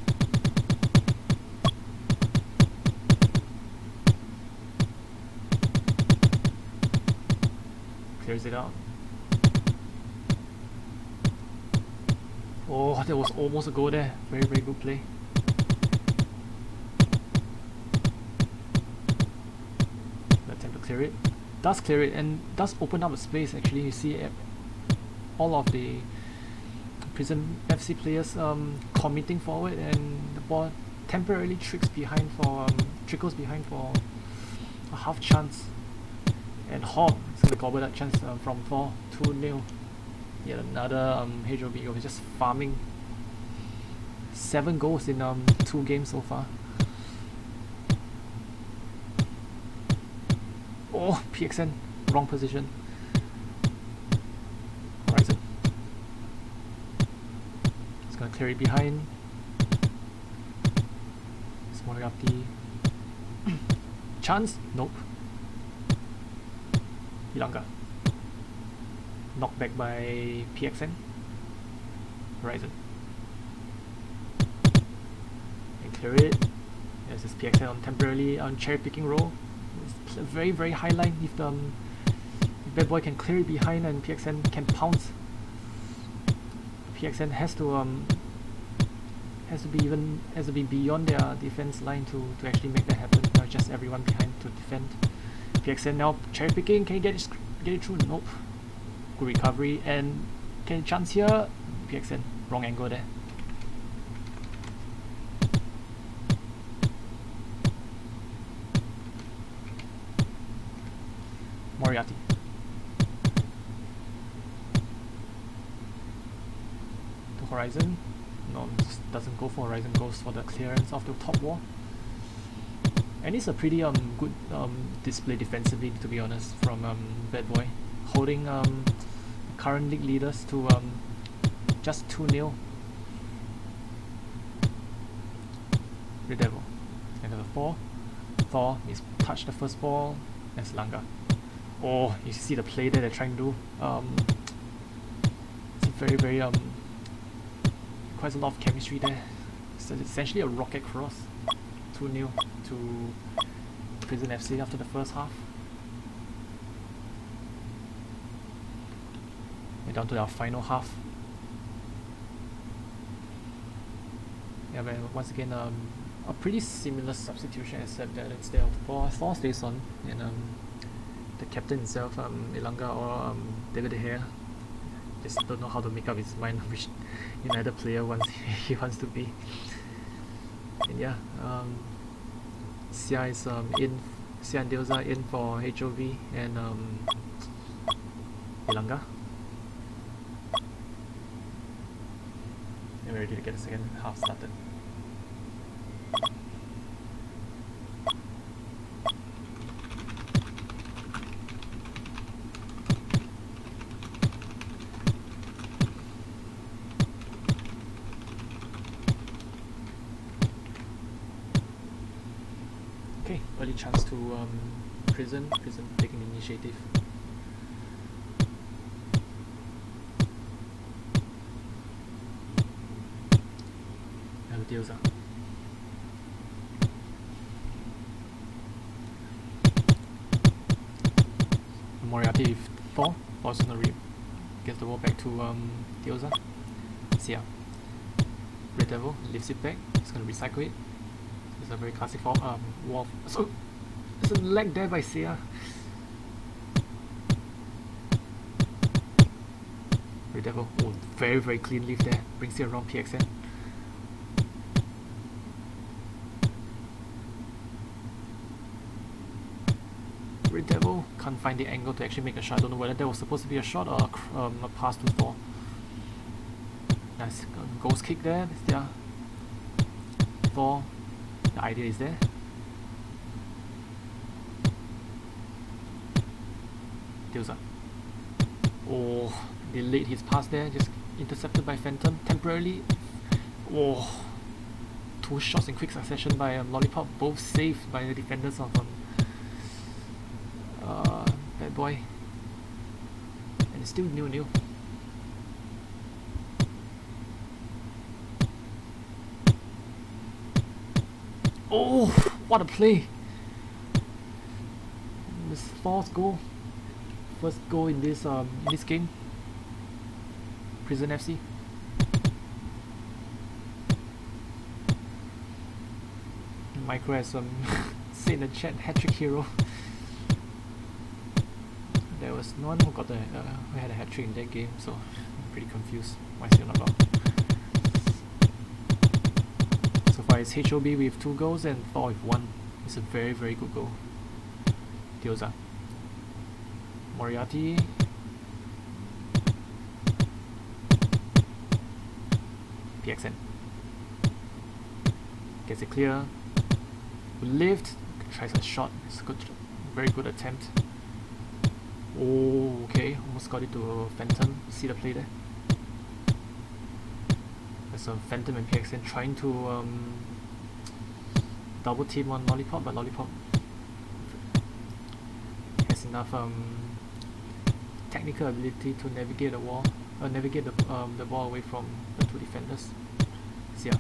Clears it out. Oh, there was almost a goal there. Very, very good play. clear it. Does clear it and does open up a space. Actually, you see all of the Prison FC players committing forward, and the ball temporarily trickles behind for a half chance. And Hall is going to gobble that chance from 4, 2-0. Yet another HOB was just farming 7 goals in 2 games so far. Oh, PXN, wrong position. Horizon. It's gonna clear it behind. Moriarty. Chance? Nope. Ilanga. Knocked back by PXN. Horizon. And clear it. There's this PXN on temporarily on cherry picking roll. It's a very, very high line. If Bad Boy can clear it behind and PXN can pounce, PXN has to be beyond their defense line to actually make that happen. Not just everyone behind to defend. PXN now cherry picking. Can he get it through? Nope. Good recovery and can chance here. PXN wrong angle there. Moriarty. To Horizon. No, doesn't go for Horizon, goes for the clearance of the top wall. And it's a pretty good display defensively, to be honest, from Bad Boy, holding current league leaders to just 2-0. Red Devil. Another 4. Thor is touched the first ball. That's Langa. Oh, you see the play there they're trying to do. It's a very, very quite a lot of chemistry there. So it's essentially a rocket cross. 2-0 to Prison FC after the first half. We're down to our final half. Yeah, but once again, a pretty similar substitution, except that instead of Thor stays on, and the captain himself, Ilanga or David De Gea, just don't know how to make up his mind which United player he wants to be. And yeah, Sia is in. Sia and Dioza in for HOV and Ilanga. And we're ready to get the second half started. Okay, early chance to Prison taking the initiative. And Dioza. Moriarty with 4, falls on the rib. Gets the ball back to Dioza. Sia. Red Devil lifts it back. He's gonna recycle it. It's a very classic wall. So there's a leg there by Sia. Red Devil. Oh, very, very clean leaf there. Brings it around PXN. Red Devil can't find the angle to actually make a shot. I don't know whether that was supposed to be a shot or a pass to Thor. Nice ghost kick there. Yeah. Thor. The idea is there. Dioza. Oh, delayed his pass there. Just intercepted by Phantom temporarily. Oh, 2 shots in quick succession by Lollipop, both saved by the defenders of Bad Boy. And it's still 0-0. Oh, what a play! This 4th goal, first goal in this game. Prison FC. Micro has said in the chat, hat-trick hero. there was no one who who had a hat trick in that game, so I'm pretty confused why still not out. So far it's HOB with 2 goals and Thor with 1. It's a very good goal. Dioza. Moriarty. PXN. Gets it clear. Lift. Tries a shot. It's a very good attempt. Oh, okay. Almost got it to Phantom. See the play there? There's a Phantom and PXN trying to double team on Lollipop, but Lollipop has enough technical ability to navigate the wall, navigate the ball away from the 2 defenders. So yeah.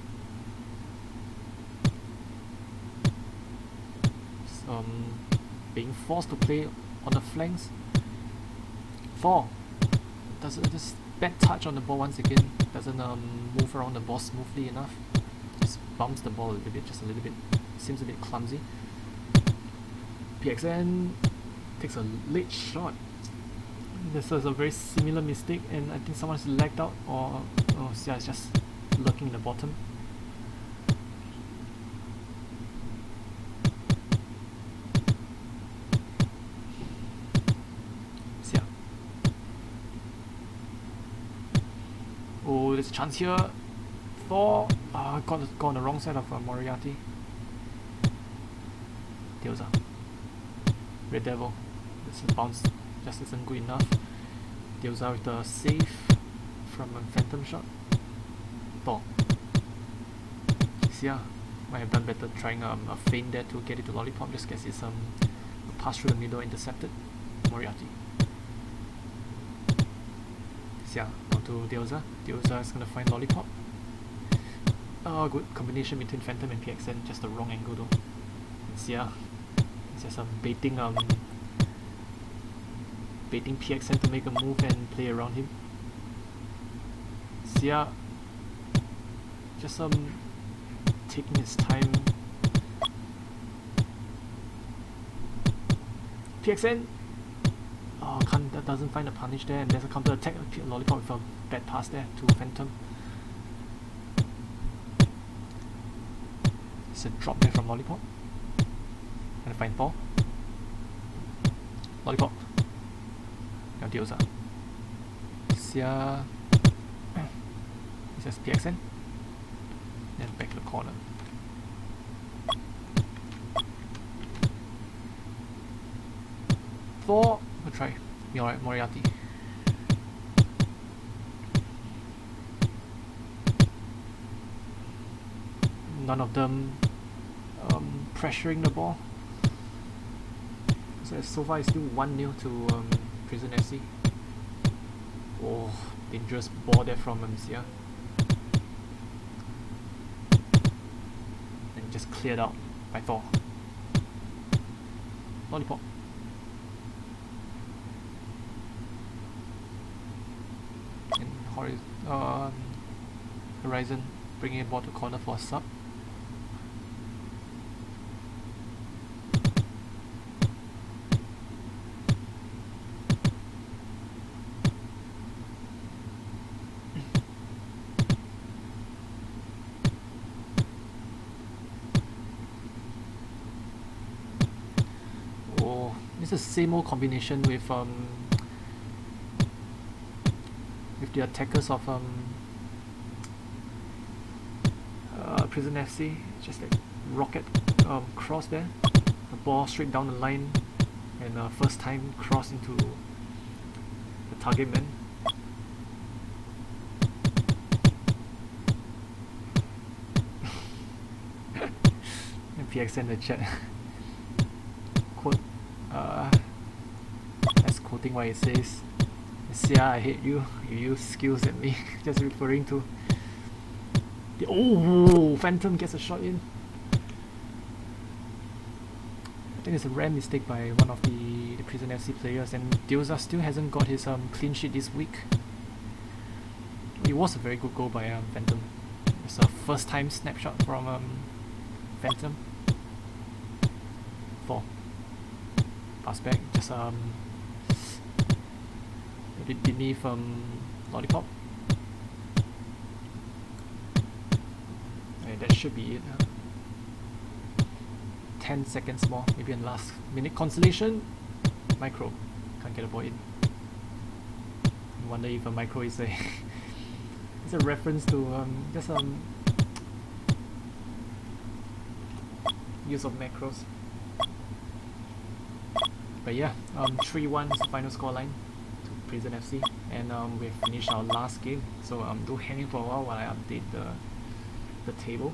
Being forced to play on the flanks. 4 does this bad touch on the ball once again. Doesn't move around the ball smoothly enough. Just bumps the ball a little bit, just a little bit. Seems a bit clumsy. PXN takes a late shot. This is a very similar mistake, and I think someone's lagged out, or yeah, it's just lurking in the bottom. So yeah. Oh, there's a chance here. Thor got on the wrong side of Moriarty. Dioza. Red Devil. This bounce just isn't good enough. Dioza with the save from a Phantom shot. Thor. So yeah, might have done better trying a feint there to get it to Lollipop. Just gets it pass through the middle, intercepted. Moriarty. So yeah, on to Dioza. Dioza is gonna find Lollipop. Oh, good combination between Phantom and PXN, just the wrong angle though. So yeah, it's just baiting PXN to make a move and play around him. So yeah, just taking his time. PXN. Oh, that doesn't find a punish there, and there's a counter attack. Lollipop with a bad pass there to Phantom. It's a drop there from Lollipop. And find Thor. Lollipop. Now Dioza. Sia. This is PXN. Then back to the corner. Thor. We'll try Moriarty. None of them pressuring the ball. So far it's still 1-0 to Prison FC. Oh, dangerous ball there from Sia. And just cleared out by Thor. Lollipop. And Horizon bringing the ball to corner for a sub. It's the same old combination with the attackers of Prison FC. Just like rocket cross there, the ball straight down the line, and first time cross into the target man. And PX in the chat quote. That's quoting what it says. Sia, I hate you. You use skills at me. Just referring to the Phantom gets a shot in. I think it's a rare mistake by one of the Prison FC players, and Dioza still hasn't got his clean sheet this week. It was a very good goal by Phantom. It's a first time snapshot from Phantom. 4. Pass back, just a bit beneath Lollipop. And that should be it. 10 seconds more, maybe in last minute. Consolation, micro. Can't get a ball in. I wonder if a micro is a it's a reference to just use of macros. But yeah, 3-1 is the final scoreline to Prison FC, and we've finished our last game. So do hang in for a while I update the table.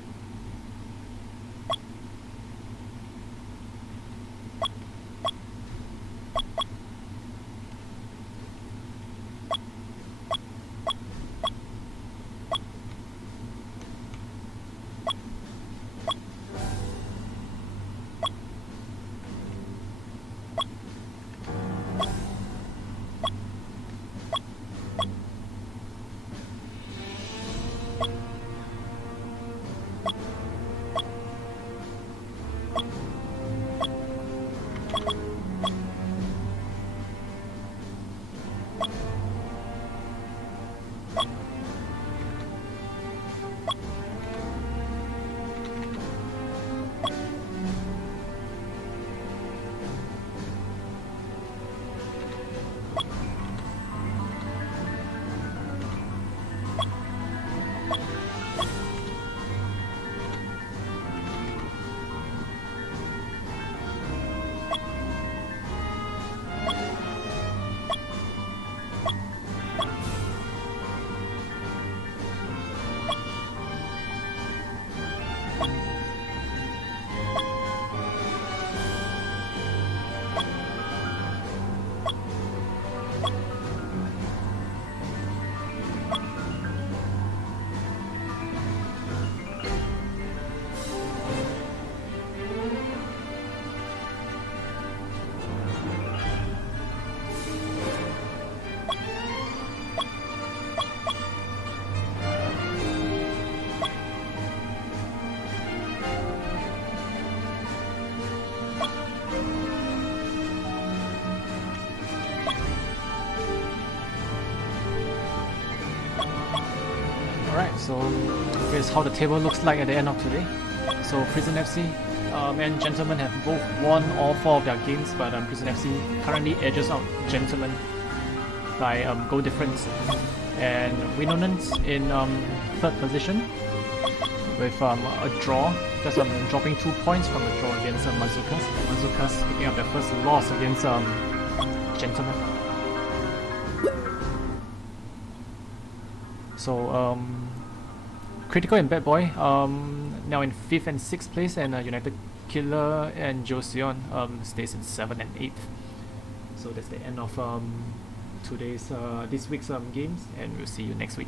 Alright, so here's how the table looks like at the end of today. So Prison FC and Gentlemen have both won all 4 of their games, but Prison FC currently edges out Gentlemen by goal difference. And Winonens in 3rd position with a draw, just dropping 2 points from the draw against Mazukas. Mazukas picking up their first loss against Gentlemen. So Critical and Bad Boy now in 5th and 6th place, and United Killer and Joseon stays in 7th and 8th. So that's the end of today's this week's games, and we'll see you next week.